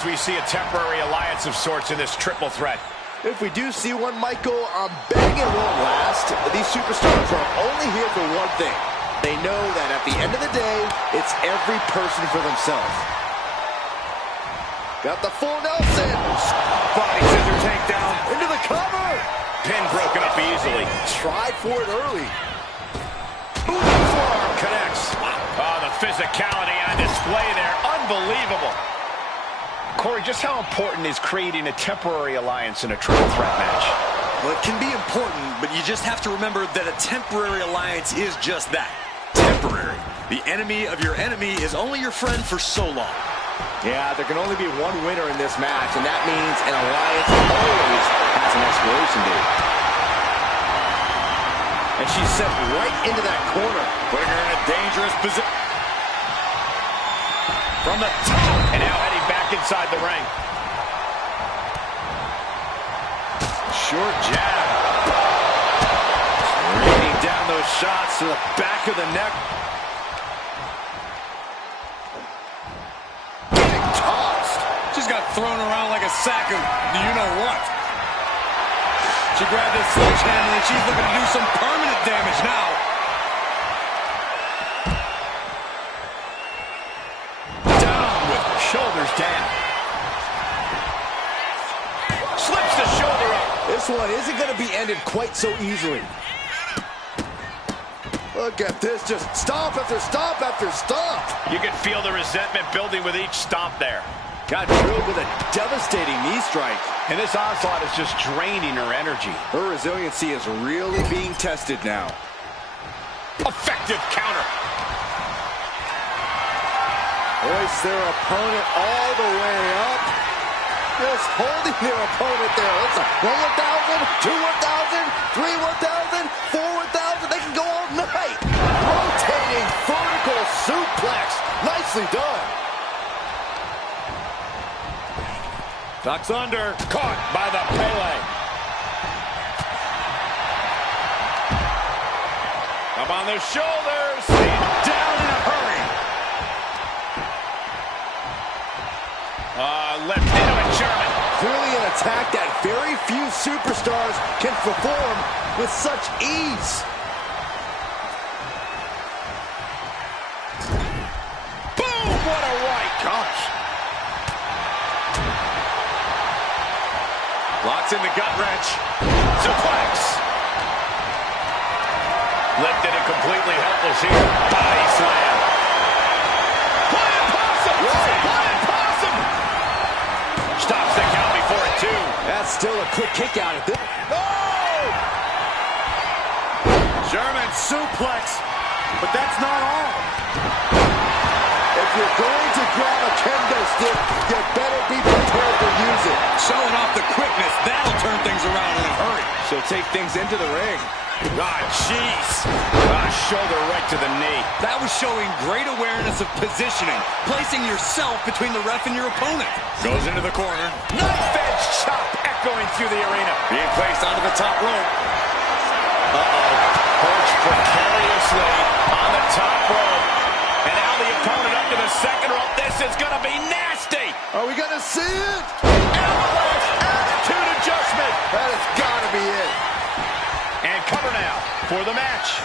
odds we see a temporary alliance of sorts in this triple threat? If we do see one, Michael, I'm betting it won't last. These superstars are only here for one thing. They know that at the end of the day, it's every person for themselves. Got the full Nelson. Body scissor takedown. Into the cover. Pin broken up easily. Tried for it early. Ooh, forearm connects. Oh, the physicality on display there. Unbelievable. Corey, just how important is creating a temporary alliance in a triple threat match? Well, it can be important, but you just have to remember that a temporary alliance is just that. Temporary. The enemy of your enemy is only your friend for so long. Yeah, there can only be one winner in this match, and that means an alliance always has an expiration date. And she's set right into that corner, putting her in a dangerous position. From the top, and now heading back inside the ring. Short jab. Raining down those shots to the back of the neck. getting tossed. She's got thrown around like a sack of you-know-what. She grabbed this sledgehammer and she's looking to do some permanent damage now. Shoulders down. Slips the shoulder up. This one isn't going to be ended quite so easily. Look at this, just stomp after stomp after stomp. You can feel the resentment building with each stomp there. Got drilled with a devastating knee strike. And this onslaught is just draining her energy. Her resiliency is really being tested now. Effective counter. Hoist their opponent all the way up. Just holding their opponent there. It's a 1,000, 2 1,000, 3 1,000, 4 1,000. They can go all night. Rotating vertical suplex. Nicely done. Ducks under. Caught by the Pele. Up on the shoulders. Down in a hurry. Left into a German. Clearly an attack that very few superstars can perform with such ease. Boom! What a right. Gosh. Locks in the gut wrench. Suplex. Lifted and completely helpless here. Body slam. Flying possum! Flying possum! Stops the count before it, too. That's still a quick kick out at this. Oh! German suplex. But that's not all. If you're going to grab a kendo stick, you better be prepared to use it. Showing off the quickness, that'll turn things around in a hurry. She'll take things into the ring. Ah, jeez. Shoulder right to the knee. That was showing great awareness of positioning, placing yourself between the ref and your opponent. Goes into the corner. Knife edge chop echoing through the arena. Being placed onto the top rope. Uh-oh. Perched precariously on the top rope. And now the opponent up to the second rope. This is going to be nasty. Are we going to see it? Avalanche attitude adjustment. That has got to be it. And cover now for the match.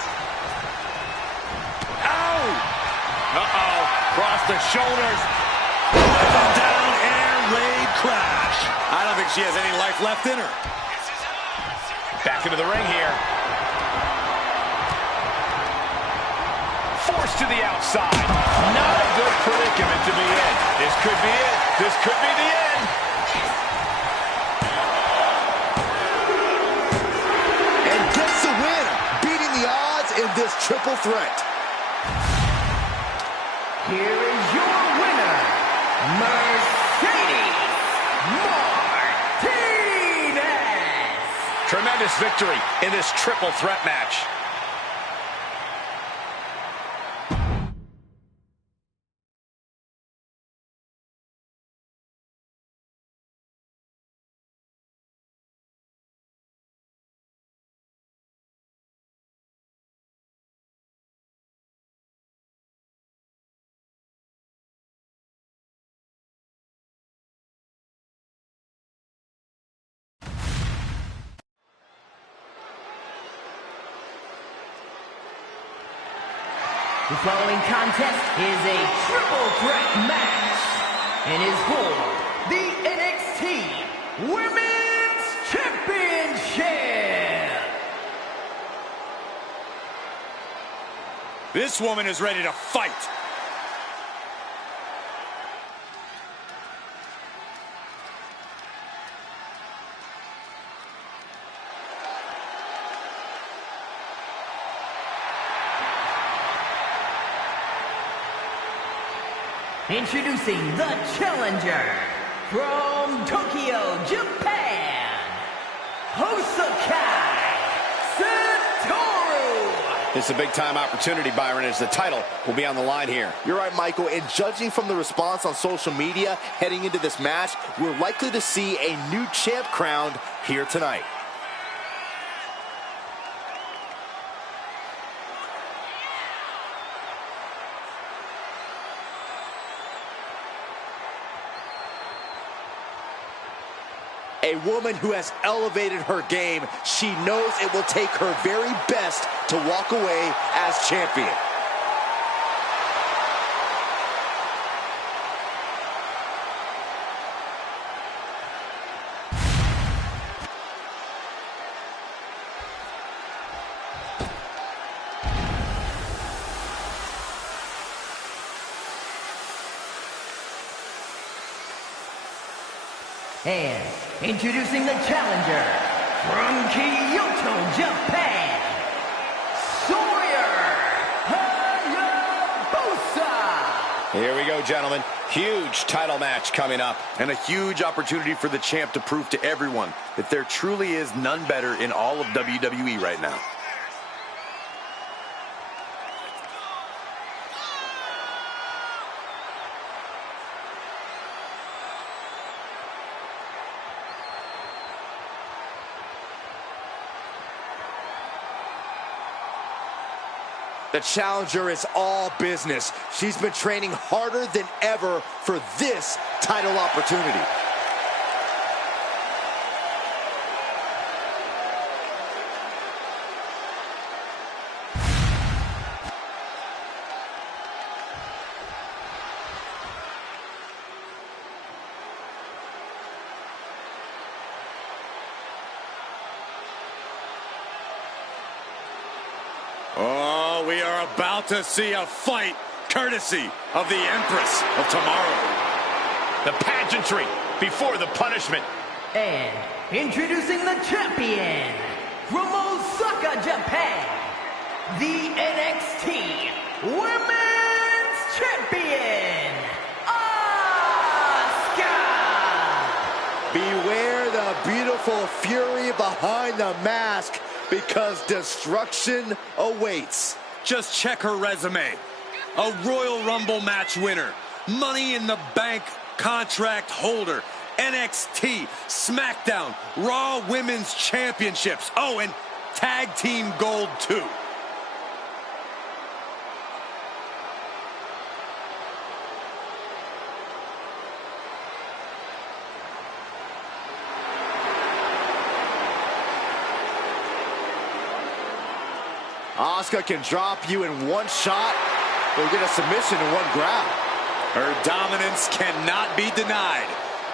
Ow! Uh-oh. Cross the shoulders. Down, air raid crash. I don't think she has any life left in her. Back into the ring here. Forced to the outside. Not a good predicament to be in. This could be it. This could be the end. And gets the win, beating the odds in this triple threat. Here is your winner, Mercedes Martinez. Tremendous victory in this triple threat match. The following contest is a triple threat match and is for the NXT Women's Championship. This woman is ready to fight. Introducing the challenger from Tokyo, Japan, Hosokai Satoru. It's a big-time opportunity, Byron, as the title will be on the line here. You're right, Michael, and judging from the response on social media heading into this match, we're likely to see a new champ crowned here tonight. A woman who has elevated her game. She knows it will take her very best to walk away as champion. And introducing the challenger from Kyoto, Japan, Sawyer Hayabusa. Here we go, gentlemen. Huge title match coming up. And a huge opportunity for the champ to prove to everyone that there truly is none better in all of WWE right now. The challenger is all business. She's been training harder than ever for this title opportunity. Oh, we are about to see a fight courtesy of the Empress of Tomorrow. The pageantry before the punishment. And introducing the champion from Osaka, Japan, the NXT Women's Champion, Asuka. Beware the beautiful fury behind the mask, because destruction awaits. Just check her resume. A Royal Rumble match winner, Money in the Bank contract holder, NXT, SmackDown, Raw Women's Championships. Oh, and Tag Team Gold too. Asuka can drop you in one shot or get a submission in one grab. Her dominance cannot be denied.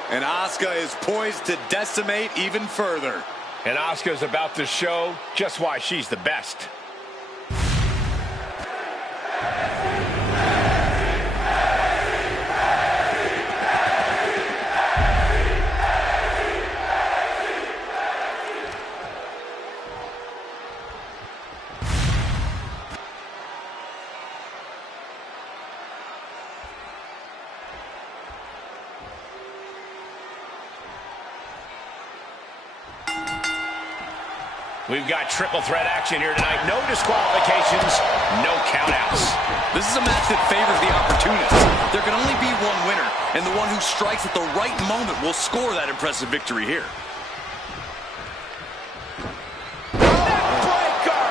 And Asuka is poised to decimate even further. And Asuka's about to show just why she's the best. We've got triple threat action here tonight. No disqualifications, no countouts. This is a match that favors the opportunist. There can only be one winner, and the one who strikes at the right moment will score that impressive victory here. Neckbreaker!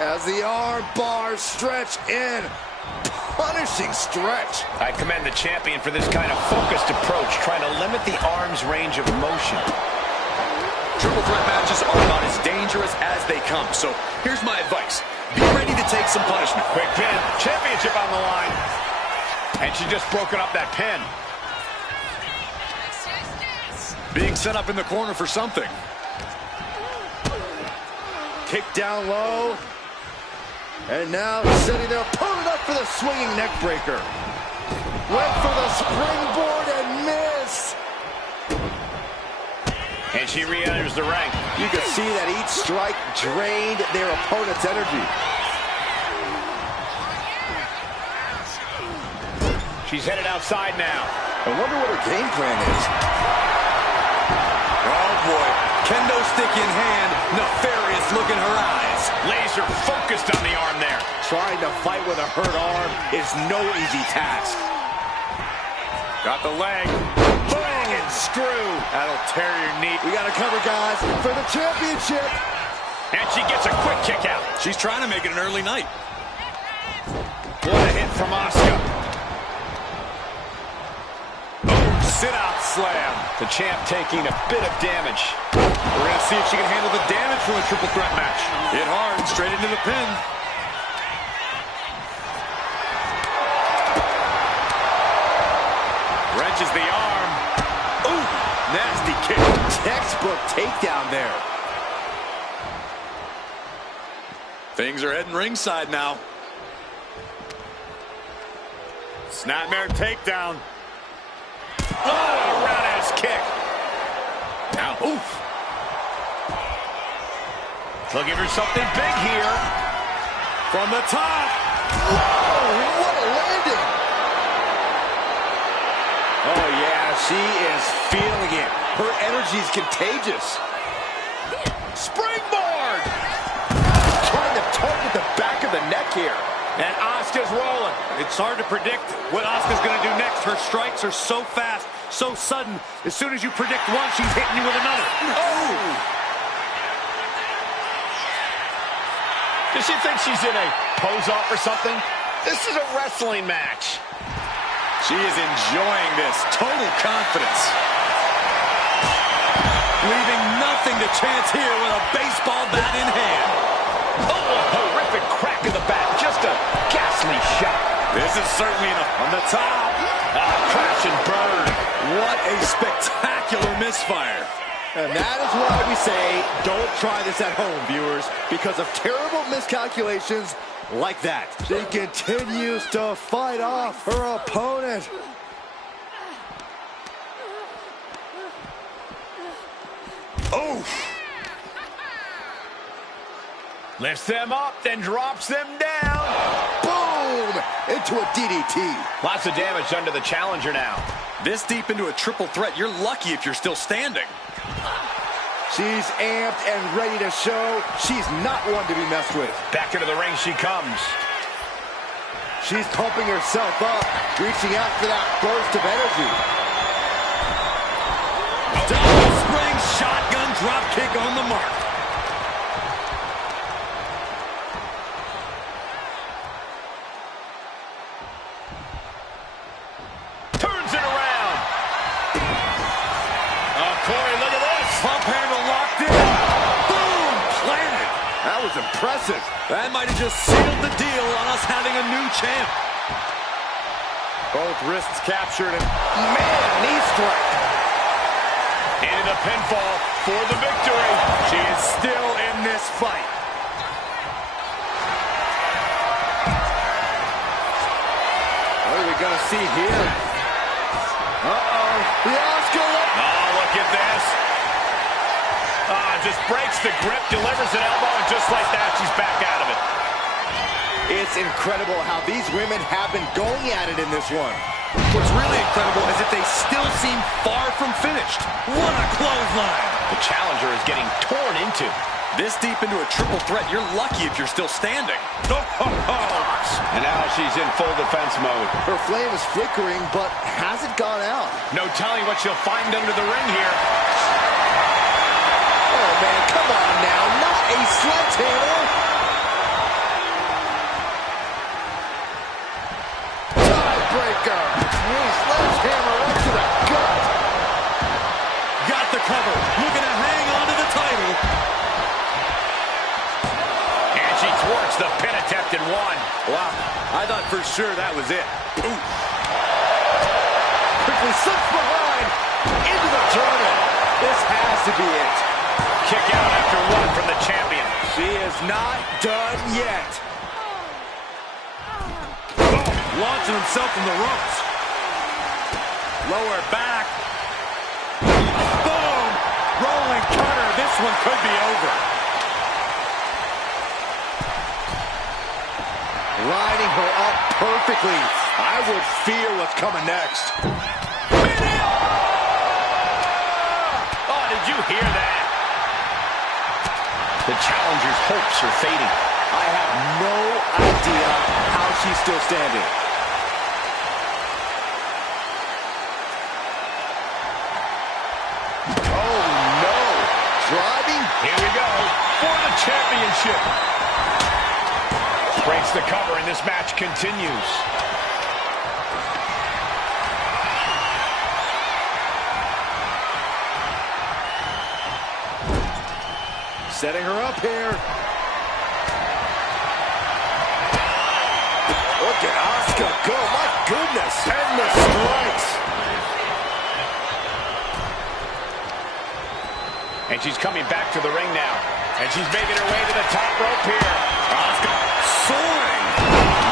As the arm bars stretch in. Punishing stretch. I commend the champion for this kind of focused approach, trying to limit the arm's range of motion. Triple threat matches are about as dangerous as they come. So here's my advice. Be ready to take some punishment. Quick pin. Championship on the line. And she just broken up that pin. Being set up in the corner for something. Kick down low. And now setting their opponent up for the swinging neck breaker. Went for the springboard and missed. And she re-enters the ring. You can see that each strike drained their opponent's energy. She's headed outside now. I wonder what her game plan is. Oh, boy. Kendo stick in hand. Nefarious look in her eyes. Laser focused on the arm there. Trying to fight with a hurt arm is no easy task. Got the leg. Bang and screw. That'll tear your knee. We got to cover, guys, for the championship. And she gets a quick kick out. She's trying to make it an early night. What a hit from Asuka. Sit-out slam. The champ taking a bit of damage. We're going to see if she can handle the damage from a triple threat match. Hit hard, straight into the pin. Wrenches the arm. Ooh, nasty kick. Textbook takedown there. Things are heading ringside now. Snapmare takedown. Oh, roundhouse kick. Now, oof. Looking for something big here. From the top. Oh, what a landing. Oh, yeah, she is feeling it. Her energy is contagious. Springboard! Trying to target the back of the neck here. And Asuka's rolling. It's hard to predict what Asuka's going to do next. Her strikes are so fast, so sudden. As soon as you predict one, she's hitting you with another. Oh! Does she think she's in a pose-off or something? This is a wrestling match. She is enjoying this. Total confidence. Leaving nothing to chance here with a baseball bat in hand. Oh, a horrific crack in the back. Just a ghastly shot. This is certainly on the top. Crash and burn. What a spectacular misfire. And that is why we say, don't try this at home, viewers, because of terrible miscalculations like that. She continues to fight off her opponent. Oh! Lifts them up, then drops them down. Boom! Into a DDT. Lots of damage done to the challenger now. This deep into a triple threat, you're lucky if you're still standing. She's amped and ready to show she's not one to be messed with. Back into the ring she comes. She's pumping herself up, reaching out for that burst of energy. Double spring shotgun drop kick on the mark. Turns it around. Oh, Corey, look at this. Pump handle locked in. Boom! Planted. That was impressive. That might have just sealed the deal on us having a new champ. Both wrists captured and Man, knee strike. into the pinfall for the victory. She is still in this fight. What are we going to see here? Uh-oh. The Asuka. Oh, look at this. Just breaks the grip, delivers an elbow, and just like that, she's back out of it. It's incredible how these women have been going at it in this one. What's really incredible is that they still seem far from finished. What a clothesline. The challenger is getting torn into. This deep into a triple threat, you're lucky if you're still standing. And now she's in full defense mode. Her flame is flickering, but hasn't gone out. No telling what she'll find under the ring here. Oh, man, come on now. Not a sledgehammer. Tiebreaker. Sledgehammer right to the gut. Got the cover. Looking to hang on to the title. And she thwarts the pin. inflicted one. Wow, I thought for sure that was it. Ooh. Quickly slips behind into the German. This has to be it. Kick out after one from the champion. She is not done yet. Launching himself from the ropes. Lower back. Boom! Rolling cutter. This one could be over. Lining her up perfectly. I would fear what's coming next. Oh, did you hear that? The challenger's hopes are fading. I have no idea how she's still standing. Oh, no. Driving. Here we go for the championship. Breaks the cover, and this match continues. Setting her up here. Look at Asuka go. My goodness. Endless strikes. And she's coming back to the ring now. And she's making her way to the top rope here. Asuka soaring.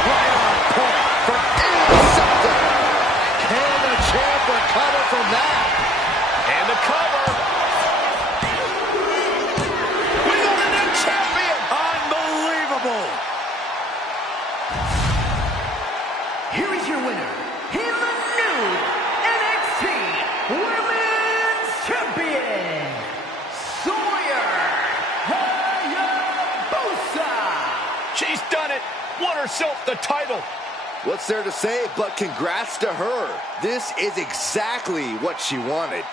Right on point for interceptor. Can the champ recover from that? And the cover. We got a new champion. Unbelievable. Here is your winner, in the new NXT Women's Champion, Sawyer Hayabusa. She's done it. Won herself the title. What's there to say but congrats to her? This is exactly what she wanted.